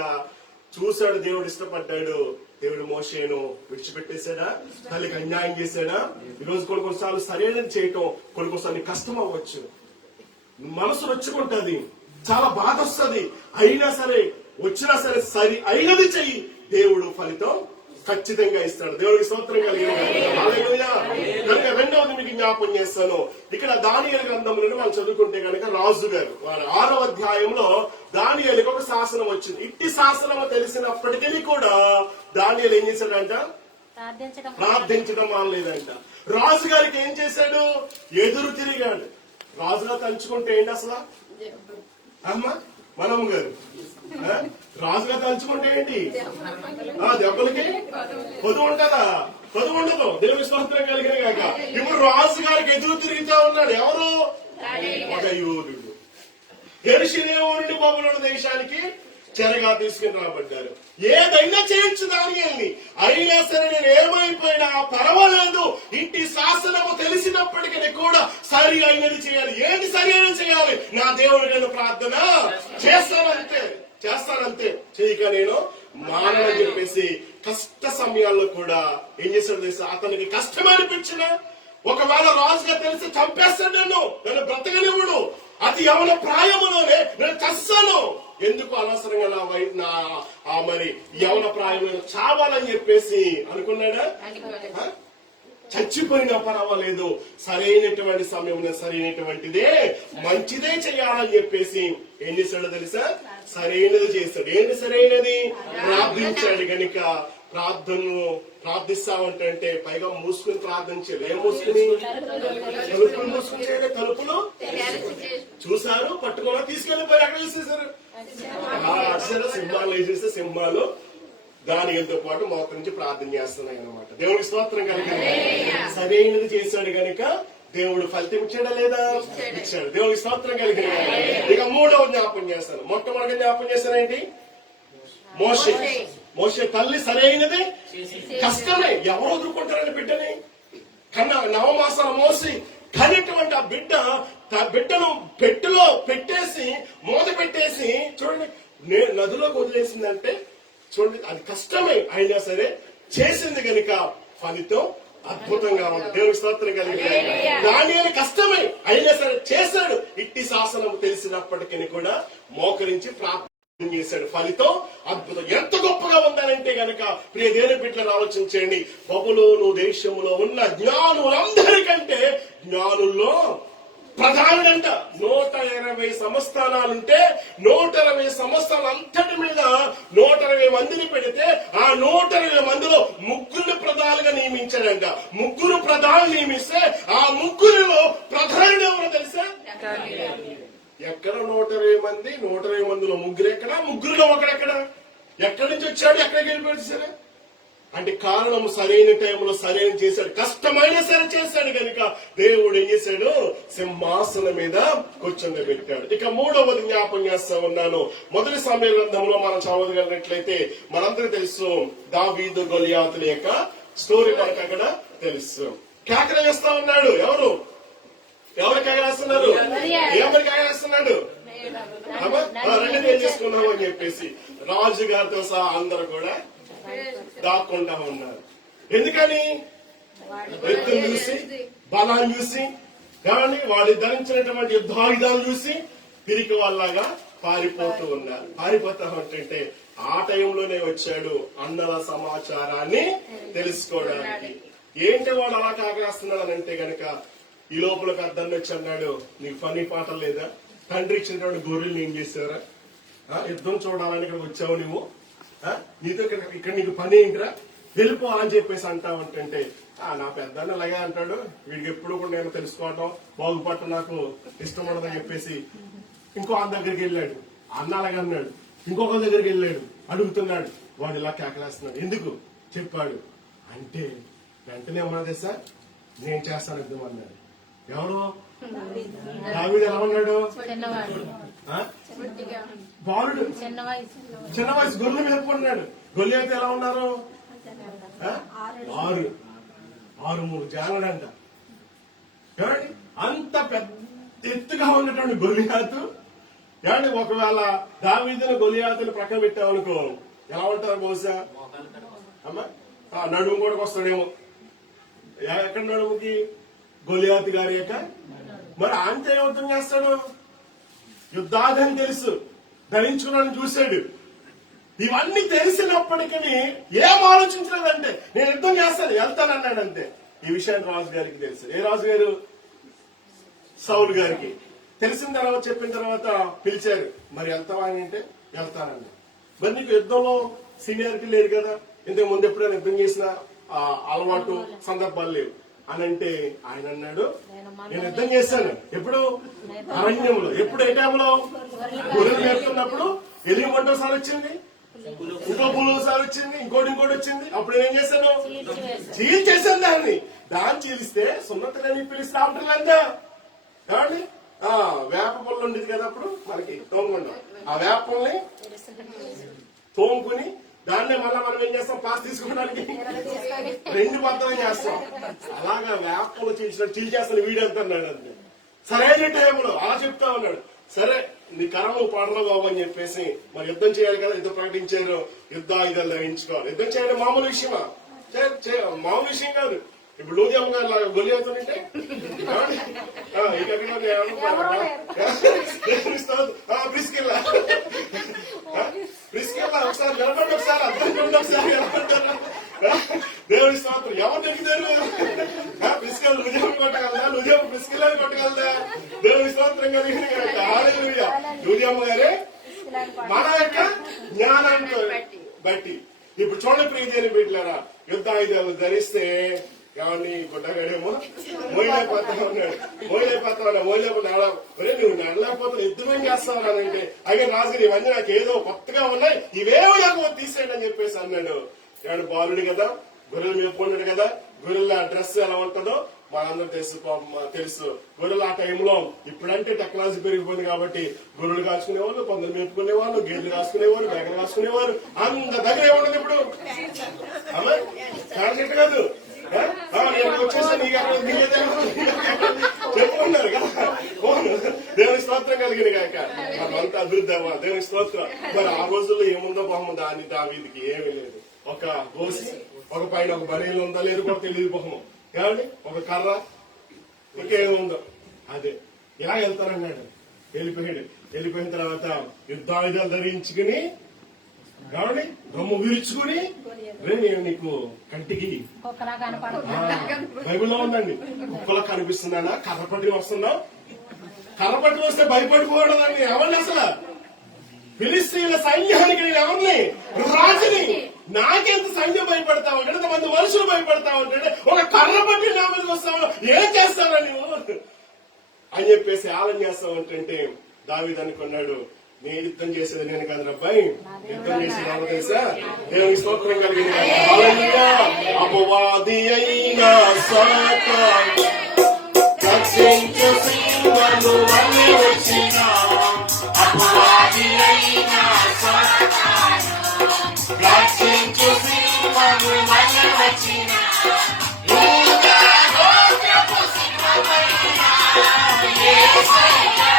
చూశాడు, దేవుడు ఇష్టపడ్డాడు. దేవుడు మోషేను విడిచిపెట్టేశాడా, తల్లికి అన్యాయం చేశాడా? ఈరోజు కొన్నిసార్లు సరైనది చేయటం కొన్నిసార్లు కష్టం అవ్వచ్చు, మనసు నొచ్చుకుంటది, చాలా బాధ వస్తుంది. అయినా సరే వచ్చినా సరే సరి అయినది చెయ్యి, దేవుడు ఫలితం ఖచ్చితంగా ఇస్తాడు. దేవుడికి స్తోత్రం కలిగిన కనుక రెండవది మీకు జ్ఞాపం చేస్తాను. ఇక్కడ దానియేలు గ్రంథంలో మనం చదువుకుంటే కనుక రాజు గారు వారి 6వ అధ్యాయంలో దానియేలుకి ఒక శాసనం వచ్చింది. ఇట్టి శాసనం తెలిసినప్పటికీ కూడా దానియేలు ఏం చేశాడంట, ప్రార్థించడం మానలేదంట. రాజు గారికి ఏం చేశాడు, ఎదురు తిరిగాడు. రాజుగా తలుచుకుంటే ఏంటి అసలు అమ్మా మనమ్మ గారు, రాజుగా తలుచుకుంటే ఏంటి, దెబ్బలకి పొదువు ఉంటుందా? పొదువు ఉండదు. దేవుని స్తోత్రం కలిగిన కాక ఇప్పుడు రాజు గారికి ఎదురు తిరుగుతా ఉన్నాడు. ఎవరు? ఒక యోధుడు. యెరూషలేము నుండి బబులోను దేశానికి చెరగా తీసుకుని రాబడ్డారు. ఏదైనా చేయొచ్చు దానియేలుని, అయినా సరే నేను ఏమైపోయినా పర్వాలేదు, ఇంటి శాసనము తెలిసినప్పటికీ కూడా సరి అయినది చేయాలి. ఏంటి సరి అయినది చేయాలి? నా దేవుడు నేను ప్రార్థన చేస్తానంతే చేయక నేను మానని చెప్పేసి కష్ట సమయాల్లో కూడా ఏం చేశాడు తెలుసా? అతనికి కష్టం అనిపించిన ఒకవేళ రాజుగా తెలిసి చంపేస్తాడు, నన్ను బ్రతకనివ్వడు, అతి యవన ప్రాయములోనే నేను చస్తాను, ఎందుకు అనవసరంగా మరి యవన ప్రాయంలో చావాలని చెప్పేసి అనుకున్నాడా? చచ్చిపోయినా పర్వాలేదు, సరైనటువంటి సమయంలో సరైనటువంటిదే మంచిదే చేయాలని చెప్పేసి ఏం చేశాడో తెలుసా? సరైనది చేస్తాడు. ఏంటి సరైనది? ప్రార్థించాడు. గనుక ప్రార్థిస్తామంటే పైగా మూసుకుని ప్రార్థించాలి. ఏం మూసుకుని? తలుపులు మూసుకుని చేయలే, తలుపులు చూశారు, పట్టుకోవాలి, తీసుకెళ్లిపోయి అక్కడ చూసేశారు. సింహాలు వేసేస్తే సింహాలు దానితో పాటు మోక నుంచి ప్రార్థన చేస్తున్నాయి అన్నమాట. దేవుడికి స్తోత్రం కలిగింది. సరైనది చేశాడు గనుక దేవుడు ఫలితం ఇచ్చాడా లేదా? ఇచ్చాడు. దేవుడికి స్తోత్రం కలిగింది. ఇక మూడవ జ్ఞాపం చేస్తాను. మొట్టమొదటి జ్ఞాపం చేస్తానేంటి? మోషే తల్లి సరైనది కష్టమే. ఎవరు వదులుకుంటారని బిడ్డని కన్నా 9 మాసాలు మోసి కనేటువంటి ఆ బిడ్డను పెట్టెలో పెట్టేసి మూత పెట్టేసి చూడండి నదిలోకి వదిలేసిందంటే చూడండి అది కష్టమే. అయినా సరే చేసింది గనుక ఫలితం అద్భుతంగా ఉంది. దేవుడి స్తోత్రం కలిగి దానిని కష్టమే అయినా సరే చేశాడు. ఇట్టి శాసనం తెలిసినప్పటికీ కూడా మోకరించి ప్రార్థన చేశాడు. ఫలితం అద్భుతం. ఎంత గొప్పగా ఉందనంటే గనక ప్రియ దేవుని బిడ్డలను ఆలోచించండి. బబులోను దేశంలో ఉన్న జ్ఞానులందరికంటే జ్ఞానుల్లో ప్రధానుడంట. 120 సంస్థానాలుంటే 120 సంస్థానాలు అంతటి మీద 120 మందిని పెడితే ఆ 120 మందిలో 3 ప్రధానులుగా నియమించాడంట. 3 ప్రధానులు నియమిస్తే ఆ 3లో ప్రధానుడు ఎవరో తెలుసా? ఎక్కడ 120 మంది? 120 మందిలో 3 ఎక్కడ? 3లో ఒకడెక్కడ? ఎక్కడి నుంచి వచ్చాడు? ఎక్కడికి వెళ్ళిపోయాడు? అంటే కారణం సరైన టైంలో సరైన చేశాడు. కష్టమైన సరే చేశాడు కనుక దేవుడు ఏం చేశాడు? సింహాసనం మీద కూర్చొని. ఇక మూడవది జ్ఞాపం చేస్తా ఉన్నాను. మొదటి సమయ గ్రంథంలో మనం చదవగలిగినట్లయితే మనందరికీ తెలుసు దావీదు గొలియాతుల యొక్క స్టోరీ మనకు అక్కడ తెలుసు. కేకలు వేస్తా ఉన్నాడు. ఎవరు కేకలేస్తున్నారు? ఏమని కేకలేస్తున్నాడు? రెండు ఏం చేసుకున్నాము అని చెప్పేసి రాజుగారితో సహా అందరూ కూడా దాక్కుంటా ఉన్నారు. ఎందుకని? ఎత్తును చూసి, బలాన్ని చూసి, కానీ వాళ్ళు ధరించినటువంటి యుద్ధాయుధాలు చూసి పిరికి వాళ్ళగా పారిపోతూ ఉన్నారు. పారిపోతా ఉంటుంటే ఆ టైంలోనే వచ్చాడు అన్నల సమాచారాన్ని తెలుసుకోవడానికి. ఏంటి వాడు అలా కాకరేస్తున్నాడు అని అంటే గనక ఈ లోపల పెద్దన్న వచ్చి అన్నాడు, నీకు పని పాటలు లేదా? తండ్రి ఇచ్చినటువంటి గొర్రెలు ఏం చేశారా? యుద్ధం చూడాలని ఇక్కడ వచ్చావు నువ్వు, నీతో ఇక్కడ నీకు పని ఏంటిరా, వెళ్ళిపోవాలని చెప్పేసి అంటా ఉంటుంటే నా పెద్దాన్ని అలాగే అంటాడు, వీడికి ఎప్పుడు కూడా నేను తెలుసుకోవడం బాగుపడటం నాకు ఇష్టం ఉండదని చెప్పేసి ఇంకో అన్న దగ్గరికి వెళ్ళాడు. అన్న అలాగే అన్నాడు. ఇంకొక దగ్గరికి వెళ్ళాడు, అడుగుతున్నాడు. వాడు ఇలా కేకలేస్తున్నాడు. ఎందుకు చెప్పాడు అంటే వెంటనే ఏమన్నా తెలుసా, నేను చేస్తాను యుద్ధం అన్నాడు. ఎవరు? దావీదు ఎలా ఉన్నాడు? బాలుడు, చిన్న వయసు, గొర్రెలు మేపుకున్నాడు. గొర్రెలు అయితే ఎలా ఉన్నారు? 6 జాలడంట. ఏమండి అంత పెద్ద ఎత్తుగా ఉన్నటువంటి గొలియాతు. ఏమండి ఒకవేళ దావీదును గొలియాతుని ప్రక్కన పెట్టామనుకో ఎలా ఉంటారు బహుశా? అమ్మా నడుము కూడా వస్తాడేమో. ఎక్కడ నడుముకి? గొలియాతు గారి యొక్క. మరి అంతే యుద్ధం చేస్తాడు. యుద్ధాదని తెలుసు, ధరించుకున్నాను చూశాడు. ఇవన్నీ తెలిసినప్పటికీ ఏం ఆలోచించలేదంటే నేను యుద్ధం చేస్తాను వెళ్తానన్నాడు అంతే. ఈ విషయాన్ని రాజు గారికి తెలుసు. ఏ రాజు గారు? సౌలు గారికి తెలిసిన తర్వాత చెప్పిన తర్వాత పిలిచారు. మరి వెళ్తావా అని అంటే వెళ్తానండి. మరి నీకు యుద్ధంలో సీనియారిటీ లేదు కదా, ఇంతకు ముందు ఎప్పుడైనా యుద్ధం చేసిన అలవాటు సందర్భాలు లేవు అని అంటే ఆయన అన్నాడు, నేను యుద్ధం చేశాను. ఎప్పుడు? అరణ్యంలో. ఎప్పుడు? ఏ టైంలో? గొర్రెలు మేపుతున్నప్పుడు. ఎలిగి మొట్టసారి వచ్చింది, ఇంకో పూలసారి వచ్చింది, ఇంకోటి వచ్చింది. అప్పుడు నేనేం చేశాను? చీల్చేసాను దాన్ని. దాన్ని చీలిస్తే సున్నతని పిలిస్తే ఉంటారులేదా? ఏమండి వేప పుల్ల ఉండేది కదా అప్పుడు మనకి తోముకుంటాం. ఆ వేప పుల్లని తోముకుని దాన్నే మళ్ళీ మనం ఏం చేస్తాం, పాస్ తీసుకోవడానికి 2 పద్ధతులు చేస్తాం. అలాగా వేప పుల్ల చీల్చేస్తాను వీడు అంటున్నాడు అంతే. సరైన టైంలో అలా చెప్తా ఉన్నాడు. సరే నీ కర్రలు పడరా బాబు అని చెప్పేసి మరి యుద్ధం చేయాలి కదా, యుద్ధం ప్రకటించారు. యుద్ధాయుధాలు ధరించుకోవాలి. యుద్ధం చేయడం మామూలు విషయమా? మామూలు విషయం కాదు. ఇప్పుడు లూదియమ్మ గారు లాగా గొలి అవుతుంటే ప్రిస్కెళ్ళా ఒకసారి నిలబడి, ఒకసారి అర్థం ఒకసారి దేవుడి స్తోత్రం. ఎవరు నెగ్గుతారు? ప్రిస్కెల్ లూదియమ్మ కొట్టగలదా? లూదియమ్మ ప్రిస్కెళ్ళని కొట్టగలదా? దేవుడి స్తోత్రం కలిగింది. లూదియమ్మ గారే మన యొక్క జ్ఞానాన్ని బట్టి. ఇప్పుడు చూడండి ప్రియదేని బిడ్డలారా, యుద్ధాయుధాలు ధరిస్తే ఎవరిని గుడ్డగాడేమో మోయలేకపోతా ఉన్నాడు. నువ్వు నడలేకపోతే యుద్ధమేం చేస్తావు అంటే అయ్యే రాజుగారు ఇవన్నీ నాకు ఏదో కొత్తగా ఉన్నాయి, ఇవేమో నాకు తీసేయండి అని చెప్పేసి అన్నాడు. ఎవడు బాలుడు కదా, గొర్రెలు మేపుకున్నాడు కదా, గొర్రెల డ్రెస్ ఎలా ఉంటుందో మనందరూ తెలుసు. గొర్రెలు ఆ టైంలో ఇప్పుడంటే టెక్నాలజీ పెరిగిపోయింది కాబట్టి గొర్రెలు కాసుకునేవాళ్ళు, కొందరు మేపుకునేవాళ్ళు, గేదెలు కాసుకునేవారు, మేకలు కాసుకునేవారు. అంత దగ్గర ఏముండదు ఇప్పుడు. అమ్మా చాలా చెట్టు కాదు వచ్చేసి చెప్పుకున్నారు కదా. దేవుని స్తోత్రం కలిగింది కాక అంతా అభివృద్ధి దేవుని స్తోత్రం. మరి ఆ రోజుల్లో ఏముందో బొమ్మ దావీదికి ఏమీ లేదు. ఒక గోసి, ఒక పైన ఒక బనీలు ఉందా లేదు కూడా తెలియదు బొమ్మ కాబట్టి ఒక కర్ర, ఇంకేముందో అదే ఇలా వెళ్తారన్నాడు. వెళ్ళిపోయిన తర్వాత యుద్ధాయుధాలు ధరించుకుని కాబట్టి రొమ్ము విరుచుకుని నేను నీకు కంటికి బైబిల్లో ఉందండి. కుక్కలా కనిపిస్తున్నానా? కర్రపట్టి వస్తున్నావు. కర్రపట్టి వస్తే భయపడిపోవడదండి. ఎవరిని అసలు ఫిలిస్తీన్ల సైన్యానికి నేను ఎవరిని? రాజుని. నాకెంత సైన్యం భయపడతావు అంటే, ఎంతమంది మనుషులు భయపడతావు అంటే, ఒక కర్రపట్టి నా మీద వస్తావు, ఏం చేస్తావా నువ్వు అని చెప్పేసి ఆలోచన చేస్తావు అంటే దావీదు అనుకున్నాడు, నేను యుద్ధం చేసేది నేను కాదు అబ్బాయి, యుద్ధం చేసేది ఎవరు తెలుసా? దేవుని స్తోత్రం కలిగింది. అపవాది అయినా సాతాను రక్షించు సింహము వలె వచ్చిన, అపవాది అయినా సాతాను రక్షించు సింహము వలె వచ్చిన, యూదా గోత్రపు సింహమైన యేసయ్యా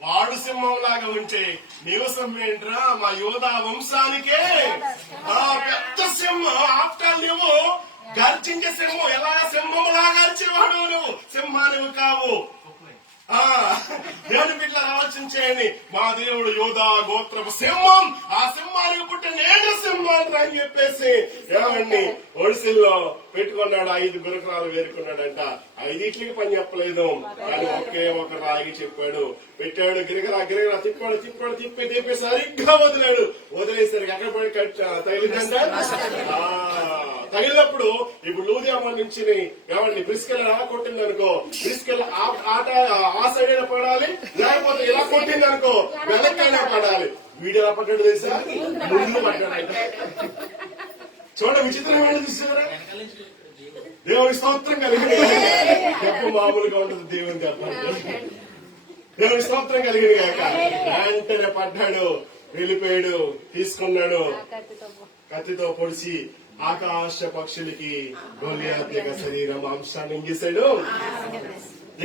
వాడు సింహం లాగా ఉంటే నివసం ఏంట్రా మా యోధా వంశానికే పెద్ద సింహం. ఆఫ్టర్ నువ్వు గర్జించే సింహం, ఎలా సింహం లాగా గర్చేవాడు నువ్వు సింహానివి కావు. దేవుని బిడ్డలు ఆలోచించేయండి. మా దేవుడు యోధా గోత్రపు సింహం, ఆ సింహానికి పుట్టిన నేను సింహం అని చెప్పేసి ఏమండి ఒడిసిల్లో పెట్టుకున్నాడు. 5 గురకరాలు వేరుకున్నాడంట. 5 పని చెప్పలేదు, కానీ ఒకే ఒక రాగి చెప్పాడు. పెట్టాడు, గిరగరా తిప్పి సరిగ్గా వదిలేసరికి అక్కడ పడి తగిలిందంట. తగిలినప్పుడు ఇప్పుడు లూదియామ నుంచి ఏమండి బ్రిస్కెల్ ఎలా కొట్టింది అనుకో, బ్రిస్కెల్ ఆట ఆ సైడ్ అయినా పడాలి, లేకపోతే ఇలా కొట్టింది అనుకో వెనక్కైనా పడాలి. వీడు ఎలా పడ్డాడు తెలుసా? ముందు పడ్డాడు. చూడ విచిత్రమైన చూసారా? దేవుని స్తోత్రం కలిగింది. చెప్పు మామూలుగా ఉంటుంది దేవుని చెప్పండి. దేవుని స్తోత్రం కలిగింది కాక వెంటనే పడ్డాడు, వెళ్ళిపోయాడు, తీసుకున్నాడు, కత్తితో పొడిచి ఆకాశ పక్షులకి గొలియాత్ యొక్క శరీరం అంశాన్ని ఏం చేశాడు.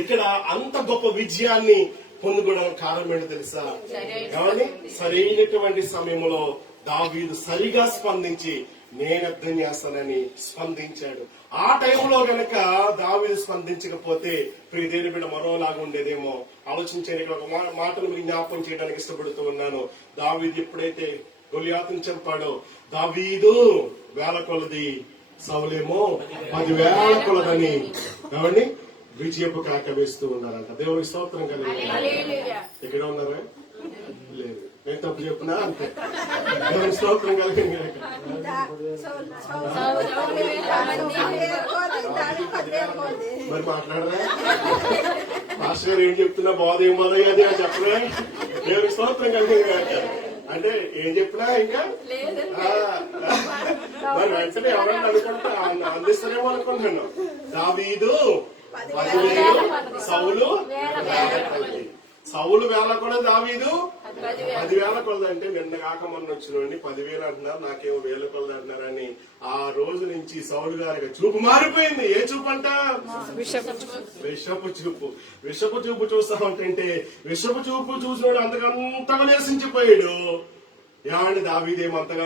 ఇక్కడ అంత గొప్ప విజయాన్ని పొందుకోవడానికి కారణం ఏంటో తెలుసా? కానీ సరైనటువంటి సమయంలో దావీదు సరిగా స్పందించి నేను యుద్ధం చేస్తానని స్పందించాడు. ఆ టైంలో గనక దావీదు స్పందించకపోతే ప్రియదేని బిడ్డ మరోలాగా ఉండేదేమో. ఆలోచించే ఒక మాటను మీకు జ్ఞాపకం చేయడానికి ఇష్టపడుతూ ఉన్నాను. దావీదు ఎప్పుడైతే గొలియాతును చంపాడో, దావీదు 1000 కొలది, సౌలేమో 10,000 కొలదని ఎవరిని విజయపు కాక వేస్తూ ఉన్నారంట. దేవుని స్తోత్రం కలిగి. ఎక్కడ ఉన్నారా? లేదు, నేను తప్పు చెప్పునా అంతే. దేవుని స్తోత్రం కలిగి. మరి మాట్లాడరా? మాస్టర్ గారు ఏం చెప్తున్నా బాధ ఏం బాధ అది చెప్పలే. దేవునికి స్తోత్రం కలిగింది కాక. అంటే ఏం చెప్పినా ఇంకా మరి వెంటనే ఎవరన్నా అనుకుంటా అందిస్తారేమో అనుకుంటున్నాను. దావీదు 10,000, సౌలు వేల కూడా దావీదు 10,000 కొలది. అంటే నిన్న కాక మొన్న వచ్చిన 10,000 అంటున్నారు, నాకేమో 1,000 కొలది అంటున్నారని ఆ రోజు నుంచి సౌలు గారికి చూపు మారిపోయింది. ఏ చూపు అంట? విషపు చూపు. విషపు చూపు చూస్తా ఉంటే విషపు చూపు చూసినాడు అంతకంతగా నిరసించిపోయాడు. ఏమంటే దావీదేమంతగా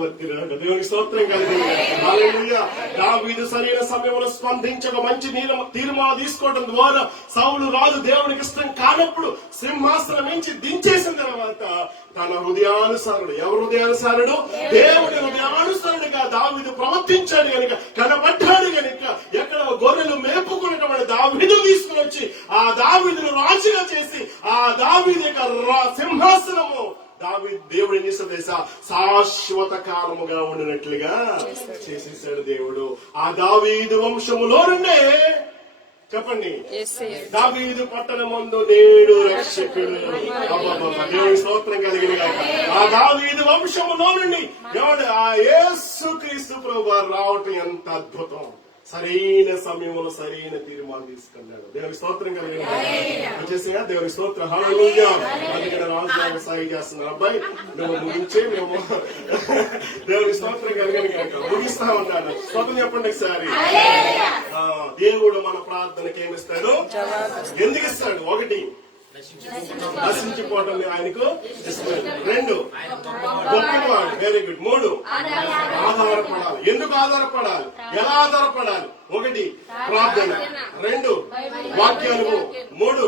వర్తిరాడు. దేవునికి స్తోత్రం కలిగింది. హల్లెలూయా. దావీదు సరైన సమయంలో స్పందించక మంచి తీర్మానం తీసుకోవడం ద్వారా సౌలు రాజు దేవునికి ఇష్టం కానప్పుడు సింహాసనం నుంచి దించేసిన తర్వాత తన హృదయానుసారుడు, ఎవరు హృదయానుసారుడు? దేవుడి హృదయానుసారుడుగా దావీదు ప్రవర్తించాడు గనుక, కనబడ్డాడు గనుక, ఎక్కడ గొర్రెలు మేపుకున్నటువంటి దావీదు తీసుకుని వచ్చి ఆ దావీదును రాజుగా చేసి ఆ దావీదు యొక్క సింహాసనము దేవుడి నిసదేశ శాశ్వత కాలముగా ఉండినట్లుగా చేసేసాడు దేవుడు. ఆ దావీదు వంశములో నుండే చెప్పండి, దావీదు పట్టణమందు నేడు రక్షకుడు. దేవుడి స్తోత్రం కలిగిన గాక. ఆ దావీదు వంశములో నుండి దేవుడు ఆ యేసుక్రీస్తు ప్రభువు రావటం ఎంత అద్భుతం. సరైన సమయంలో సరైన తీర్మానం తీసుకున్నాడు. దేవుని స్తోత్రం కలిగిన వచ్చేసిగా. దేవుని స్తోత్రం. హల్లెలూయా. అందుకని రాజు సాయి చేస్తున్నారు. అబ్బాయి నువ్వు ముగించే మేము దేవుని స్తోత్రం కలిగిన ముగిస్తా ఉన్నాడు. స్తోత్రం చెప్పండి ఒకసారి. దేవుడు మన ప్రార్థనకి ఏమిస్తాడు? ఎందుకు ఇస్తాడు? 1, నశించిపోవటం ఆయనకు ఇష్టం. 2, గొప్పవాడు. Very good. 3, ఆధారపడాలి. ఎందుకు ఆధారపడాలి? ఎలా ఆధారపడాలి? 1, ప్రార్థన. 2, వాక్యాలు. 3,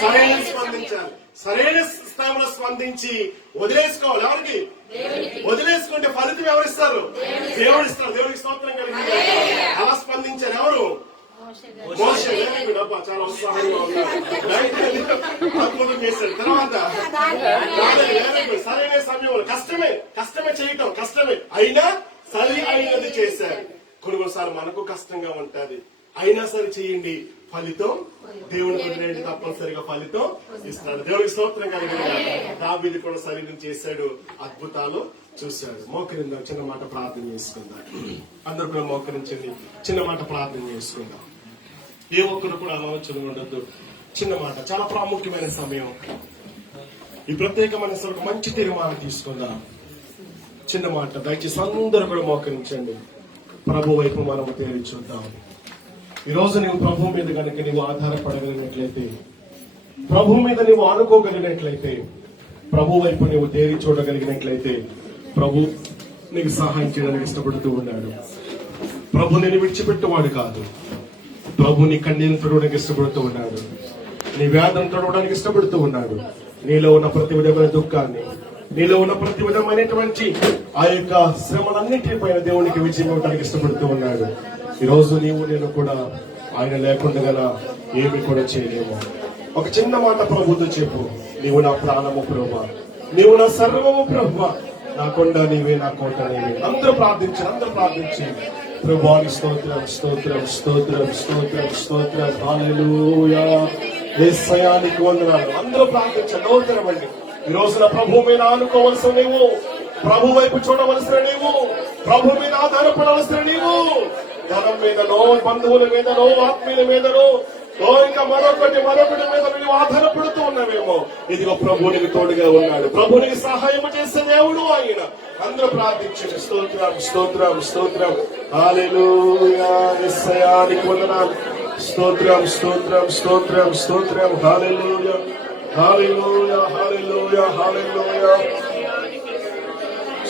సరైన స్పందించాలి. సరైన స్థానంలో స్పందించి వదిలేసుకోవాలి. ఎవరికి? వదిలేసుకుంటే ఫలితం ఎవరిస్తారు? దేవుడు ఇస్తారు. దేవుడికి స్తోత్రం కలిగింది. అలా స్పందించారు ఎవరు? మోషే. చాలా ఉత్సాహంగా ఉన్నాడు. చేశాడు. తర్వాత సరైన సమయంలో కష్టమే చేయటం కష్టమే అయినా సరి అయినది చేశారు. కొన్నిసార్లు మనకు కష్టంగా ఉంటది, అయినా సరే చేయండి, ఫలితం దేవుని వదిలేండి, తప్పనిసరిగా ఫలితం ఇస్తాడు. దేవుడికి స్తోత్రం కలిగిన దావీదు కూడా సరైన చేశాడు, అద్భుతాలు చూశాడు. మోకరిందాం, చిన్న మాట ప్రార్థన చేసుకుందాం. అందరూ కూడా మోకరించండి, చిన్న మాట ప్రార్థన చేసుకుందాం. ఏ ఒక్కరు కూడా ఆలోచన ఉండద్దు. చిన్న మాట, చాలా ప్రాముఖ్యమైన సమయం. ఈ ప్రత్యేకమైన సమయం మంచి తీర్మానం తీసుకుందాం. చిన్న మాట దయచేసి అందరూ కూడా మోకరించండి. ప్రభు వైపు మనం తేరి చూద్దాం. ఈ రోజు నీవు ప్రభు మీద కనుక నీవు ఆధారపడగలిగినట్లయితే, ప్రభు మీద నీవు ఆనుకోగలిగినట్లయితే, ప్రభు వైపు నీవు తేరి చూడగలిగినట్లయితే, ప్రభు నీకు సహాయం చేయడానికి ఇష్టపడుతూ ఉన్నాడు. ప్రభు నేను విడిచిపెట్టేవాడు కాదు. ప్రభు నీ కన్నీరు తొడవడానికి ఇష్టపడుతూ ఉన్నాడు. నీ వేదన తొడవడానికి ఇష్టపడుతూ ఉన్నాడు. నీలో ఉన్న ప్రతి విధమైన దుఃఖాన్ని, నీలో ఉన్న ప్రతి విధమైనటువంటి ఆ యొక్క శ్రమలన్నింటిపైన దేవునికి విజయం ఇవ్వడానికి ఇష్టపడుతూ ఉన్నాడు. ఈ రోజు నీవు నేను కూడా ఆయన లేకుండా ఏమి కూడా చేయలేము. ఒక చిన్న మాట ప్రభుతో చెప్పు, నీవు నా ప్రాణము ప్రభువా, నీవు నా సర్వము ప్రభువా, నా కొండ నీవే, నా కోట నీవే. అందరూ ప్రార్థించి ప్రభువాని స్తోత్రం స్తోత్రం స్తోత్రం స్తోత్రం స్తోత్రం. హల్లెలూయా. యేసయ్యానికి వందనాలు. అందరూ ప్రార్థించండి, నోరుతెరవండి. ఈ రోజున ప్రభు మీద ఆనుకోవలసిన నీవు, ప్రభు వైపు చూడవలసిన నీవు, ప్రభు మీద ఆధారపడవలసిన నీవు, ధనం మీదనో, బంధువుల మీదనో, ఆత్మీయుల మీదనో, ఇంకా మరొకటి మీద నువ్వు ఆధారపడుతూ ఉన్నావేమో, ఇదిగో ప్రభు నీకు తోడుగా ఉన్నాడు. ప్రభు నీకు సహాయం చేసే దేవుడు ఆయన. అందరూ ప్రార్థించండి. స్తోత్రం స్తోత్రం స్తోత్రం. హల్లెలూయా. యేసయ్యానికి వందనాలు. స్తోత్రం స్తోత్రం స్తోత్రం స్తోత్రం. హల్లెలూయా హల్లెలూయా హల్లెలూయా హల్లెలూయా.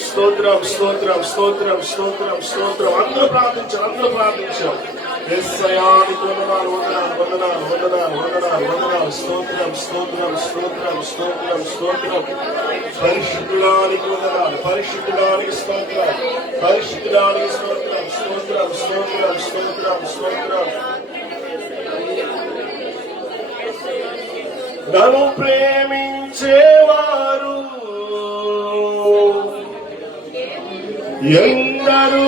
స్తోత్రం స్తోత్రం స్తోత్రం స్తోత్రం స్తోత్రం. అందరూ ప్రార్థించారు. యేసయ్యానికి వందనాలు వందనాలు వందనాలు వందనాలు వందనాలు వందనాలు. స్తోత్రం స్తోత్రం స్తోత్రం స్తోత్రం స్తోత్రం. పరిశుద్ధుడానికి వందనాలు, పరిశుద్ధుడానికి స్తోత్రం, పరిశుద్ధుడానికి స్తోత్రం. స్తోత్రం స్తోత్రం స్తోత్రం స్తోత్రం. నన్ను ప్రేమించేవారు ఎందరూ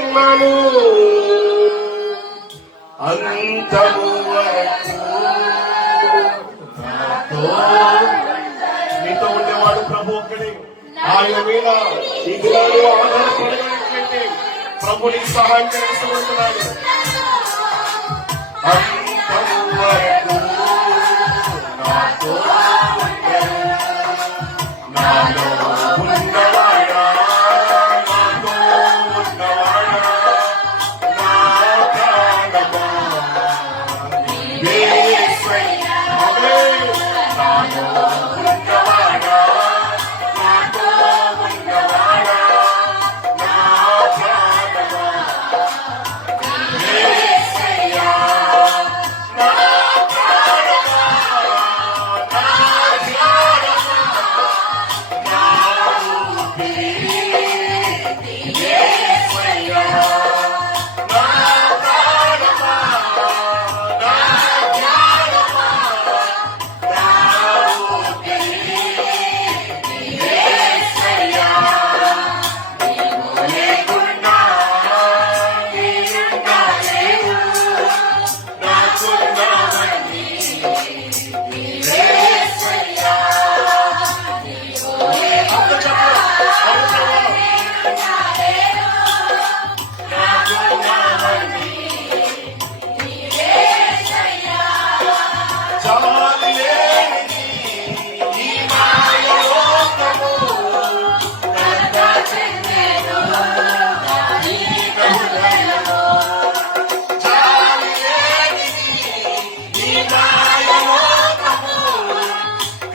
ఉన్నను, అంతము వరకు నాతో మీద ఈ దినాలు ఆధారపడినట్లయితే ప్రభుని సహాయం చేస్తున్నాడు. అంతవరకు నాతో నాలో ఉన్నవాడా, నాతో ఉన్నవాడా, నా ప్రాణమా నీవే యేసయ్యా. నాలో ఉన్నవాడా, నాతో ఉన్నవాడా, నా ప్రాణమా నీవే యేసయ్యా. నా ప్రాణమా, నా ధ్యానమా, నా ఊపిరి నీవే యేసయ్యా. నా ప్రాణమా, నా ధ్యానమా, నా ఊపిరి నీవే యేసయ్యా. నీవు లేకుండా నేనున్నా లేవు, నాకున్నావని నీవే యేసయ్యా. అంత చెప్పు, నాకున్నావని జాలి లేనిది ఈ మాయ లోకము, కలత చెందెను నా దీన హృదయము. జాలి లేనిది ఈ మాయ లోకము,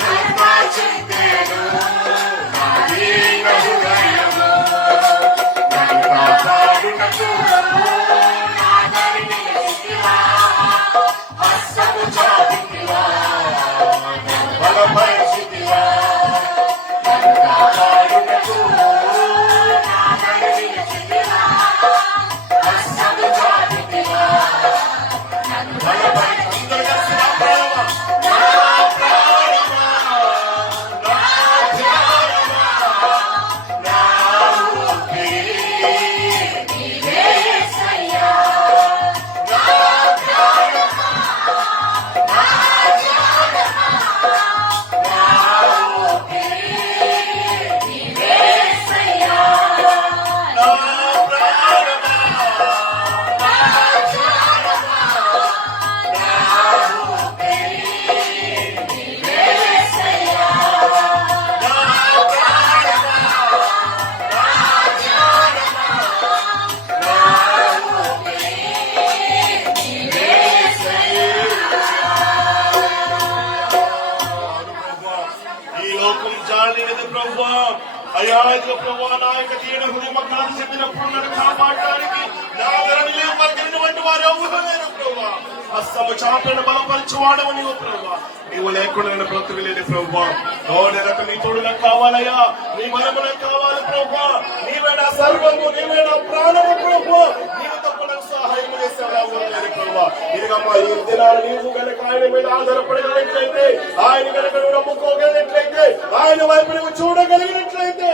కలత చెందెను నా దీన హృదయము. నన్ను కాపాడుటకు నా దరి నిలిచితివా, హస్తము చాపితివా, నన్ను బలపరిచితివా. నన్ను కాపాడుటకు నా దరి నిలిచితివా, హస్తము చాపితివా, నన్ను బలపరిచి. అందరూ కలిసి నా ప్రాణమా, నా ప్రాణమా, నా ధ్యానమా, నా ఊపిరి నీవే యేసయ్యా. నా ప్రాణమా, నా ధ్యానమా, నా ఊపిరి నీవే యేసయ్యా. నా ప్రాణమా, నా ధ్యానమా, నా ఊపిరి నీవే యేసయ్యా. నా ప్రాణమా, నా ధ్యానమా, నా ఊపిరి నీవే యేసయ్యా. ఈ లోకం జాలినది ప్రభువా. అయ్యా ఇదిగో ప్రభువా, నా యొక్క దీన హృదయమగ్నాలు చెందినప్పుడు నన్ను కాపాడడానికి నా ధరణి లేవు పలికినటువంటి వారు ఎవరు లేరు ప్రభువా. హస్తము చాపలను బలపరచువాడవు నీవు ప్రభువా. నీవు లేకుండా నన్ను బ్రతుకులేని ప్రభువా. నోడెనక నీ తోడు నాకు కావాలయ్యా, నీ బలము నాకు కావాలి ప్రభువా. నీవే నా సర్వము, నీవే నా ప్రాణము ప్రభువా. నీవు తప్ప నాకు సహాయం చేసేవాడు ఎవరు లేరు ప్రభువా. ఇదిగమ్మా ఈ దినాలు నీవు కనుక ఆయన మీద ఆధారపడగలిగినట్లయితే, ఆయన కనుక నువ్వు నమ్ముకోగలిగినట్లయితే, ఆయన వైపు నువ్వు చూడగలిగినట్లయితే,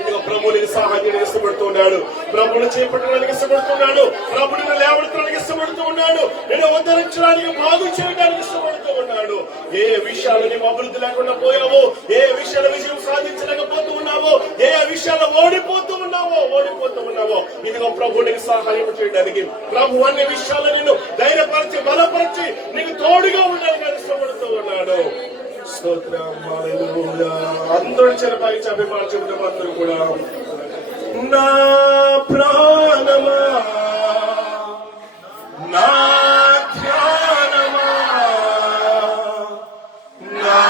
ఇదిగో ప్రభు నీకు సహాయం ఇష్టపడుతున్నాడు. ప్రభుని చేపట్టడానికి ఇష్టపడుతున్నాడు. ప్రభుని లేవనెత్తడానికి ఇష్టపడుతూ ఉన్నాడు. నేను ఉద్ధరించడానికి, బాగు చేయడానికి ఇష్టపడుతూ ఉన్నాడు. ఏ విషయాలు నీవు అభివృద్ధి లేకుండా పోయావో, ఏ విషయాల విజయం సాధించలేకపోతూ ఉన్నావో, ఏ విషయాలు ఓడిపోతూ ఉన్నావో, ఇదిగో ప్రభు నీకు సహాయం చేయడానికి, ప్రభు అన్ని విషయాలు నిన్ను ధైర్యపరిచి బలపరిచి నీకు తోడుగా ఉండడానికి ఇష్టపడుతూ ఉన్నాడు. స్తోత్రం, హల్లెలూయా. అందరూ చెరపాయి చెప్పేవారు చెబుతాం. అందరూ కూడా నా ప్రాణమా, నా ధ్యానమా, నా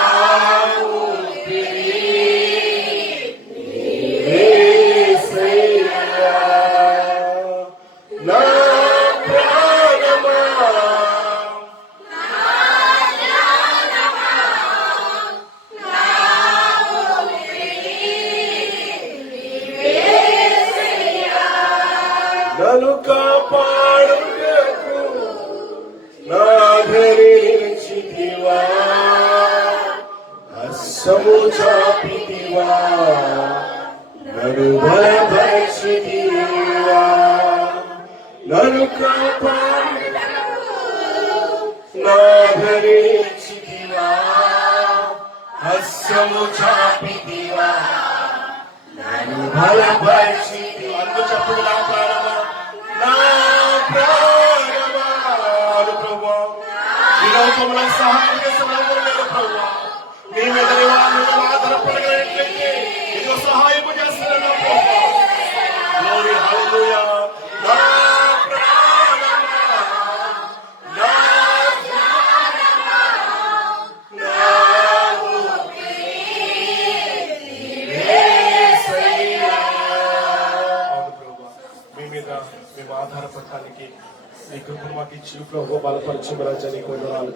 ఊపిరి నీవే యేసయ్యా. నా ప్రాణమా, నన్ను కాపాడుటకు నా ధరి నిలిచితివా, హస్తము చాపితివా, నన్ను బలపరిచితివా. నన్ను కాపాడుటకు నా ధరి నిలిచితివా, హస్తము చాపితివా, బలపరిచి అందుచప్పుడు నా ప్రాణమా నా ప్రాణమా అను ప్రభువా. ఈ లోకంలో సహాయం చేసిన ఎవరు లేరు ప్రభువా. నీ మీద వాళ్ళు ఆధారపడగలిగినట్లయితే ఇదిగో సహాయము చేస్తున్నాను ప్రభువా. Glory, hallelujah. నా ప్రాణమా నా మీ మీద మేము ఆధారపడటానికి మీ కృప మాకు ఇచ్చి ప్రభు బలపరచమని కొందరాలు.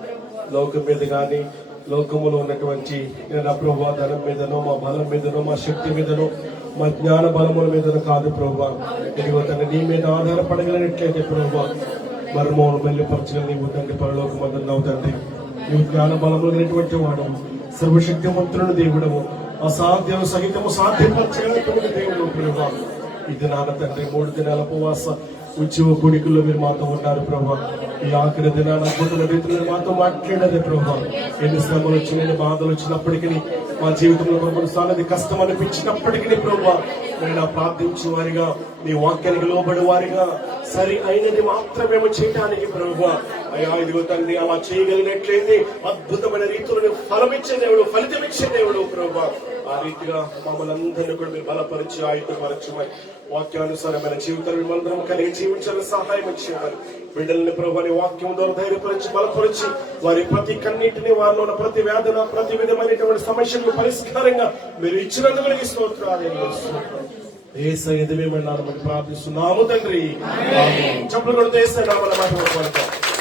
లోకం మీద గాని లోకములో ఉన్నటువంటి నా ప్రభు ధనం మీదనో మా బలం మీదనో మా శక్తి మీదనో మా జ్ఞాన బలముల మీదనో కాదు ప్రభు. ఇదిగో తన నీ మీద ఆధారపడగలిగినట్లయితే ప్రభు మర్మమును మెల్లిపరచగల నీవు తండ్రి పరలోకమందున్నావు తండ్రి. నీవు జ్ఞాన బలములు కలిగినటువంటి వాడవు, సర్వశక్తివంతులను దేవుడము, అసాధ్యం సహితము సాధ్యపరచగలిగినటువంటి దేవుడు ప్రభు. ఇది నాన్న తండ్రి 3 దినాల ఉపవాస ఉద్యోగ కొడుకుల్లో మీరు మాతో ఉన్నారు ప్రభా. ఈ ఆఖరి దినాన అద్భుతమైన రీతిలో మాతో మాట్లాడేది ప్రభా. ఎన్ని శ్రమలు వచ్చిన ఎన్ని బాధలు వచ్చినప్పటికీ మా జీవితంలో మమ్మల్ని సానది కష్టం అనిపించినప్పటికీ ప్రభా నేను ప్రార్థించే వారిగా మీ వాక్యానికి లోబడి వారిగా సరి అయినది మాత్రమే చేయటానికి ప్రభా. అయ్యా ఇదిగో తండ్రి అలా చేయగలిగినట్లయితే అద్భుతమైన రీతిలో ఫలమిచ్చే దేవుడు, ఫలితమిచ్చే దేవుడు ప్రభా. ఆ రీతిగా మమ్మల్ని అందరినీ కూడా మీరు బలపరిచి ఆయుధపరచమని వాక్యానుసారమైన జీవితాన్ని మందరం కలిగి జీవించాలని సహాయం ఇచ్చేవారు. బిడ్డల్ని ప్రభుని వాక్యం ద్వారా ధైర్యపరిచి బలపరిచి వారి ప్రతి కన్నిటిని వారిలో ఉన్న ప్రతి వేదన ప్రతి విధమైనటువంటి సమస్యలకు పరిష్కారంగా మీరు ఇచ్చినందుకు స్తోత్రాలు. యేసయ్య దివ్యమైన ప్రార్థిస్తున్నాము తండ్రి. చెప్పులు కొడుతూ యేసయ్య నామమున మహిమ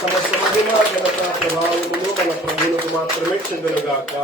సమస్త మహిమ ఘనత ప్రభావములు మన ప్రభువులకు మాత్రమే చెందునుగాక.